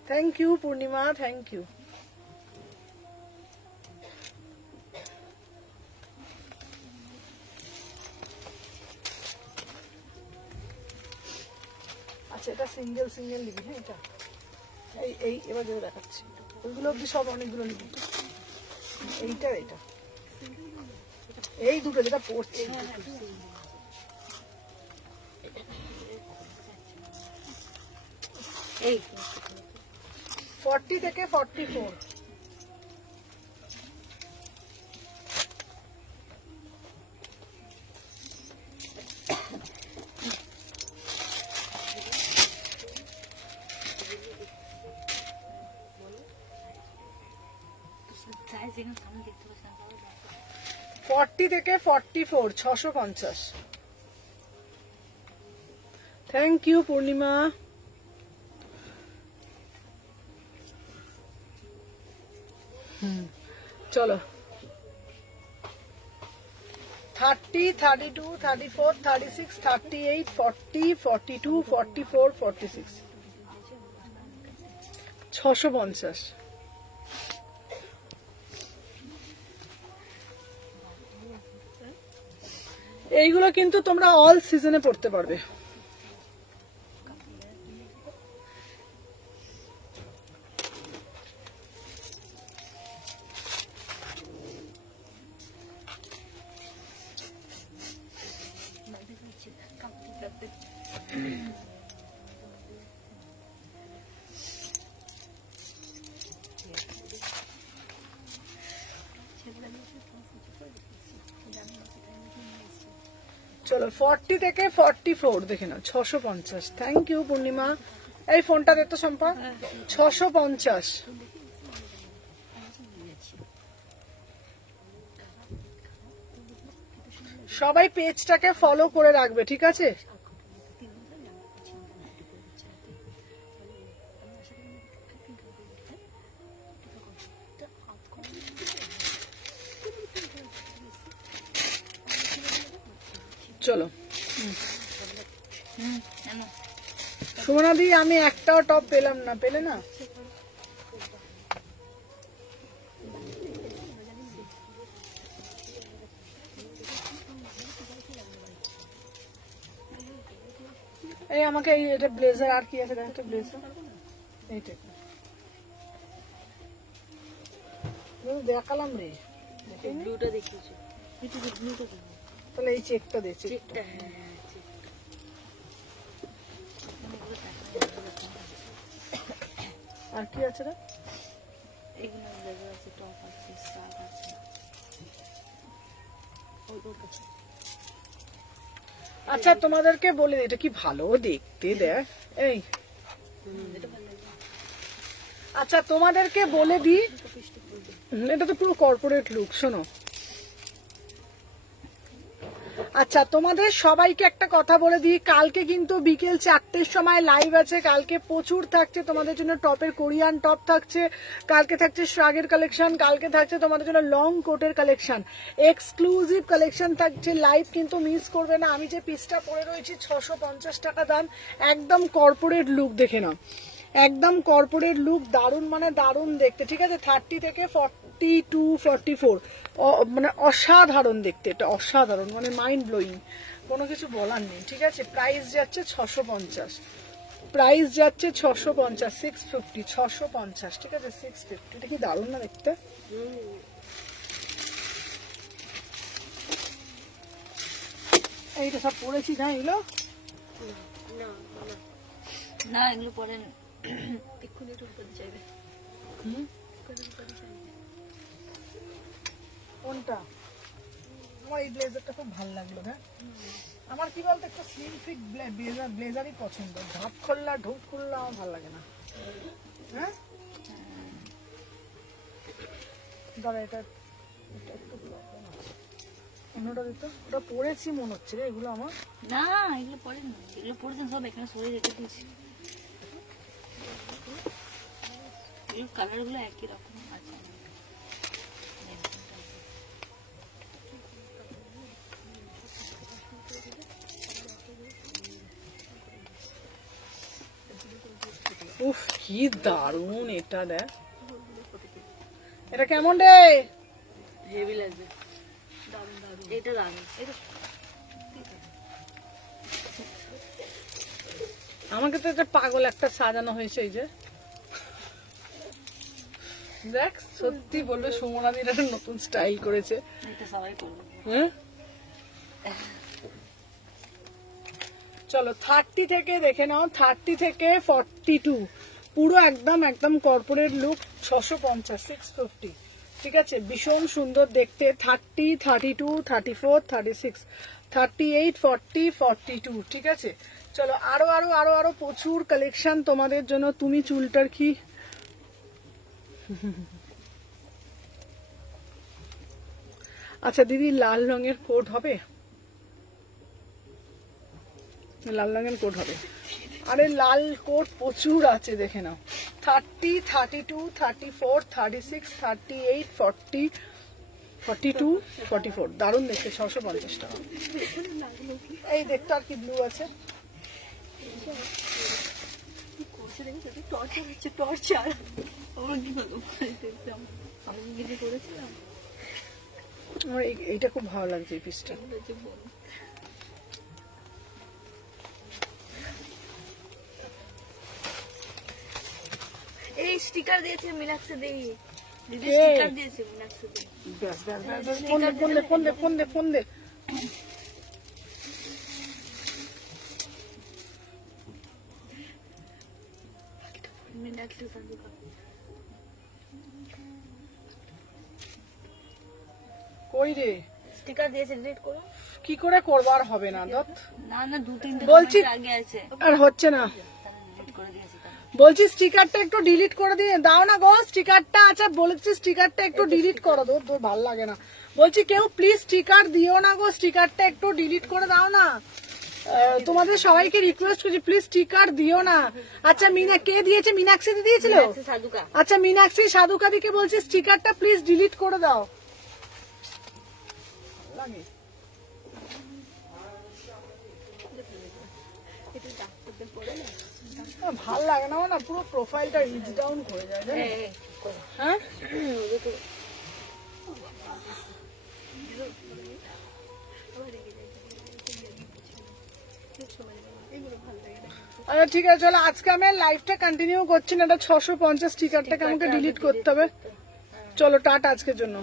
Thank you Purnima, thank you. আচ্ছা এটা সিঙ্গেল সিঙ্গেল নিবি। হ্যাঁ এটা এই এবার যেটা দেখাচ্ছি ওইগুলো অব্দি সব অনেকগুলো নিবি। এইটা এটা এই দুটো যেটা পড়ছে এই 40 থেকে 44। সাইজ এখানে সামনে দেখতে পাচ্ছি না। 40 থেকে 44, 650। থ্যাংক ইউ পূর্ণিমা। চলো 30, 32, 34, 36, 38, 40, 42, 44, 46, 650। এইগুলো কিন্তু তোমরা অল সিজনে পড়তে পারবে। চলো 40 থেকে 44 দেখে নাও 650। থ্যাংক ইউ পূর্ণিমা। এই ফোনটা দে তো সম্পা। 650। সবাই পেজটাকে ফলো করে রাখবে, ঠিক আছে? চলো সুমনাদি, আমি একটাও টপ পেলাম না। পেলে না? এই আমাকে এটা ব্লেজার আর কি আছে একটা ব্লেজার এইটা দেখালাম রে। ব্লুটা দেখিয়েছি। ব্লুটা তাহলে এই চেকটা দে, চেকটা। চেকটা, হ্যাঁ হ্যাঁ, আর কি আছে রে? এগুলো ব্লেজার আছে, টপ আছে, স্কার্ট আছে। আচ্ছা তোমাদেরকে বলে দিই, এটা কি ভালো দেখতে দেখ এই। আচ্ছা তোমাদেরকে বলে দিই, এটা তো পুরো কর্পোরেট লুক। শোনো, আচ্ছা তোমাদের সবাইকে একটা কথা বলে দিই, কালকে কিন্তু বিকেল 4টের সময় লাইভ আছে। কালকে প্রচুর থাকছে তোমাদের জন্য টপের, কোরিয়ান টপ থাকছে, কালকে থাকছে শ্রাগের কালেকশন, কালকে থাকছে তোমাদের জন্য লং কোটের কালেকশন, এক্সক্লুসিভ কালেকশন থাকছে। লাইভ কিন্তু মিস করবে না। আমি যে পিসটা পরে রয়েছি 650 টাকা দাম, একদম কর্পোরেট লুক, দেখে নাও, একদম কর্পোরেট লুক, দারুণ মানে দারুণ দেখতে, ঠিক আছে। 30 থেকে 42, 44 মানে অসাধারণ দেখতে, এটা অসাধারণ, মানে মাইন্ড ব্লোয়িং, কোনো কিছু বলার নেই, ঠিক আছে। প্রাইস যাচ্ছে 650, প্রাইস যাচ্ছে 650, 650, 650, ঠিক আছে, 650। এটা কি দারুণ না দেখতে? এইটা সব পরেছি না এগুলো? না এগুলো পরে এক্ষুনি একটু করতে চাইবে। কোনটা? আমার এই ব্লেজারটা খুব ভালো লাগলো। হ্যাঁ, আমার কি বলতো, একটা স্লিম ফিট ব্লেজারই পছন্দ। ঢাপ খোল্লা ঢোক খুললা আমার ভালো লাগে না। হ্যাঁ, দাঁড়া, এটা একটু প্রবলেম আছে। অন্যটা দিত, ওটা পরেছি মনে হচ্ছে রে এগুলো আমার। না এগুলো পরে না, এগুলো পরেছেন সব এখানে সরে রেখে দিয়েছি। এই কালার গুলো একই রকম আছে। উফ কি দারুন এটা, দেখ এটা কেমন রে? হেভি লাগবে, এটা দারুন। এটা আমাকে তো এটা পাগল একটা সাজানো হয়েছে, এই যে দেখ, সত্যি বলবে সুমনাদির একটা নতুন স্টাইল করেছে। এটা সবাই করবে। হ্যাঁ, চলো 30 থেকে দেখে নাও, 30 থেকে 42 পুরো একদম একদম কর্পোরেট লুক, 650, 650, ঠিক আছে, ভীষণ সুন্দর দেখতে। 30, 32, 34, 36, 38, 40, 42, ঠিক আছে। চলো আরো আরো আরো আরো প্রচুর কালেকশন তোমাদের জন্য। তুমি চুলটার কি আচ্ছা দিদি, লাল রঙের কোট হবে? লাল রঙের কোট হবে? আরে লাল কোট প্রচুর আছে, দেখে নাও। 30, 32, 34, 36, 38, 40, 42, 44, দারুণ দেখতে, 650 টাকা। এই দেখতে আর কি ব্লু আছে, টর্চার হচ্ছে, টর্চার। আমার কি ভালো আমি কিছু করেছিলাম। আমার এইটা খুব ভালো লাগছে, এই পিসটা। এই স্টিকার দিয়েছে মিনাক্সে দেই, দিদি কে? স্টিকার দিয়েছে মিনাক্সে দেই। ব্যাস ব্যাস ব্যাস, ফোন দে ফোন দে ফোন দে ফোন দে ফোন দে। মিনাক্সে সাজুকা কই রে? স্টিকার দিয়েছে, ডিলিট করো। কি করে করবার হবে না দত, না না 2-3 বলছি। আগে আছে, আর হচ্ছে না, ডিলিট করে দিয়েছি। বলছি স্টিকারটা একটু ডিলিট করে দিয়ে দাও না গো, স্টিকারটা। আচ্ছা বলেছি স্টিকারটা একটু ডিলিট করো, তোর ভালো লাগে না। বলছি কেউ প্লিজ স্টিকার দিও না গো, স্টিকারটা একটু ডিলিট করে দাও না। তোমাদের সবাইকে রিকোয়েস্ট করছি, প্লিজ স্টিকার দিও না। আচ্ছা মিনা কে দিয়েছে? মিনাক্ষী দি দিয়েছিল? মিনাক্সে সাজুকা। আচ্ছা মিনাক্ষী সাধুকাদিকে বলছি স্টিকারটা প্লিজ ডিলিট করে দাও। লাগে ভাল লাগে না, না পুরো প্রোফাইলটা রিচ ডাউন করে যায়, জানো? হ্যাঁ, আচ্ছা ঠিক আছে, চলো আজকে আমি লাইভটা কন্টিনিউ করছি না, এটা 650 স্টিকারটাকে আমাকে ডিলিট করতে হবে। চলো টাটা আজকের জন্য।